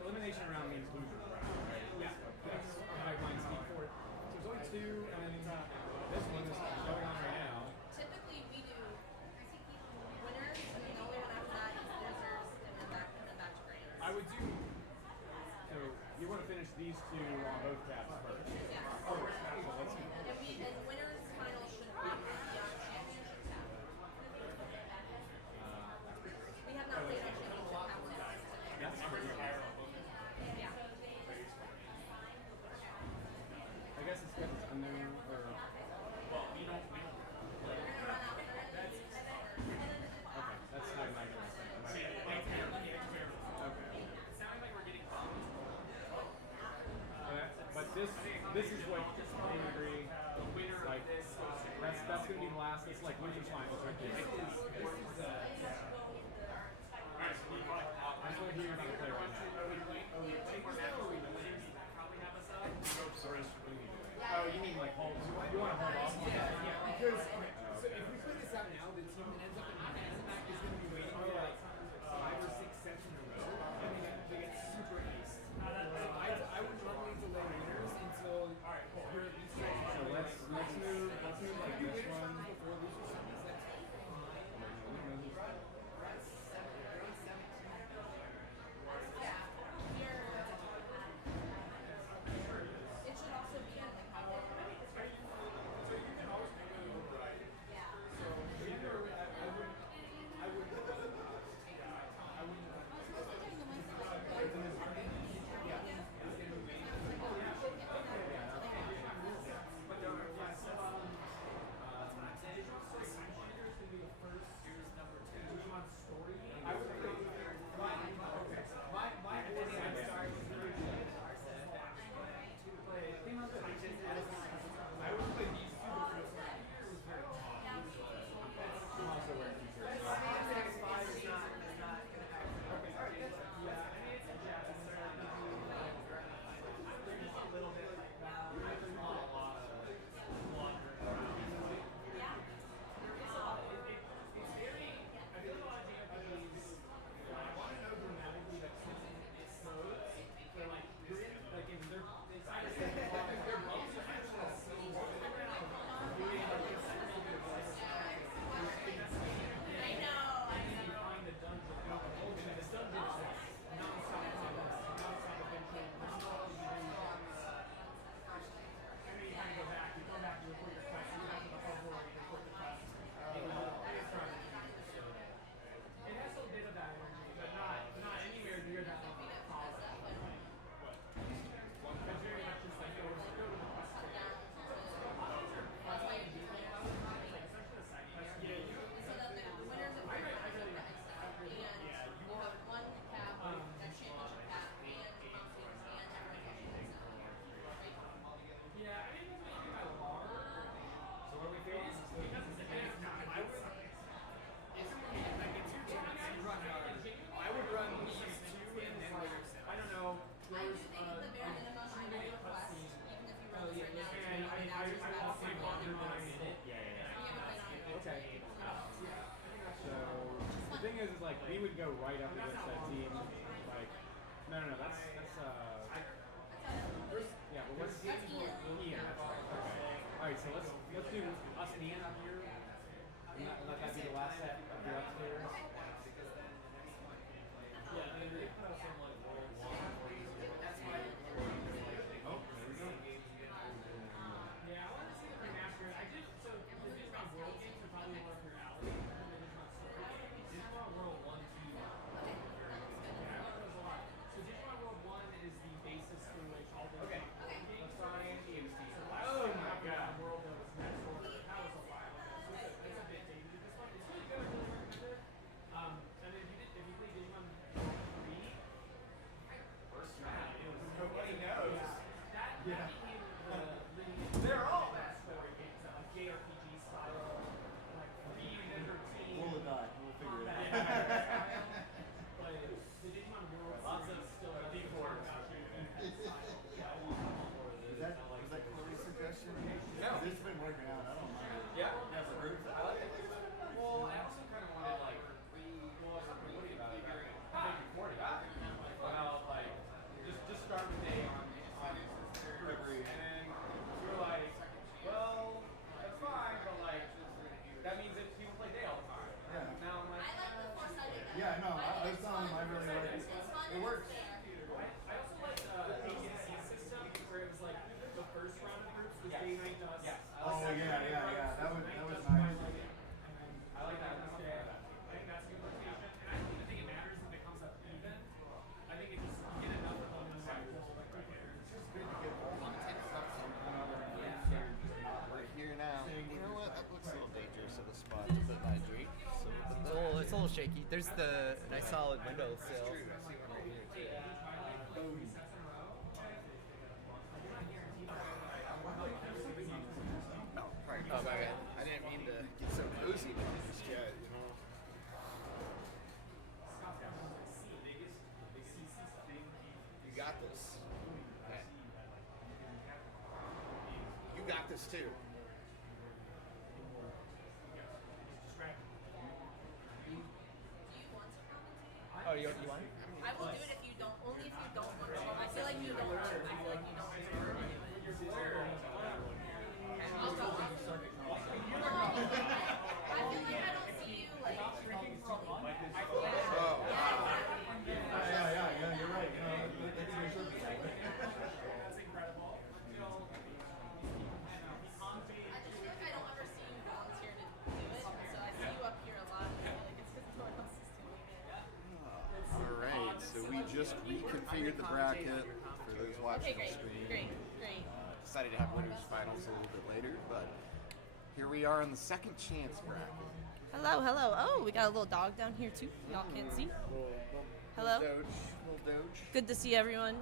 Elimination round means loser round, right? Yeah. That's pipeline speed for it. So there's only two, and this one is going on right now. Typically, we do winners, and then the only one after that is losers, and then back to grand. I would do. So you want to finish these two on both tabs first. Yes. Oh, so let's do. And winners final should be on championship tab. We have not played on championship tab yet. That's pretty high. Yeah. I guess it's good. A new or. Well, we don't. Okay, that's not my thing. Okay. But this is what I agree. Like that's gonna be the last. It's like losers finals right there. I just want to hear you're about to play right now. Oh, you mean like hold? You want to hold off? Yeah, because so if we play this out now, the team that ends up in the back is going to be waiting for like 5 or 6 sets in a row, and they get super aced. So I would normally delay winners until you're at least ready. So let's move like this one. Before losers semis, that's fine. is like we would go right up against that team. Like, no, that's yeah, but what's Ian? That's right. Okay. All right, so let's do us and Ian up here. And let that be the last set of the upstairs. Yeah, and then they put us in like world one. Oh, there we go. Yeah, I want to see the remaster. I did so the Digimon World games are probably more up your alley. Digimon World 1, 2. Yeah, I like those a lot. So Digimon World 1 is the basis through which all the games. Let's try and oh my god. World that was next door. That was a while ago. So it's a bit dated. This one it's really good. I really recommend it. And if you play Digimon 3, first round, it was nobody knows. That became they're all that story games, like JRPG style, like 3-member team. We'll die. We'll figure it out. But the Digimon World lots of still a big board. Was that Chloe's suggestion? No. This has been working out. I don't mind. Yeah. Yeah, for group. I like it. Well, I also kind of wanted like what do you about it? Make recording. Well, like just start the day on Macroberry, and we were like, well, that's fine, but like that means that people play day all the time. Yeah. Now I'm like, I like the four-sided. Yeah, no, I was telling him I really like it. It's fun. It works. I also like the ATC system where it was like the first round of groups was day night dust. Yes. Oh yeah. That was nice. I like that. I think that's a good rotation. And I think it matters if it comes up even. I think it just get enough of them in the cycle. It's just good to get We're here now. You know what? That looks a little dangerous of a spot to put my drink. So It's a little shaky. There's the nice solid window sill. oh my bad. I didn't mean to get so cozy with this yet, you know. You got this. Okay. You got this too. Oh, you want? I will do it if you don't. Only if you don't want to. I feel like you don't want to. I feel like you don't want to do it. I'll go. I feel like I don't see you like. Oh, wow. Yeah, you're right. You know, it's your circus. That's incredible. I just feel like I don't ever see you volunteer to do it. So I see you up here a lot. And I feel like it's because no one else is doing it. Alright, so we just reconfigured the bracket for those watching Okay, the stream. great. Decided to have winners finals a little bit later, but here we are in the second chance bracket. Hello. Oh, we got a little dog down here too. Y'all can't see. Hello. Little Doge. Good to see everyone.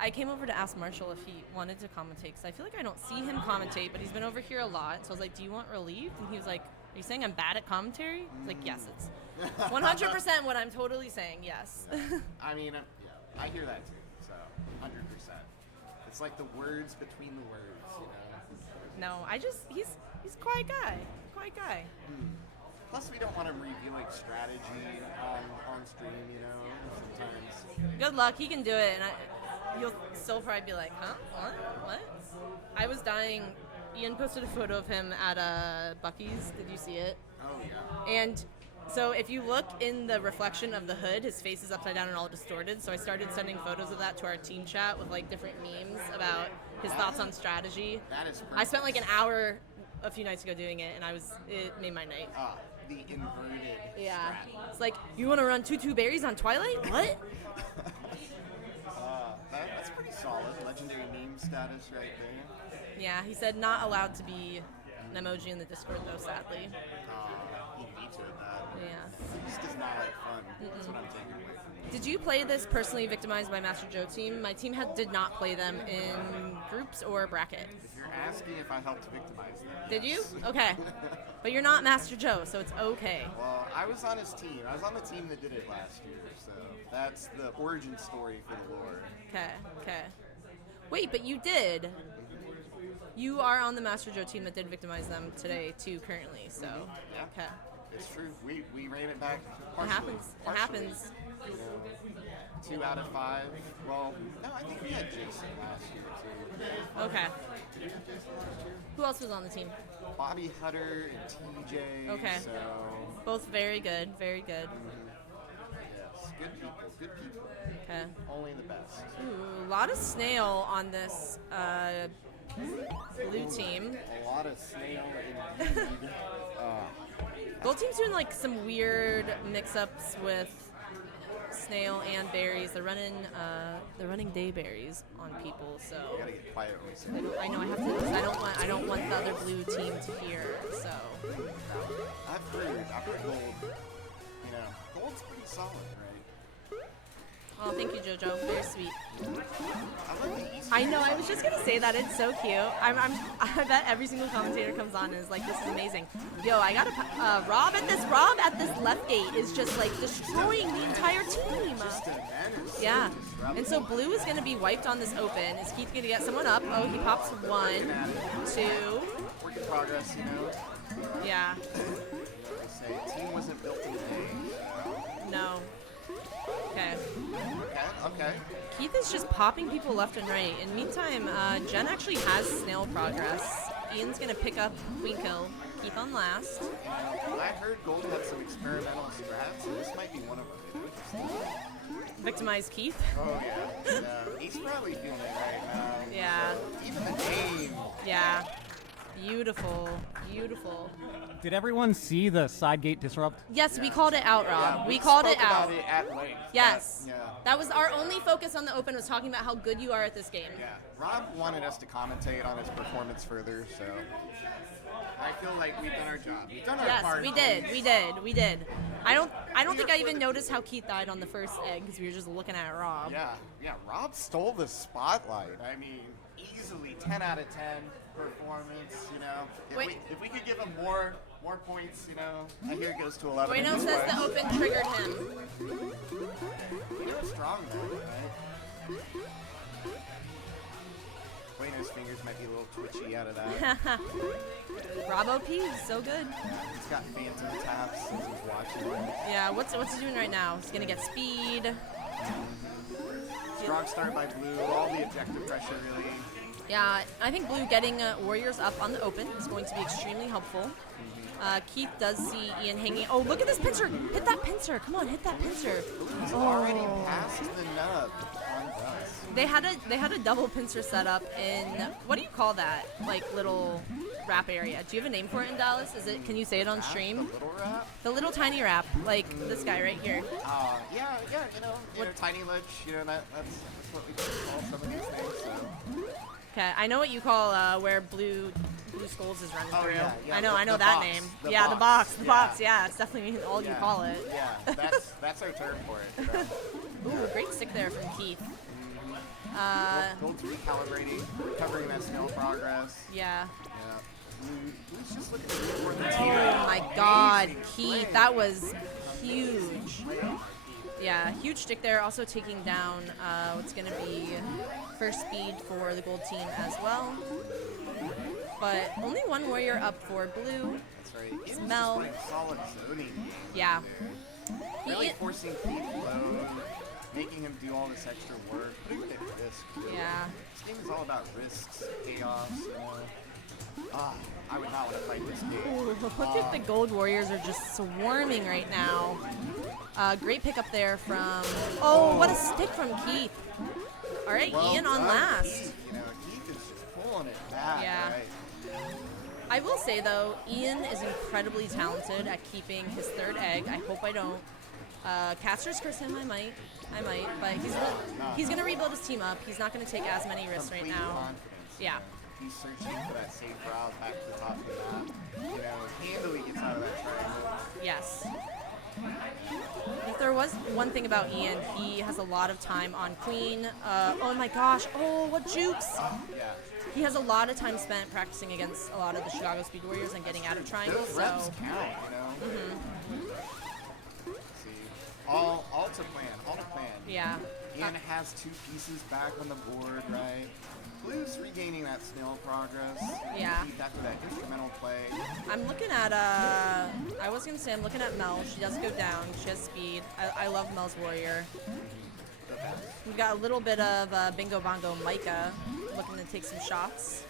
I came over to ask Marshall if he wanted to commentate because I feel like I don't see him commentate, but he's been over here a lot. So I was like, "Do you want relieved?" And he was like, "Are you saying I'm bad at commentary?" I was like, "Yes, it's 100% what I'm totally saying." Yes. I mean, yeah, I hear that too. So 100%. It's like the words between the words, you know. No, he's a quiet guy. Plus, we don't want him reviewing strategy on stream, you know. Sometimes. Good luck. He can do it, and you'll still probably be like, "Huh? What?" I was dying. Ian posted a photo of him at Buc-ee's. Did you see it? Oh yeah. And so if you look in the reflection of the hood, his face is upside down and all distorted. So I started sending photos of that to our team chat with like different memes about his thoughts on strategy. That is perfect. I spent like an hour a few nights ago doing it, and it made my night. The inverted. Yeah. It's like, you want to run 2/2 berries on Twilight? What? That's pretty solid. Legendary meme status right there. Yeah, he said not allowed to be an emoji in the Discord though, sadly. He vetoed that. Yeah. This is not like fun. That's what I'm taking away from it. Did you play this personally Victimized by Master Joe team? My team did not play them in groups or bracket. If you're asking if I helped victimize them. Did you? yes. Okay. But you're not Master Joe, so it's okay. Well, I was on his team. I was on the team that did it last year, so that's the origin story for the lore. Okay. Wait, but you did. You are on the Master Joe team that did victimize them today too, currently. So, Yeah. okay. It's true. We ran it back It partially. happens. It Partially. happens. You know, 2 out of 5. Well, no, I think we had Jason last year too. Okay. Who else was on the team? Bobby Hutter and TJ. Okay. So Both very good. Very good. yes, good people. Good people. Okay. Only the best. Ooh, a lot of snail on this blue team. A lot of snail indeed. Gold team's doing like some weird mix-ups with snail and berries. They're running day berries on people, so You gotta get quiet when we say that. I know I have to. 'Cause I don't want the other blue team to hear. So I've heard Gold. You know, Gold's pretty solid, right? oh, thank you, JoJo. Very sweet. I like the East. I know. I was just gonna say that. It's so cute. I bet every single commentator comes on and is like, "This is amazing." Yo, I got to Rob at this left gate is just like destroying the entire team. Just a menace. Yeah. And so blue is gonna be wiped on this open. Is Keith gonna get someone up? Oh, he pops 1, 2. Work in progress, you know. Yeah. Like I say, team wasn't built in a day. No. Okay. Okay. Keith is just popping people left and right. In the meantime, Jen actually has snail progress. Ian's gonna pick up Queen Kill. Keith on last. I heard Gold had some experimental strats, and this might be one of them. Victimized Keith. Oh yeah. He's probably feeling it right now. Yeah. Even the name. Yeah. Beautiful. Beautiful. Did everyone see the side gate disrupt? Yes, we called it out, Rob. Yeah, we called it spoke out. about it at length. Yes. Yeah. That was our only focus on the open, was talking about how good you are at this game. Yeah. Rob wanted us to commentate on his performance further, so I feel like we've done our job. We've done our part. Yes, we did. I don't think I even noticed how Keith died on the first egg because we were just looking at Rob. Yeah. Rob stole the spotlight. I mean, easily 10 out of 10 performance. You know, if we could give him more points, you know, I hear it goes to 11. Bueno says the open triggered him. They were strong though, right? Bueno's fingers might be a little twitchy out of that. Rob OP is so good. He's got phantom taps since he's watching. Yeah, what's he doing right now? He's gonna get speed. Strong start by Blue, all the objective pressure really. Yeah, I think Blue getting Warriors up on the open is going to be extremely helpful. Keith does see Ian hanging. Oh, look at this pincer! Hit that pincer! Come on, hit that pincer! He's already past the nub on Dust. They had a double pincer set up in, what do you call that? Like little wrap area. Do you have a name for it in Dallas? Is it? Can you say it on stream? The little wrap? The little tiny wrap, like this guy right here. Yeah, you know, tiny lich, you know, that's what we call some of these things. So. Okay, I know what you call where blue skulls is running through. Yeah, I know the that box, name. the Yeah, box. the box. Yeah, it's definitely all you call it. Yeah, that's our term for it. So. Ooh, great stick there from Keith. Gold's recalibrating, recovering that snail progress. Yeah. Blue's just looking for the team. Oh my God, Keith, that was huge. Yeah, huge stick there. Also taking down what's going to be first speed for the gold team as well. But only one warrior up for blue. That's right. He's Smell. just playing solid zoning. Yeah. Really forcing Keith low, making him do all this extra work, putting him at risk. Yeah. This game is all about risks, chaos, you know. I would not want to fight this game. Ooh, look at the gold warriors are just swarming right now. Great pickup there from. Oh, what a stick from Keith. All right, Well Ian on done, last. Keith. You know, Keith is just pulling it back. Yeah. Right? I will say though, Ian is incredibly talented at keeping his third egg. I hope I don't. Casters curse him. I might, but he's gonna rebuild his team up. He's not gonna take as many risks right Complete now. confidence. Yeah. He's searching for that safe route back to the top of the map. You know, handily gets out of that triangle. Yes. If there was one thing about Ian, he has a lot of time on Queen. Oh my gosh. Oh, what jukes. Yeah. He has a lot of time spent practicing against a lot of the Chicago Speed Warriors and getting out of triangles. Those reps So. count, you know. See, all to plan, all to plan. Yeah. Ian has 2 pieces back on the board, right? Blue's regaining that snail progress. Yeah. Keith after that instrumental play. I'm looking at, I was going to say I'm looking at Mel. She does go down. She has speed. I love Mel's warrior. We've got a little bit of Bingo Bongo Micah looking to take some shots.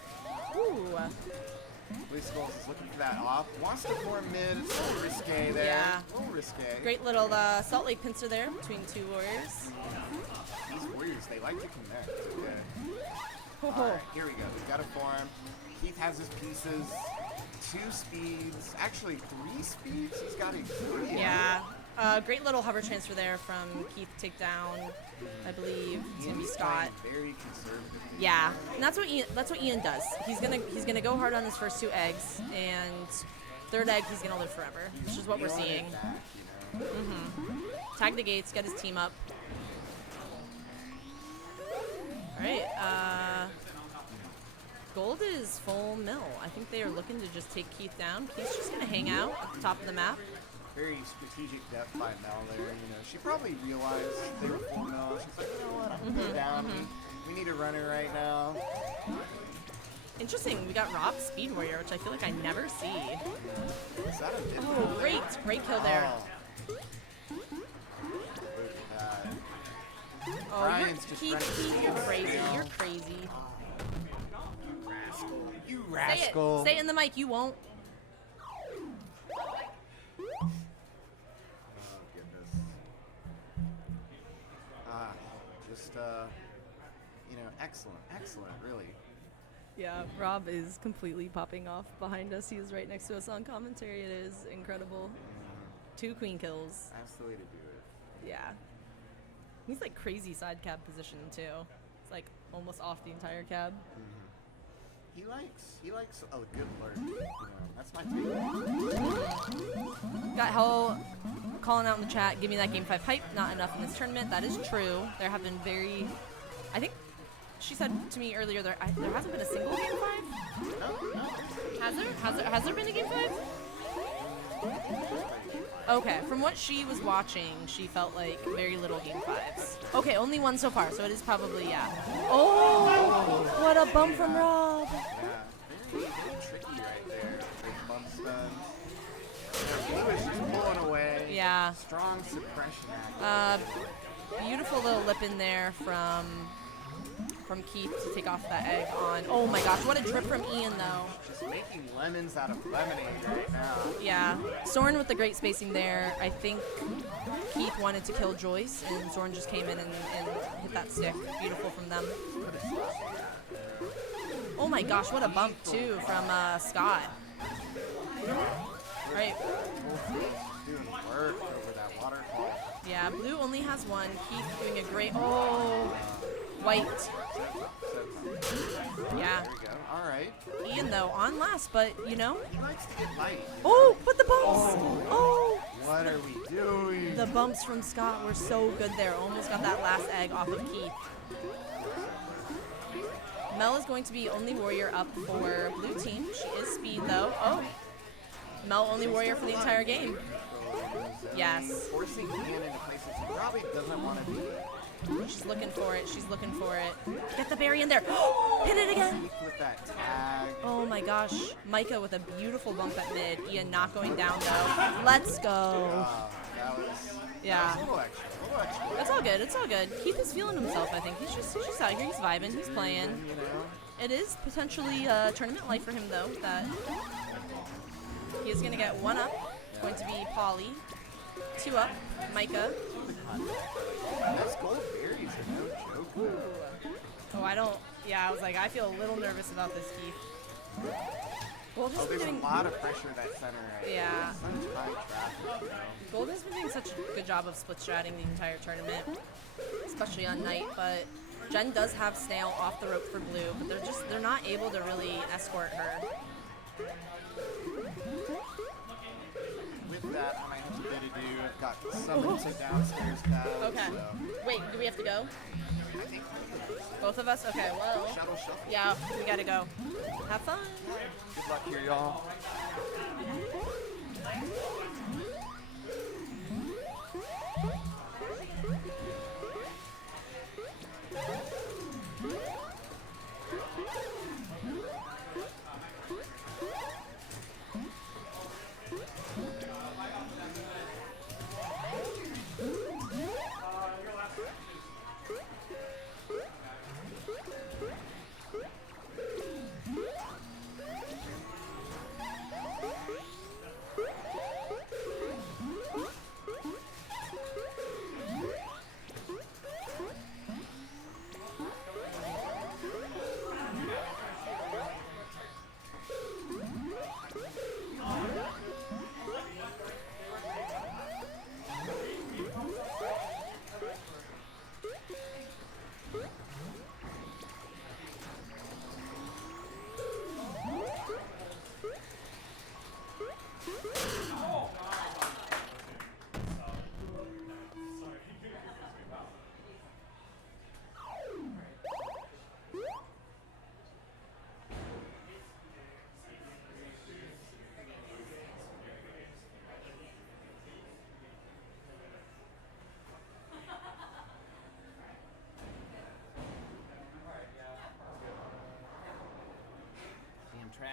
Ooh. Blue Skulls is looking for that off. Wants to form mid. It's a little risque there. Yeah. A little risque. Great little Salt Lake pincer there between two warriors. These warriors, they like to connect. Oh. Alright, here we go. We've got a form. Keith has his pieces. 2 speeds. Actually, 3 speeds. He's got a three. Yeah. Great little hover transfer there from Keith takedown. I believe it's gonna be Scott. Very conservative. Yeah, and that's what Ian does. He's gonna go hard on his first 2 eggs, and 3rd egg he's gonna live forever, which is what we're seeing. Tag the gates, get his team up. All right, Gold is full mill. I think they are looking to just take Keith down. Keith's just gonna hang out at the top of the map. Very strategic depth by Mel there. She probably realized they were full Mel. She's like, you know what, I'm gonna go down. We need a runner right now. Interesting, we got Rob Speed Warrior, which I feel like I never see. Is that a bit Great kill there. Brian's just Keith, you're crazy. You're crazy. You rascal. Say it in the mic, you won't. Excellent, really. Yeah, Rob is completely popping off behind us. He is right next to us on commentary. It is incredible. 2 queen kills. That's the way to do it. Yeah. He's like crazy side cab position too. It's like almost off the entire cab. He likes a good lurk. That's my favorite. Got Hell calling out in the chat, give me that game 5 hype. Not enough in this tournament. That is true. There have been I think she said to me earlier there hasn't been a single game 5. No. Has there been a game 5? Okay, from what she was watching, she felt like very little game 5s. Okay, only 1 so far, so it is probably, yeah. Oh, what a bump from Rob. Yeah, very tricky right there. Big bump stuns. He was just pulling away. Yeah. Strong suppression act. Beautiful little lip in there from Keith to take off that egg on. Oh my gosh, what a drip from Ian though. Just making lemons out of lemonade right now. Yeah, Soren with the great spacing there. I think Keith wanted to kill Joyce and Soren just came in and hit that stick. Beautiful from them. Oh my gosh, what a bump too from Scott. All right. Doing work over that waterfall. Yeah, blue only has 1. Keith doing a great, white. Yeah. There we go. All right. Ian though on last, but He likes to get light. Oh, but the bumps. Oh. What are we doing? The bumps from Scott were so good there. Almost got that last egg off of Keith. Mel is going to be only warrior up for blue team. She is speed though. Oh. Mel only warrior for the entire game. Yes. Forcing Ian into places he probably doesn't want to be. She's looking for it. She's looking for it. Get the berry in there. Hit it again. With that tag. Oh my gosh. Micah with a beautiful bump at mid. Ian not going down though. Let's go. That was Yeah. a little extra. It's all good. It's all good. Keith is feeling himself, I think. He's just out here. He's vibing. He's playing. It is potentially tournament life for him though. That he is going to get 1 up. It's going to be Polly. 2 up. Micah. That's gold berries are no joke. Oh, I was like, I feel a little nervous about this, Keith. Gold has been There's doing a lot of pressure at that center right Yeah. there. Such high traffic. Gold has been doing such a good job of split stratting the entire tournament, especially on night, but Jen does have Snail off the rope for blue, but they're not able to really escort her. With that, I might have a bit to do. I've got someone to downstairs now. Okay. So. Wait, do we have to go? I think Both of us? Okay, well. Shuttle. Yeah, we gotta go. Have fun. Good luck here, y'all.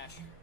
Ash.